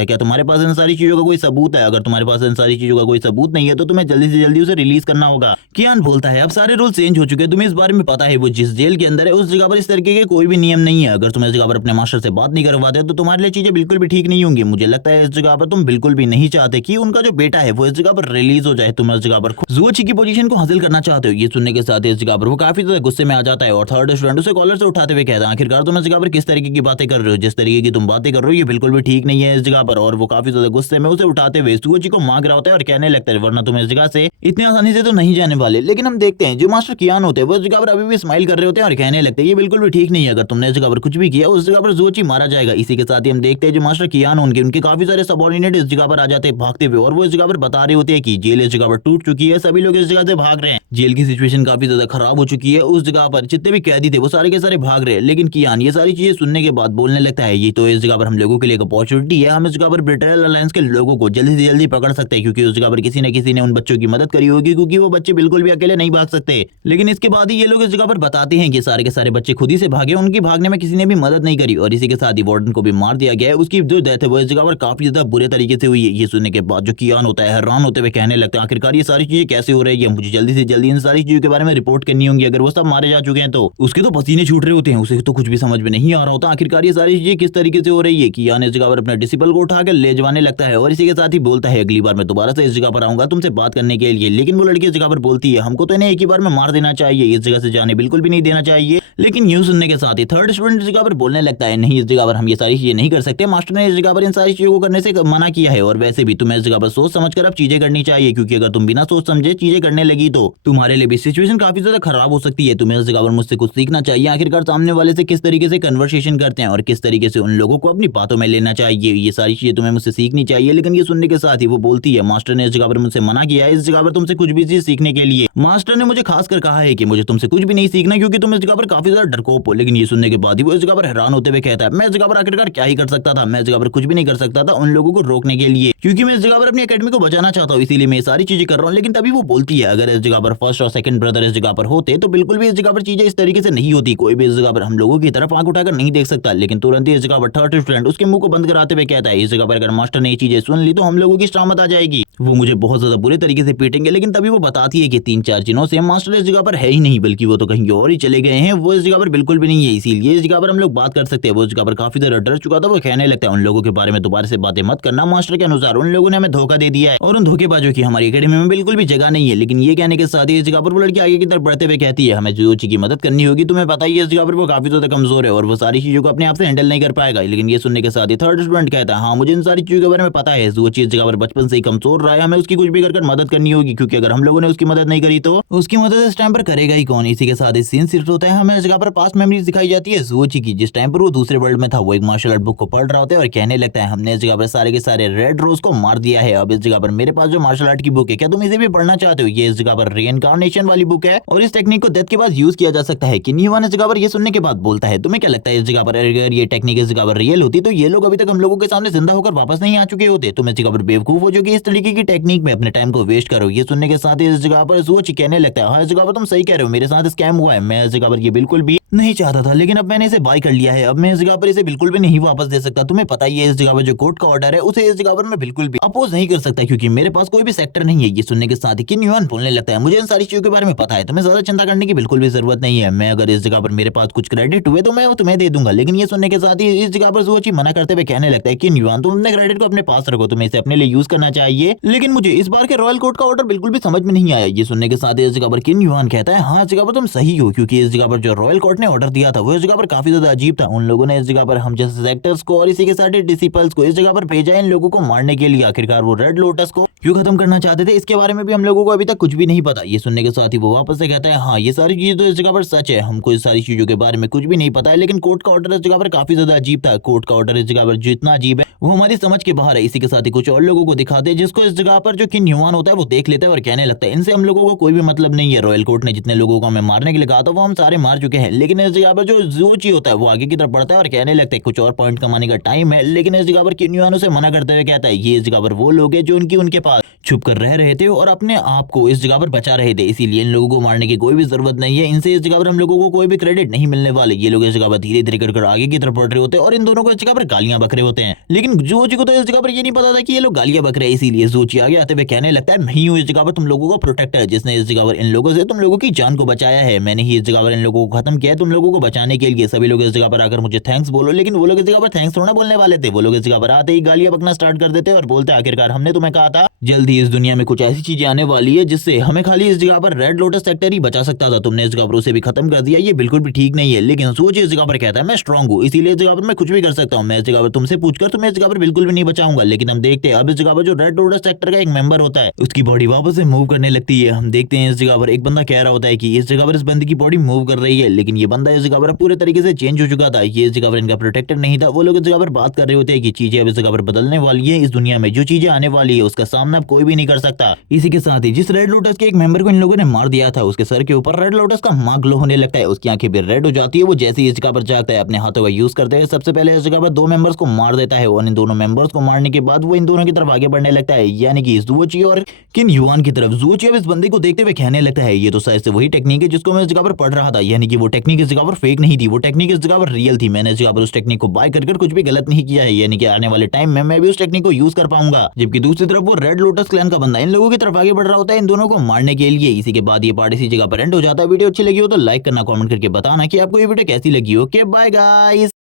है क्या तुम्हारे पास इन सारी चीजों का कोई सबूत है? अगर तुम्हारे पास इन सारी चीजों का कोई सबूत नहीं है तो तुम्हें जल्दी से जल्दी उसे रिलीज करना होगा। कियान बोलता है अब सारे रूल चेंज हो चुके हैं, तुम्हें इस बारे में पता है वो जिस जेल के अंदर है उस जगह पर इस तरीके के कोई भी नियम नहीं है। अगर तुम इस जगह पर अपने मास्टर से बात नहीं करवाते तो तुम्हारे लिए चीजें बिल्कुल भी ठीक नहीं होंगी। मुझे लगता है इस जगह पर तुम बिल्कुल भी नहीं चाहते कि उनका जो बेटा है वो इस जगह पर रिलीज हो जाए, तुम इस जगह पर ज़ूओची की पोजीशन को हासिल करना चाहते हो। ये सुनने के साथ इस जगह पर वो काफी ज्यादा गुस्से में आ जाता है और थर्ड स्टूडेंट उसे कॉलर से उठाते हुए कहता है आखिरकार तुम इस जगह पर किस तरीके की बातें कर रहे हो? जिस तरीके की तुम बातें कर रहे हो ये बिल्कुल भी ठीक नहीं है इस जगह पर। और वो काफी ज्यादा गुस्से में उसे उठाते हुए ज़ूओची को मांग रहा होता है और कहने लगता है वरना तुम इस जगह से इतनी आसानी से तो नहीं जाने वाले। लेकिन हम देखते हैं जो मास्टर कियान होते हैं वो इस जगह पर अभी भी स्माइल कर रहे होते हैं और कहने लगते हैं ये बिल्कुल भी ठीक नहीं है, अगर तुमने इस जगह पर कुछ भी किया उस जगह पर ज़ूओची मारा जाएगा। इसी के साथ ही हम देखते हैं जो मास्टर कियान उनके काफी सारे सबऑर्डिनेट इस जगह पर आ जाते हैं भागते हुए, और वो इस जगह पर बता रहे होते हैं कि जेल इस जगह पर टूट चुकी है, सभी लोग इस जगह से भाग रहे हैं, जेल की सिचुएशन काफी ज्यादा खराब हो चुकी है। उस जगह पर जितने भी कैदी थे वो सारे के सारे भाग रहे हैं। लेकिन कियान ये सारी चीजें सुनने के बाद बोलने लगता है ये तो इस जगह पर हम लोगों के लिए एक अपॉर्चुनिटी है, हम इस जगह पर ब्रिटेल अलायंस के लोगों को जल्दी से जल्दी पकड़ सकते हैं, क्योंकि उस जगह पर किसी न किसी ने उन बच्चों की मदद करी होगी, क्योंकि वो बच्चे बिल्कुल भी अकेले नहीं भाग सकते। लेकिन इसके बाद ही ये लोग इस जगह पर बताते हैं कि सारे के सारे बच्चे खुद ही से भागे, उनकी भागने में किसी ने भी मदद नहीं करी, और इसी के साथ ही वार्डन को भी मार दिया गया है। उसकी जो डेथ है वो इस जगह पर काफी ज्यादा बुरे तरीके से हुई है। ये सुनने के बाद जो कियान होता है हैरान होते हुए कहने लगता है आखिरकार ये सारी चीजें कैसे हो रही है, मुझे जल्दी से जल्दी इन सारी चीजों के बारे में रिपोर्ट करनी होंगी। अगर वो सब मारे जा चुके हैं तो उसके तो पसीने छूट रहे होते हैं, उसे तो कुछ भी समझ में नहीं आ रहा होता आखिरकार ये सारी चीजें किस तरीके से हो रही है। कियान इस जगह पर अपने डिसिपल को उठाकर ले जाने लगता है और इसी के साथ ही बोलता है अगली बार मैं दोबारा से इस जगह पर आऊंगा तुमसे बात करने के लिए। लेकिन वो लड़की इस जगह पर बोलती है हमको तो इन्हें एक ही बार में मार देना चाहिए, इस जगह से जाने बिल्कुल भी नहीं देना चाहिए। लेकिन यूं सुनने के साथ ही थर्ड स्टूडेंट इस जगह पर बोलने लगता है नहीं इस जगह पर हम ये सारी चीजें नहीं कर सकते, मास्टर ने इस जगह पर इन सारी चीजों को करने से मना किया है, और वैसे भी तुम्हें इस जगह पर सोच समझकर अब चीजें करनी चाहिए, क्योंकि अगर तुम बिना सोच समझे चीजें करने लगी तो तुम्हारे लिए भी सिचुएशन काफी ज्यादा खराब हो सकती है। तुम्हें इस जगह पर मुझसे कुछ सीखना चाहिए, आखिरकार सामने वाले से किस तरीके से कन्वर्सेशन करते हैं और किस तरीके से उन लोगों को अपनी बातों में लेना चाहिए, ये सारी चीजें तुम्हें मुझसे सीखनी चाहिए। लेकिन ये सुनने के साथ ही वो बोलती है मास्टर ने इस जगह पर मुझसे मना किया है इस जगह पर तुमसे कुछ भी चीज सीखने के लिए। मास्टर ने मुझे खासकर कहा है कि मुझे तुमसे कुछ भी नहीं सीखना, क्योंकि तुम इस जगह पर काफी ज्यादा डरपोक हो। लेकिन ये सुनने के बाद ही वो इस जगह पर हैरान होते हुए कहता है मैं इस जगह पर आखिरकार क्या ही कर सकता था, मैं इस जगह पर कुछ भी नहीं कर सकता था उन लोगों को रोकने के लिए, क्योंकि मैं इस जगह पर अपनी एकेडमी को बचाना चाहता हूँ, इसीलिए मैं ये सारी चीजें कर रहा हूँ। लेकिन तभी वो बोलती है अगर इस जगह पर फर्स्ट और सेकंड ब्रदर इस जगह पर होते तो बिल्कुल भी इस जगह पर चीजें इस तरीके से नहीं होती, कोई भी इस जगह पर हम लोगों की तरफ आंख उठाकर नहीं देख सकता। लेकिन तुरंत ही इस जगह पर थर्ड स्टूडेंट उसके मुंह को बंद कराते हुए कहता है इस जगह पर अगर मास्टर ने ये चीजें सुन ली तो हम लोगों की शामत आ जाएगी, वो मुझे बहुत ज्यादा बुरे तरीके से पीटेंगे। लेकिन तभी वो बताती है कि 3-4 दिनों से मास्टर इस जगह पर है ही नहीं, बल्कि वो तो कहीं और ही चले गए हैं, वो इस जगह पर बिल्कुल भी नहीं है, इसीलिए इस जगह पर हम लोग बात कर सकते हैं। वो इस जगह पर काफी ज्यादा डर चुका था, वो कहने लगता है उन लोगों के बारे में दोबारा से बातें मत करना, मास्टर के अनुसार उन लोगों ने हमें धोखा दे दिया है और उन धोखेबाजों की हमारी एकेडमी में बिल्कुल भी जगह नहीं है। लेकिन ये कहने के साथ ही इस जगह पर वो लड़की आगे की तरफ बढ़ते हुए कहती है हमें ज़ूओची की मदद करनी होगी, तुम्हें पता ही है इस जगह पर वो काफी ज्यादा कमजोर है और वो सारी चीजों को अपने आप से हैंडल नहीं कर पाएगा। लेकिन ये सुनने के साथ ही थर्ड स्टूडेंट कहता है हाँ मुझे इन सारी चीजों के बारे में पता है, ज़ूओची इस जगह पर बचपन से ही कमजोर रहा है, हमें उसकी कुछ भी कर मदद करनी होगी, क्योंकि अगर हम लोगों ने उसकी मदद नहीं करी तो उसकी मदद इस टाइम पर करेगा ही कौन। इसी के साथ ही सीन शिफ्ट होता है, हमें इस जगह पर पास्ट मेमोरीज दिखाई जाती है ज़ूओची की, जिस टाइम पर वो दूसरे वर्ल्ड में था। वो एक मार्शल आर्ट बुक को पढ़ रहा होता है और कहने लगता है हमने इस जगह पर सारे के सारे रेड रोज को मार दिया है, अब इस जगह पर मेरे पास जो मार्शल आर्ट की बुक है क्या तुम इसे भी पढ़ना चाहते हो? ये इस जगह पर रीइंकार्नेशन वाली बुक है और इस टेक्निक को डेथ के बाद यूज किया जा सकता है। किन्हीवान इस जगह पर ये सुनने के बाद बोलता है तुम्हें क्या लगता है इस जगह पर अगर ये टेक्निक इस जगह पर रियल होती तो ये लोग अभी तक हम लोगों के सामने जिंदा होकर वापस नहीं आ चुके होते? तुम इस जगह पर बेवकूफ हो जो कि इस तरीके की टेक्निक में अपने टाइम को वेस्ट करो। ये सुनने के साथ ही इस जगह पर सोच कहने लगता है, हाँ इस जगह पर तुम सही कह रहे हो, मेरे साथ स्कैम हुआ है, मैं इस जगह पर ये बिल्कुल भी नहीं चाहता था, लेकिन अब मैंने इसे बाय कर लिया है, अब मैं इस जगह पर इसे बिल्कुल भी नहीं वापस दे सकता। तुम्हें पता ही है इस जगह पर जो कोर्ट का ऑर्डर है उसे इस जगह पर मैं बिल्कुल भी अपोज नहीं कर सकता, क्योंकि मेरे पास कोई भी सेक्टर नहीं है। ये सुनने के साथ ही किन युआन बोलने लगता है, मुझे इन सारी चीजों के बारे में पता है, तुम्हें ज्यादा चिंता करने की बिल्कुल भी जरूरत नहीं है। मैं अगर इस जगह पर मेरे पास कुछ क्रेडिट हुए तो मैं वो तुम्हें दे दूंगा। लेकिन ये सुनने के साथ ही इस जगह पर सोची मना करते हुए कहने लगता है, किन युआन तुम अपने क्रेडिट को अपने पास रखो, तुम्हें इसे अपने लिए यूज करना चाहिए, लेकिन मुझे इस बार के रॉयल कोर्ट का ऑर्डर बिल्कुल भी समझ में नहीं आया। ये सुनने के साथ ही इस जगह पर किन युआन कहता है, हाँ इस जगह पर तुम सही हो, क्योंकि इस जगह पर जो रॉयल कोर्ट ने ऑर्डर दिया था वो इस जगह पर काफी ज्यादा अजीब था। उन लोगों ने इस जगह पर हम जैसे सेक्टर्स को और इसी के साथ डिसिपल्स को इस जगह पर भेजा इन लोगों को मारने के लिए। आखिरकार वो रेड लोटस को क्यों खत्म करना चाहते थे इसके बारे में भी हम लोगों को अभी तक कुछ भी नहीं पता। ये सुनने के साथ ही वो वापस से कहता है, हाँ ये सारी चीजें तो इस जगह पर सच है, हमको इस सारी चीजों के बारे में कुछ भी नहीं पता है, लेकिन कोर्ट का ऑर्डर इस जगह पर काफी ज्यादा अजीब था। कोर्ट का ऑर्डर इस जगह पर जितना अजीब है वो हमारी समझ के बाहर है। इसी के साथ ही कुछ और लोगों को दिखाते हैं जिसको इस जगह पर जो किन युआन होता है वो देख लेता है और कहने लगता है, इनसे हम लोगों को कोई भी मतलब नहीं है। रॉयल कोर्ट ने जितने लोगों को हमें मारने के लिए कहा था वो हम सारे मार चुके हैं। लेकिन इस जगह पर जो जोची होता है वो आगे की तरफ बढ़ता है और कहने लगता है कुछ और पॉइंट कमाने का टाइम है। लेकिन इस जगह पर किन युआन उसे मना करते हुए कहता है, ये इस जगह पर वो लोग हैं जो उनके पास छुप कर रह रहे थे और अपने आप को इस जगह पर बचा रहे थे, इसीलिए इन लोगों को मारने की कोई भी जरूरत नहीं है। इनसे इस जगह पर हम लोगों को कोई भी क्रेडिट नहीं मिलने वाले। ये लोग इस जगह पर धीरे धीरे कर आगे की तरफ बढ़ रहे होते हैं और इन दोनों को इस जगह पर गालियां बक रहे होते हैं। लेकिन जोची को तो इस जगह पर ये नहीं पता था कि ये लोग गालियां बक रहे हैं, इसीलिए जोची आगे आते हुए कहने लगता है, मैं ही हूँ इस जगह पर तुम लोगों को प्रोटेक्टर, जिसने इस जगह पर इन लोगों से तुम लोगों की जान को बचाया है। मैंने ही इस जगह पर इन लोगों को खत्म किया है तुम लोगों को बचाने के लिए। सभी लोग इस जगह पर आकर मुझे थैंक्स बोलो, लेकिन वो लोग इस जगह पर थैंक्स थोड़ा बोलने वाले थे। वो लोग इस जगह पर आते ही गालियां बकना स्टार्ट कर देते और बोलते, आखिरकार हमने तुम्हें कहा था जल्दी इस दुनिया में कुछ ऐसी चीजें आने वाली है जिससे हमें खाली इस जगह पर रेड लोटस सेक्टर ही बचा सकता था, तुमने इस जगह पर उसे भी खत्म कर दिया, ये बिल्कुल भी ठीक नहीं है। लेकिन सोच इस जगह पर कहता है, मैं स्ट्रांग हूँ, इसीलिए इस जगह पर मैं कुछ भी कर सकता हूँ। मैं इस जगह पर तुमसे पूछकर तुम्हें इस जगह पर बिल्कुल भी नहीं बचाऊंगा। लेकिन हम देखते हैं अब इस जगह पर जो रेड लोटस सेक्टर का एक मेंबर होता है उसकी बॉडी वापस से मूव करने लगती है। हम देखते हैं इस जगह पर एक बंदा कह रहा होता है कि इस जगह पर इस बंदे की बॉडी मूव कर रही है, लेकिन ये बंदा इस जगह पर पूरे तरीके से चेंज हो चुका था। ये इस जगह पर इनका प्रोटेक्टर नहीं था। वो लोग इस जगह पर बात कर रहे होते हैं कि चीजें अब इस जगह पर बदलने वाली है, इस दुनिया में जो चीजें आने वाली है उसका सामना अब कोई भी नहीं कर सकता। इसी के साथ ही जिस रेड लोटस के एक मेंबर को इन लोगों ने मार दिया था उसके सर के ऊपर रेड लोटस का मार्क ग्लो होने लगता है, उसकी आंखें भी रेड हो जाती है। वो जैसे ही इस जगह पर जाता है अपने हाथों का यूज करते हैं, सबसे पहले इस जगह पर दो मेंबर्स को मार देता है और इन दोनों मेंबर्स को मारने के बाद वो इन दोनों की तरफ आगे बढ़ने लगता है, यानी कि ज़ुओची और किन युआन की तरफ। ज़ुओची अब इस बंदे को देखते हुए कहने लगता है, ये तो शायद से वही टेक्निक है जिसको मैं इस जगह पर पढ़ रहा था, यानी कि वो टेक्निक इस जगह पर फेक नहीं थी, वो टेक्निक इस जगह पर रियल थी। मैंने इस जगह पर उस टेक्निक को बाय कर कुछ भी गलत नहीं किया है, यानी कि आने वाले टाइम में मैं भी उस टेक्निक को यूज कर पाऊंगा। जबकि दूसरी तरफ वो रेड लोटस क्लैन का बंदा इन लोगों की तरफ आगे बढ़ रहा होता है इन दोनों को मारने के लिए। इसी के बाद ये पार्ट इसी जगह पर एंड हो जाता है। वीडियो अच्छी लगी हो तो लाइक करना, कमेंट करके बताना कि आपको ये वीडियो कैसी लगी हो। Okay bye guys.